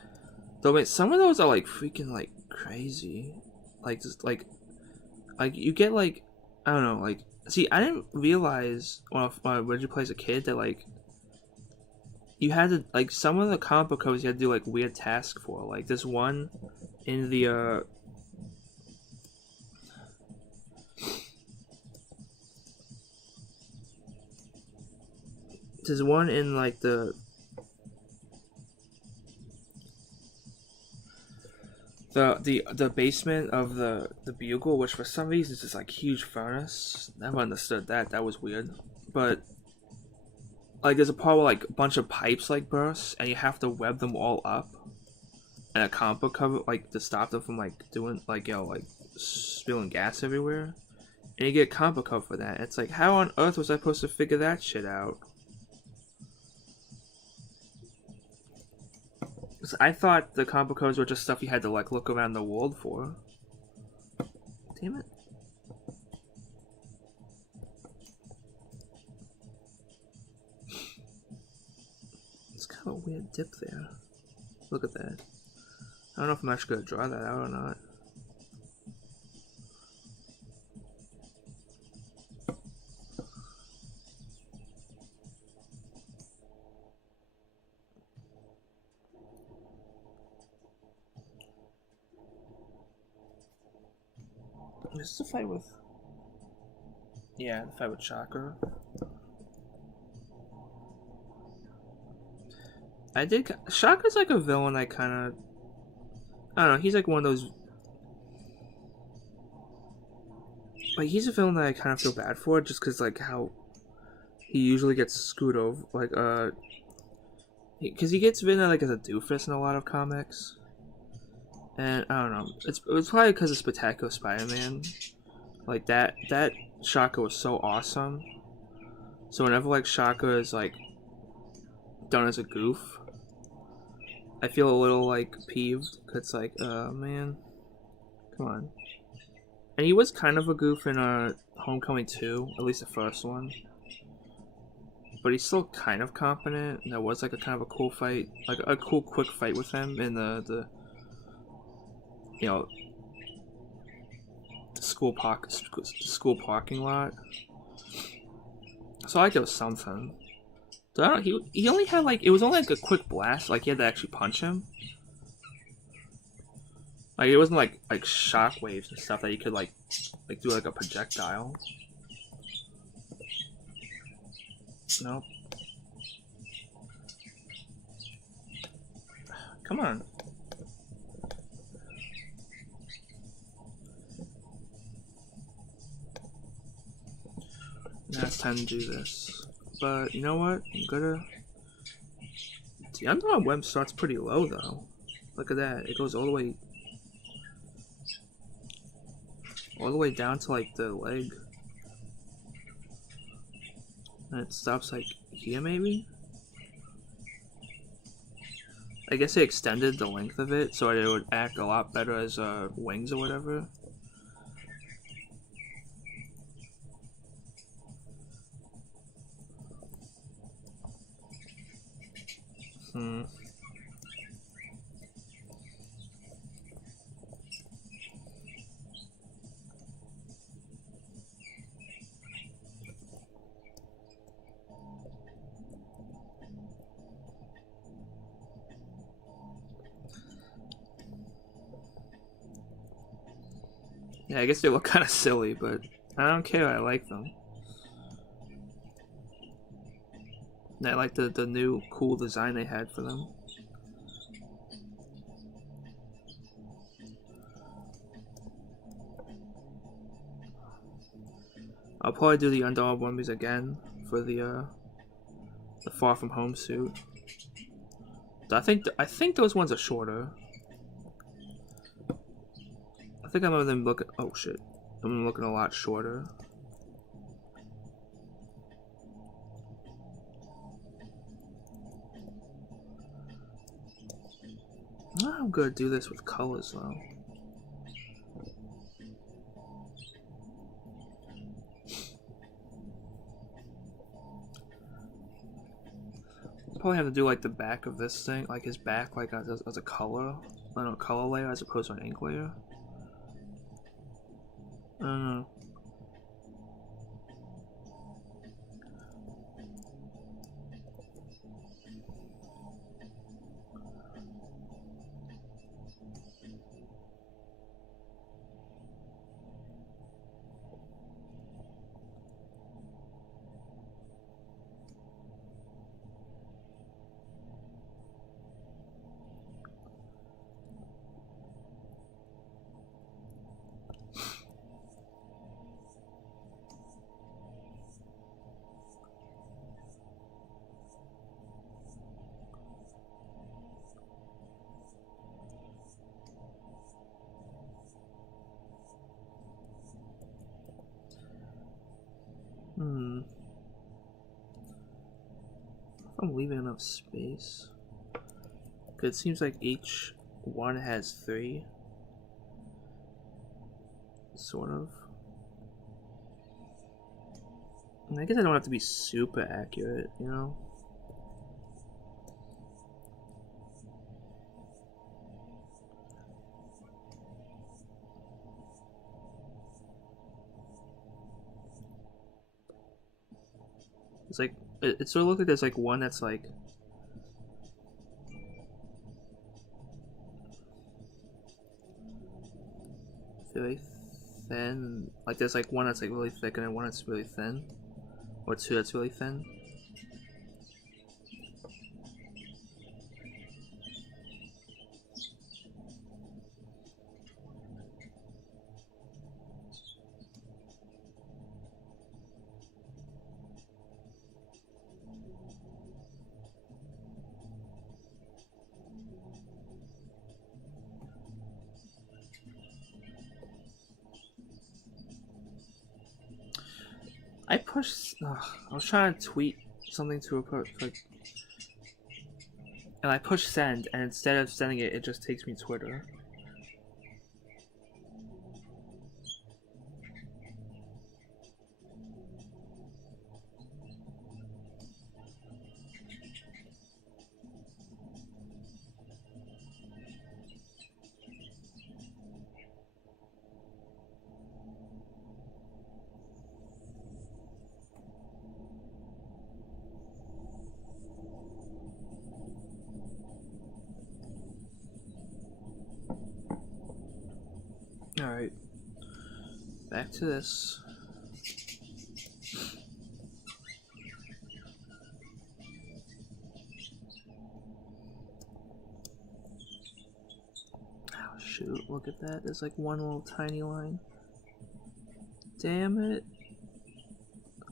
Though, wait, some of those are like freaking like crazy, like just like you get like, I don't know, like, see, I didn't realize when I originally played as a kid that like you had to, like, some of the comic book covers you had to do like weird tasks for. Like this one in the there's one in like the basement of the Bugle, which for some reason is this like huge furnace. Never understood that. That was weird. But like there's a part where like a bunch of pipes like burst, and you have to web them all up, and a comic book cover like to stop them from like doing like, you know, like spilling gas everywhere. And you get a comic book cover for that. It's like, how on earth was I supposed to figure that shit out? I thought the comic book covers were just stuff you had to like look around the world for. Damn it. It's kind of a weird dip there. Look at that. I don't know if I'm actually going to draw that out or not. This is a fight with... Yeah, the fight with Chakra. Chakra's like a villain I kind of... I don't know, he's like one of those... Like, he's a villain that I kind of feel bad for, just because, like, how he usually gets screwed over. Like, because he gets written like as a doofus in a lot of comics. And I don't know. It's probably because of Spectacular Spider-Man. Like that Shocker was so awesome. So whenever like Shocker is like done as a goof, I feel a little like peeved. Cause it's like, man, come on. And he was kind of a goof in Homecoming 2, at least the first one. But he's still kind of competent. And that was like a kind of a cool fight, like a cool quick fight with him in the you know, school parking lot. So I like it was something. So I don't know, he only had like, it was only like a quick blast, like he had to actually punch him. Like it wasn't like shock waves and stuff that you could like do like a projectile. Nope. Come on. Now it's time to do this. But you know what? I'm gonna. The underarm web starts pretty low though. Look at that. It goes all the way down to like the leg. And it stops like here maybe? I guess they extended the length of it so it would act a lot better as wings or whatever. Yeah, I guess they look kind of silly, but I don't care. I like them. And I like the new cool design they had for them. I'll probably do the underarm ones again for the Far From Home suit. I think those ones are shorter. I think I remember them looking. Oh shit! I'm looking a lot shorter. I'm gonna do this with colors though. Probably have to do like the back of this thing, like his back, like as a color, I don't know, color layer as opposed to an ink layer. I don't know. If I'm leaving enough space. Cause it seems like each one has 3. Sort of. And I guess I don't have to be super accurate, you know? It's like, it sort of looks like there's like one that's like really thin. Like there's like one that's like really thick and then one that's really thin. Or 2 that's really thin. I pushed. I was trying to tweet something to a like, and I push send, and instead of sending it, it just takes me Twitter. Alright, back to this. Oh shoot, look at that, there's like one little tiny line. Damn it.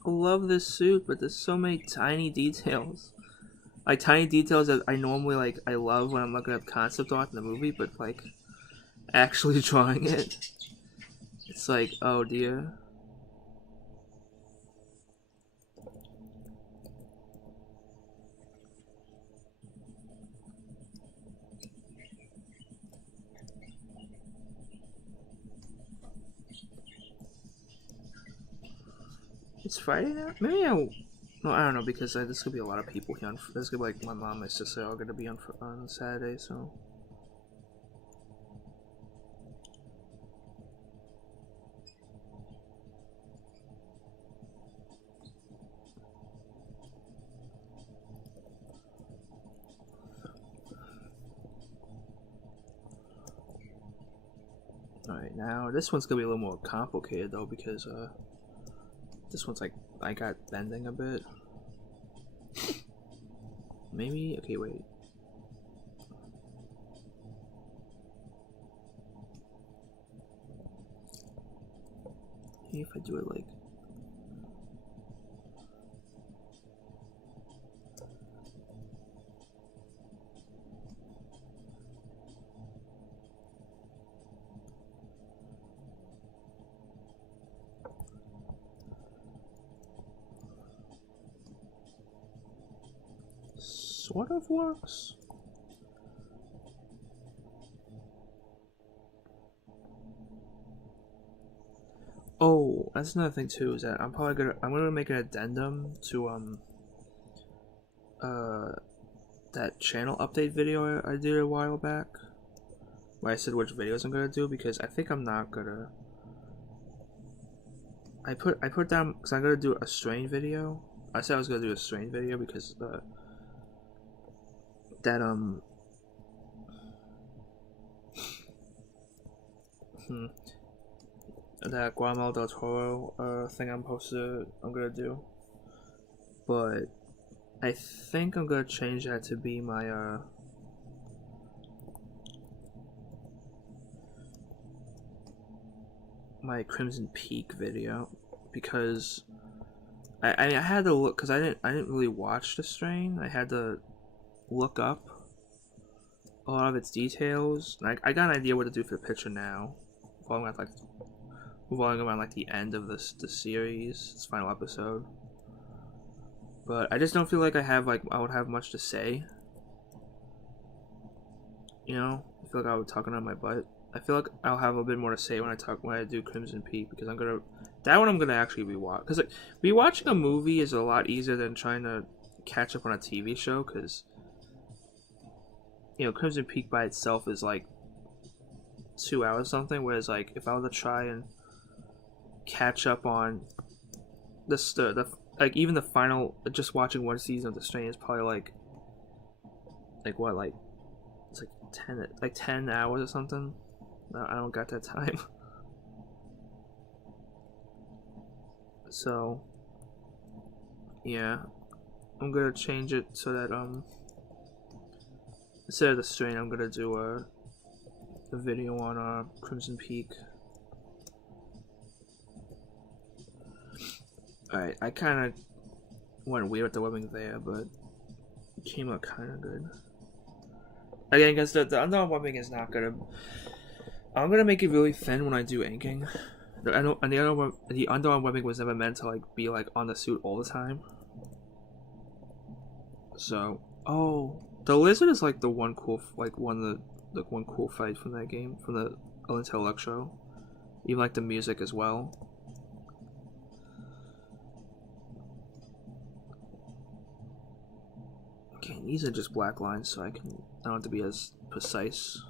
I love this suit, but there's so many tiny details. Like tiny details that I normally like, I love when I'm looking at concept art in the movie, but like actually drawing it, it's like, oh dear. It's Friday now? Maybe no, I don't know, because there's gonna be a lot of people here. There's gonna be like my mom, my sister, all gonna be on Saturday, so. Alright, now this one's gonna be a little more complicated though, because this one's like, I got bending a bit. Maybe, okay, wait. Maybe if I do it like, sort of works. Oh, that's another thing too, is that I'm gonna make an addendum to that channel update video I did a while back, where I said which videos I'm gonna do, because I think I'm not gonna. I put down, because I'm gonna do a strain video. I said I was gonna do a strain video because that Guillermo del Toro thing I'm gonna do, but I think I'm gonna change that to be my my Crimson Peak video, because I had to look, because I didn't really watch the strain. I had to look up a lot of its details. I got an idea what to do for the picture now. Following around like the end of the series, this final episode. But I just don't feel like I would have much to say. You know, I feel like I would talking on my butt. I feel like I'll have a bit more to say when I do Crimson Peak, because I'm gonna actually rewatch. Because like, rewatching a movie is a lot easier than trying to catch up on a TV show, because you know, Crimson Peak by itself is like 2 hours something, whereas like if I were to try and catch up on the like even the final, just watching one season of The Strain is probably like what, like it's like 10 hours or something. I don't got that time. So yeah, I'm gonna change it so that instead of The Strain, I'm gonna do a video on Crimson Peak. Alright, I kind of went weird with the webbing there, but it came out kind of good. Again, because the underwebbing is not gonna. I'm gonna make it really thin when I do inking, I know, and the underarm webbing was never meant to like be like on the suit all the time. So, oh, the lizard is like the one cool, like one cool fight from that game, from the Intel Electro. Even like the music as well. Okay, these are just black lines, so I don't have to be as precise.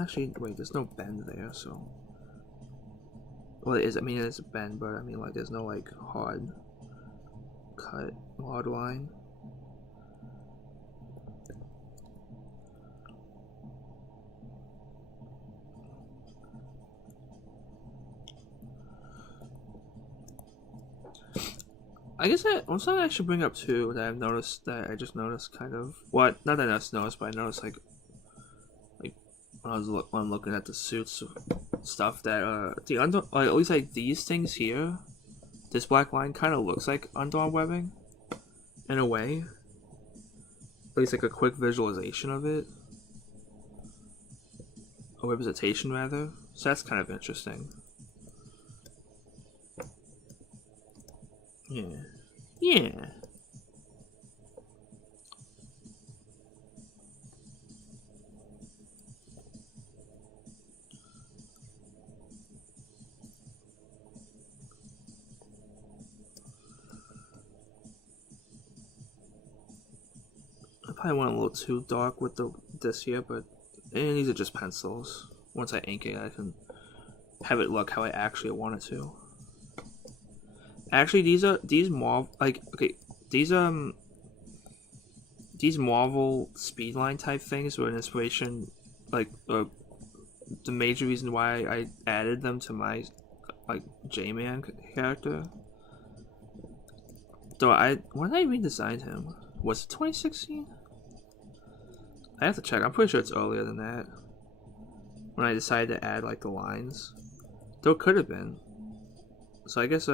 Actually, wait, there's no bend there, so... Well, it is, I mean, it is a bend, but I mean, like, there's no, like, hard line. I guess one something I should bring up, too, that I just noticed, kind of... Well, not that I just noticed, but I noticed, like when I'm looking at the suits stuff, that at least like these things here, this black line kind of looks like underarm webbing in a way, at least like a quick visualization of it, a representation rather, so that's kind of interesting. Yeah. I probably went a little too dark with this here, but these are just pencils. Once I ink it, I can have it look how I actually want it to. Actually, these Marvel speedline type things were an inspiration, like the major reason why I added them to my like J-Man character. Though when did I redesign him? Was it 2016? I have to check. I'm pretty sure it's earlier than that. When I decided to add like the lines, though it could have been. So I guess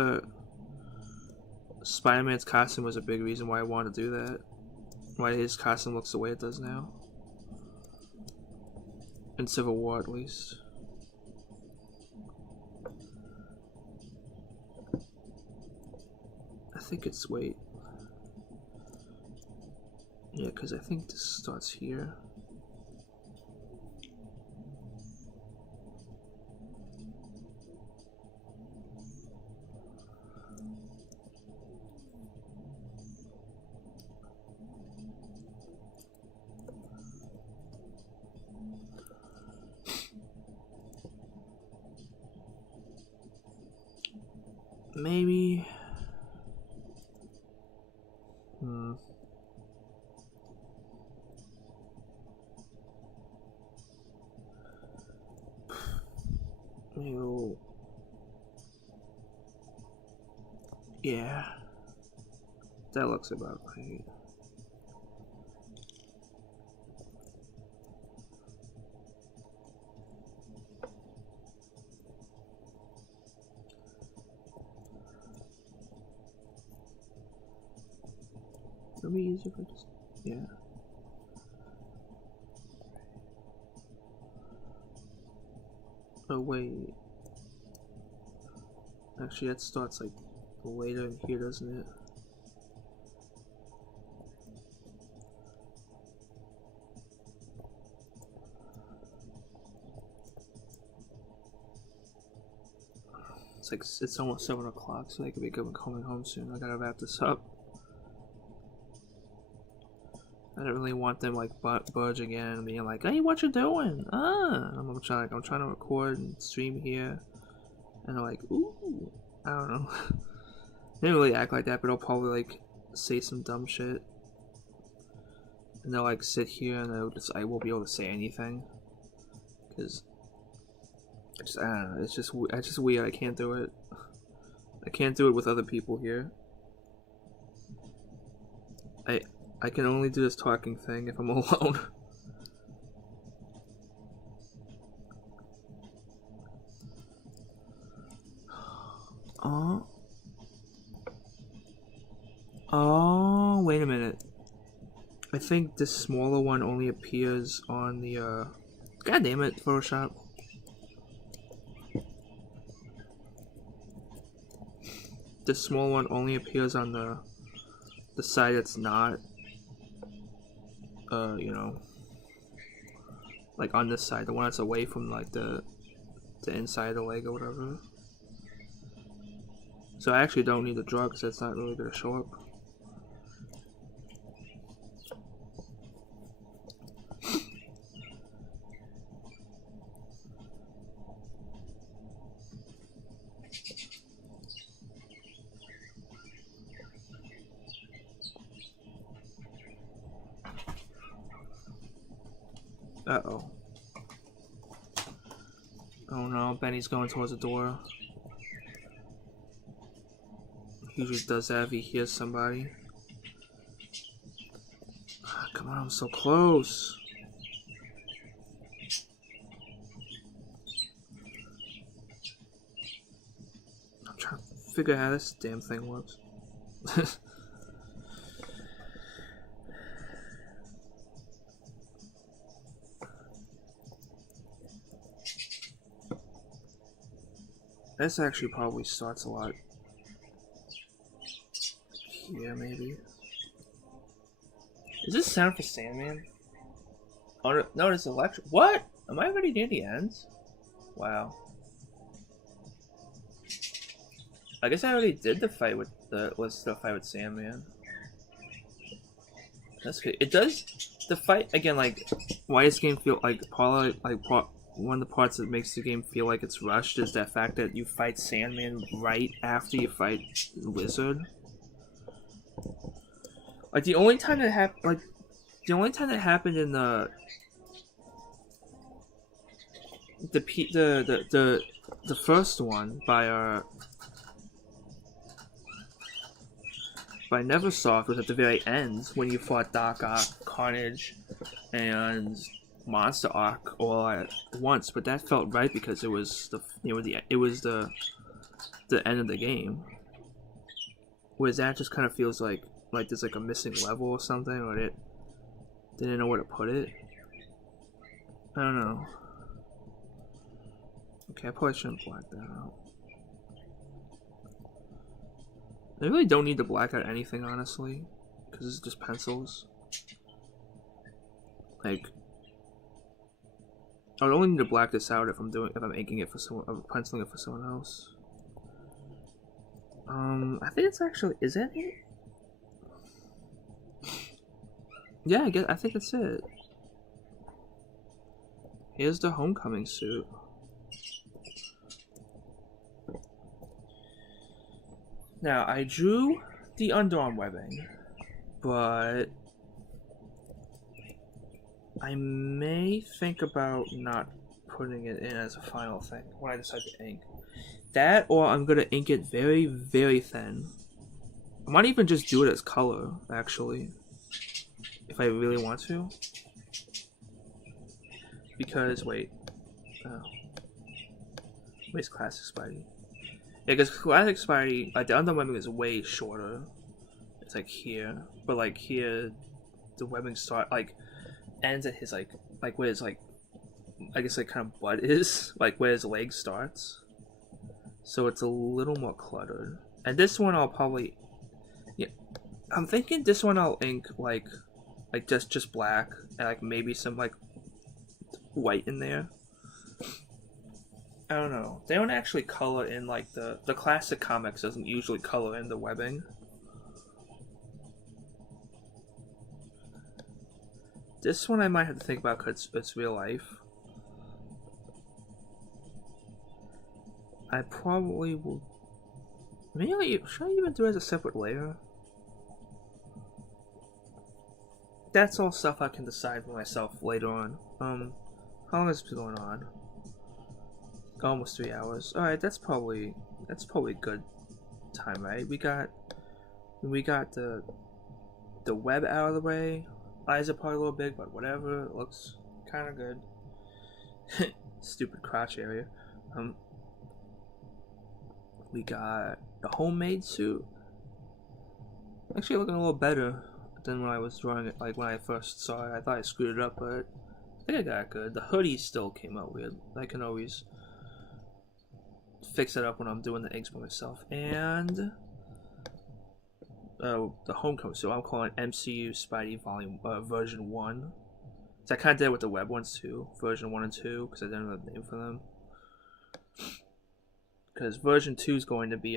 Spider-Man's costume was a big reason why I wanted to do that. Why his costume looks the way it does now. In Civil War, at least. I think it's, wait. Yeah, because I think this starts here. Maybe. Maybe. Yeah. That looks about right. It'll be easier if I just, yeah. Oh wait. Actually, that starts like later in here, doesn't it? It's almost 7 o'clock, so I could be coming home soon. I gotta wrap this up. I don't really want them like budge again and being like, "Hey, what you doing?" I'm trying to record and stream here, and they're like, "Ooh," I don't know. They didn't really act like that, but they'll probably like say some dumb shit, and they'll like sit here and I won't be able to say anything, because I don't know. It's just weird. I can't do it. I can't do it with other people here. I can only do this talking thing if I'm alone. Oh, wait a minute. I think this smaller one only appears on the, God damn it, Photoshop. This small one only appears on the side that's not, you know, like on this side, the one that's away from like the inside of the leg or whatever. So I actually don't need the draw because that's not really gonna show up. Uh-oh. Oh no, Benny's going towards the door. He usually does that if he hears somebody. Come on, I'm so close. I'm trying to figure out how this damn thing works. This actually probably starts a lot here, maybe. Is this sound for Sandman? Oh no, it's electric. What? Am I already near the end? Wow. I guess I already did the fight with the fight with Sandman. That's good. It does the fight again. Like, why does this game feel like probably one of the parts that makes the game feel like it's rushed is that fact that you fight Sandman right after you fight Lizard. Like the only time that happened, in the first one by Neversoft was at the very end when you fought Doc Ock, Carnage, and Monster Arc all at once, but that felt right because it was the end of the game. Whereas that just kind of feels like there's like a missing level or something, or it didn't know where to put it. I don't know. Okay, I probably shouldn't black that out. I really don't need to black out anything, honestly, because it's just pencils. Like, I would only need to black this out if I'm inking it for someone, or penciling it for someone else. I think it's actually, is that it? Yeah, I think that's it. Here's the Homecoming suit. Now, I drew the underarm webbing, but I may think about not putting it in as a final thing when I decide to ink. That, or I'm gonna ink it very, very thin. I might even just do it as color, actually, if I really want to. Because, wait. Where's Classic Spidey? Yeah, because Classic Spidey, like, the underarm webbing is way shorter. It's like here. But, like, here, the webbing ends at his, like where his, like, I guess, like, kind of butt is. Like, where his leg starts. So it's a little more cluttered. And this one I'll probably... Yeah, I'm thinking this one I'll ink, like just black. And, like, maybe some, like, white in there. I don't know. They don't actually color in, like, the classic comics doesn't usually color in the webbing. This one I might have to think about because it's real life. I probably will... Maybe, should I even do it as a separate layer? That's all stuff I can decide for myself later on. How long has this been going on? Almost 3 hours. Alright, that's probably good time, right? We got the web out of the way. Eyes are probably a little big, but whatever. It looks kind of good. Stupid crotch area. We got the homemade suit. Actually looking a little better than when I was drawing it, like when I first saw it. I thought I screwed it up, but I think I got it good. The hoodie still came out weird. I can always fix it up when I'm doing the inks by myself. And the Homecoming, so I'm calling it MCU Spidey Volume version 1. So I kind of did it with the Webb ones too, version 1 and 2, because I didn't have a name for them. Because version 2 is going to be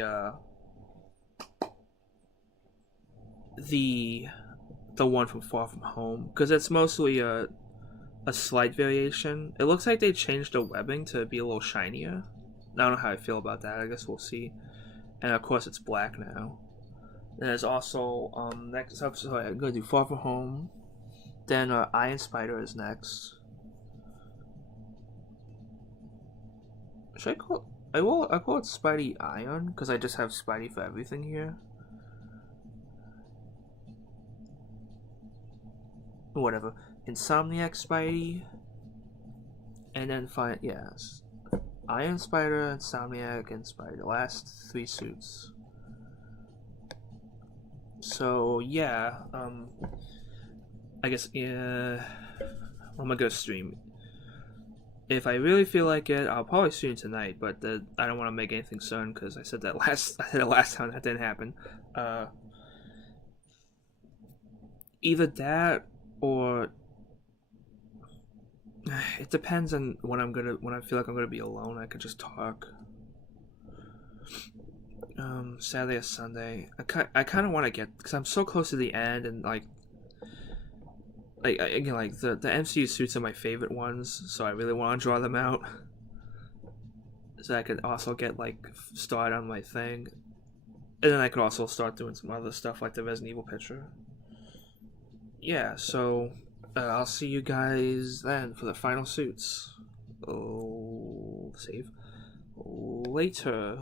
the one from Far From Home, because it's mostly a slight variation. It looks like they changed the webbing to be a little shinier. I don't know how I feel about that. I guess we'll see. And of course, it's black now. And there's also next up. So I'm gonna do Far From Home. Then Iron Spider is next. Should I call? I call it Spidey Iron because I just have Spidey for everything here. Whatever. Insomniac Spidey. And then yes. Iron Spider, Insomniac, and Spider. The last 3 suits. So yeah, I guess I'm gonna go stream. If I really feel like it, I'll probably stream tonight. But I don't want to make anything certain because I said that last time that didn't happen. Either that or it depends on when I feel like I'm gonna be alone. I could just talk. Saturday or Sunday. I kind of want to get, because I'm so close to the end, and like again, like the MCU suits are my favorite ones, so I really want to draw them out, so I could also get like started on my thing, and then I could also start doing some other stuff like the Resident Evil picture. Yeah, so I'll see you guys then for the final suits. Oh, save later.